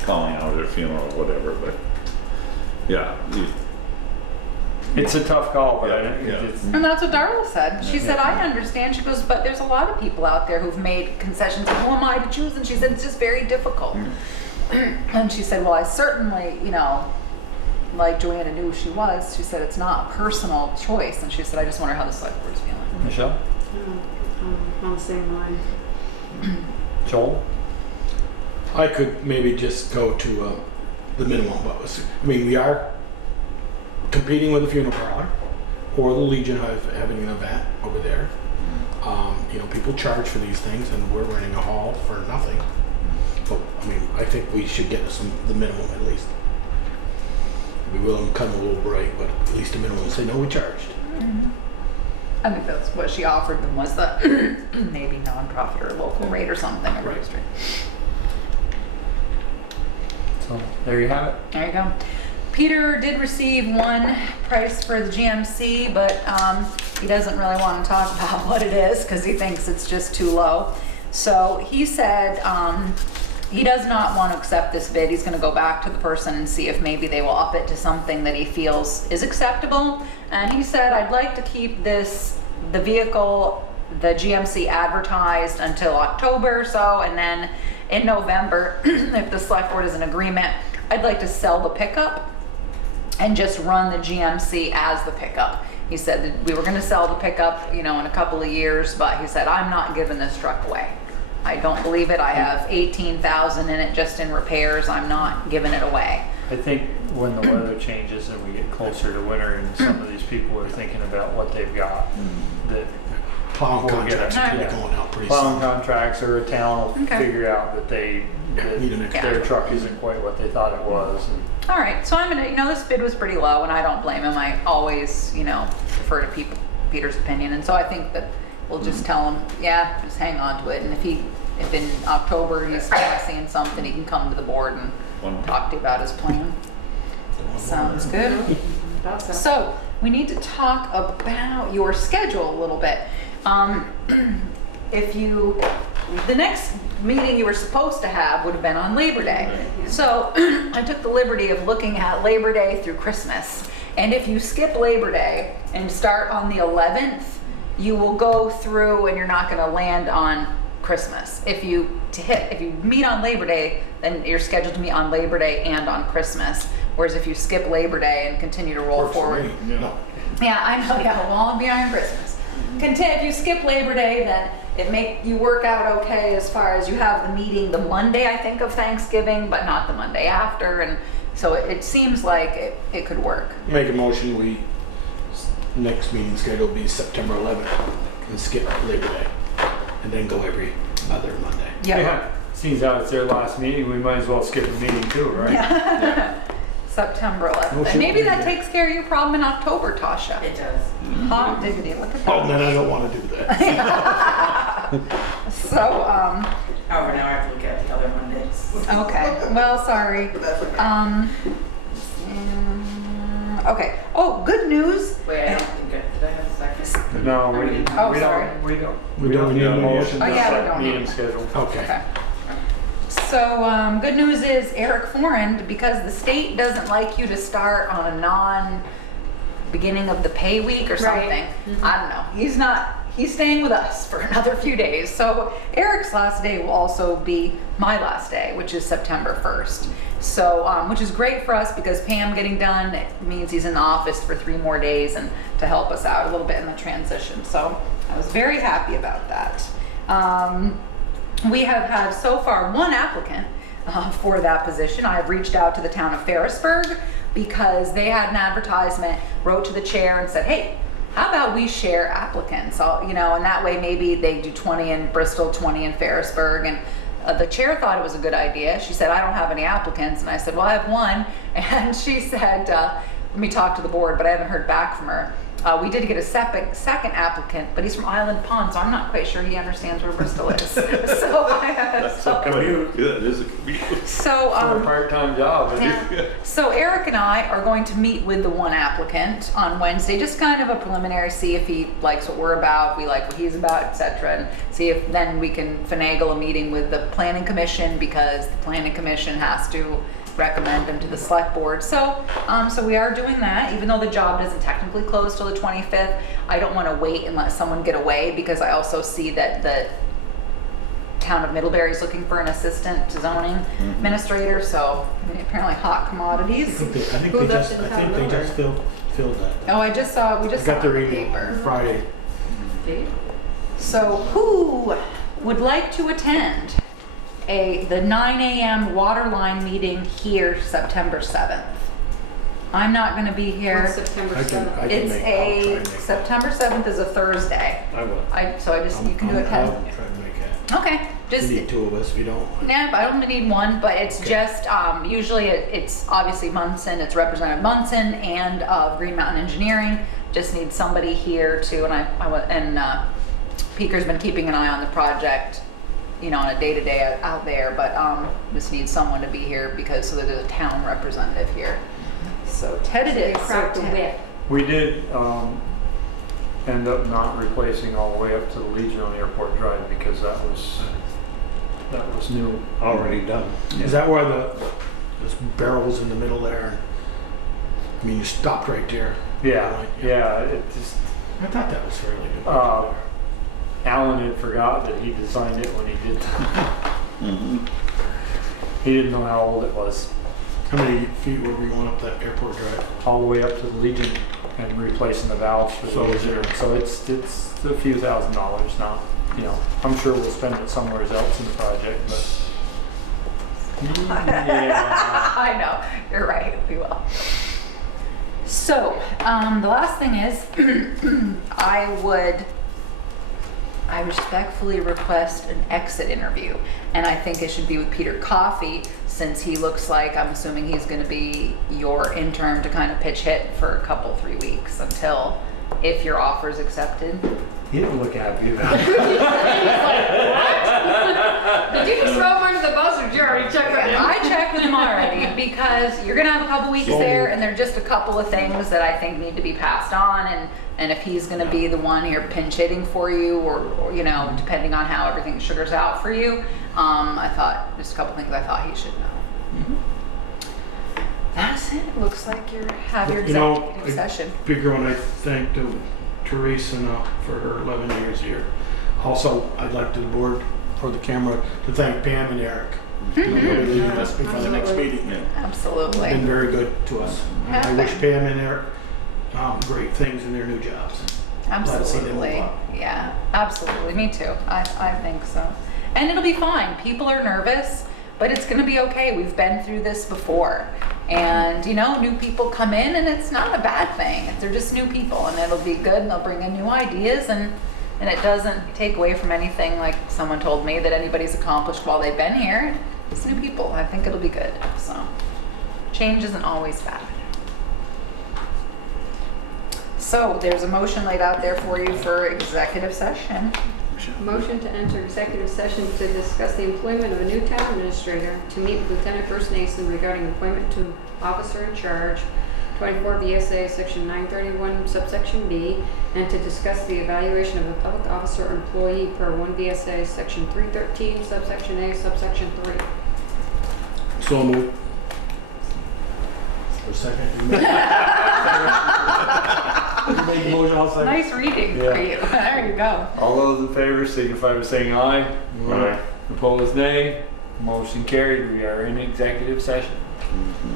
calling out at a funeral or whatever, but yeah. It's a tough call, but And that's what Darla said. She said, I understand. She goes, but there's a lot of people out there who've made concessions. Who am I to choose? And she said, it's just very difficult. And she said, well, I certainly, you know, like Joanna knew who she was. She said, it's not a personal choice. And she said, I just wonder how the select board is feeling. Michelle? On the same line. Joel? I could maybe just go to the minimum. I mean, we are competing with the funeral parlor or the Legion having an event over there. You know, people charge for these things, and we're renting a hall for nothing. So, I mean, I think we should get the minimum at least. We're willing to come a little bright, but at least the minimum. Say no, we charged. I think that's what she offered them was the maybe nonprofit or local rate or something. Or Right. So there you have it. There you go. Peter did receive one price for the GMC, but he doesn't really want to talk about what it is because he thinks it's just too low. So he said he does not want to accept this bid. He's going to go back to the person and see if maybe they will up it to something that he feels is acceptable. And he said, I'd like to keep the vehicle, the GMC, advertised until October or so, and then in November, if the select board is in agreement, I'd like to sell the pickup and just run the GMC as the pickup. He said that we were going to sell the pickup, you know, in a couple of years, but he said, I'm not giving this truck away. I don't believe it. I have 18,000 in it just in repairs. I'm not giving it away. I think when the weather changes and we get closer to winter and some of these people are thinking about what they've got, that Plowing we'll get contracts a- are gonna be yeah. going out pretty plowing soon. contracts or a town will Okay. figure out that Need an extra their truck. truck isn't quite what they thought it was. And All right, so I'm gonna, you know, this bid was pretty low, and I don't blame him. I always, you know, defer to Peter's opinion, and so I think that we'll just tell him, yeah, just hang on to it, and if in October he's kind of seeing something, he can come to the board and talk to you about his plan. Sounds good. So we need to talk about your schedule a little bit. The next meeting you were supposed to have would have been on Labor Day. So I took the liberty of looking at Labor Day through Christmas. And if you skip Labor Day and start on the 11th, you will go through and you're not going to land on Christmas. If you meet on Labor Day, then you're scheduled to meet on Labor Day and on Christmas. Whereas if you skip Labor Day and continue to roll Works for forward. me. No. Yeah, I know, yeah, we'll all be on Christmas. If you skip Labor Day, then you work out okay as far as you have the meeting the Monday, I think, of Thanksgiving, but not the Monday after, and so it seems like it could work. Make a motion, next meeting schedule will be September 11th and skip Labor Day. And then go every other Monday. Yeah. seems how it's their last meeting, we might as well skip a meeting too, right? Yeah. September 11th. No And maybe shit. that takes care of your problem in October, Tasha. It does. Hot diggity, look at Oh, that. then I don't want to do that. So, However, now I have to look at the other Mondays. okay, well, sorry. But that's okay. Okay, oh, good news. Wait, I don't think did I have a second? No, Or we didn't Oh, we sorry. don't, we don't. We don't need a motion. Oh, yeah, we Set don't need meeting it. schedule. Okay. Okay. So, good news is Eric Foran, because the state doesn't like you to start on a beginning of the pay week or something. Right. I don't know. He's staying with us for another few days. So Eric's last day will also be my last day, which is September 1st. So, which is great for us because Pam getting done, it means he's in the office for 3 more days and to help us out a little bit in the transition. So I was very happy about that. We have had so far one applicant for that position. I've reached out to the town of Ferrisburg because they had an advertisement, wrote to the chair and said, hey, how about we share applicants? And that way maybe they do 20 in Bristol, 20 in Ferrisburg. And the chair thought it was a good idea. She said, I don't have any applicants. And I said, well, I have one. And she said, let me talk to the board, but I haven't heard back from her. We did get a second applicant, but he's from Island Pond, so I'm not quite sure he understands where Bristol is. That's a commute. Yeah, it is a commute. So, For a part-time job. yeah. So Eric and I are going to meet with the one applicant on Wednesday, just kind of a preliminary, see if he likes what we're about, we like what he's about, etc., and see if then we can finagle a meeting with the planning commission because the planning commission has to recommend them to the select board. So we are doing that, even though the job doesn't technically close till the 25th. I don't want to wait and let someone get away because I also see that the town of Middlebury is looking for an assistant zoning administrator. So apparently hot commodities. I think Who they left just, in I town think they just filled that. Oh, we just saw I it got on their the email on paper. Friday. So who would like to attend the 9 a.m. water line meeting here September 7th? I'm not going to be What's here. September I can 7th? make, It's I'll try and make September 7th is a Thursday. I will. You can do it I'll 10. try and make it. Okay, just We need 2 of us if you don't. yeah, I only need one, but it's Okay. just usually it's obviously Munson. It's Representative Munson and Green Mountain Engineering, just need somebody here to, and Peaker's been keeping an eye on the project, you know, on a day-to-day out there, but just need someone to be here because so that there's a town representative here. So tentative. Crack the whip. We did end up not replacing all the way up to the Legion on Airport Drive because that was new. Already done. Is that why those barrels in the middle there? I mean, you stopped right there. Yeah, Right, yeah. It just I thought that was fairly good. Alan had forgot that he designed it when he did that. Mhm. He didn't know how old it was. How many feet were we going up that airport drive? All the way up to the Legion and replacing the valves for So the is Legion. there- So it's a few $1,000s now. You know, I'm sure we'll spend it somewhere else in the project, but yeah. I know, you're right, we will. So, the last thing is, I respectfully request an exit interview. And I think it should be with Peter Coffey, since he looks like, I'm assuming he's gonna be your intern to kind of pitch hit for a couple, 3 weeks until, if your offer is accepted. He didn't look happy about it. Did you just throw him under the bus or did you already check with him? I checked with him already because you're gonna have a couple weeks there and there are just a couple of things that I think need to be passed on, and if he's gonna be the one here pinch hitting for you or you know, depending on how everything sugars out for you, I thought, just a couple things I thought he should know. That's it. Looks like you have your You know, executive session. Bigger one, I thanked Teresa for her 11 years here. Also, I'd like to the board for the camera to thank Pam and Eric. They'll be leaving us before the next meeting. Been Absolutely. very good to us. And I wish Pam and Eric great things in their new jobs. Glad to see them move Absolutely. up. Yeah, absolutely. Me too. I think so. And it'll be fine. People are nervous, but it's going to be okay. We've been through this before. And, you know, new people come in and it's not a bad thing. They're just new people and it'll be good and they'll bring in new ideas and it doesn't take away from anything like someone told me that anybody's accomplished while they've been here. It's new people. I think it'll be good. So change isn't always bad. So there's a motion laid out there for you for executive session. Motion to enter executive session to discuss the employment of a new town administrator, to meet with Lieutenant First Nason regarding appointment to officer in charge, 24 VSA section 931 subsection B, and to discuss the evaluation of a public officer or employee per 1 VSA section 313 subsection A subsection 3. So moved. For a second. You make a motion, I'll second. Nice reading for you. There you go. All those in favor signify by saying aye. Aye. Opposed, nay. Motion carried. We are in executive session. Mhm.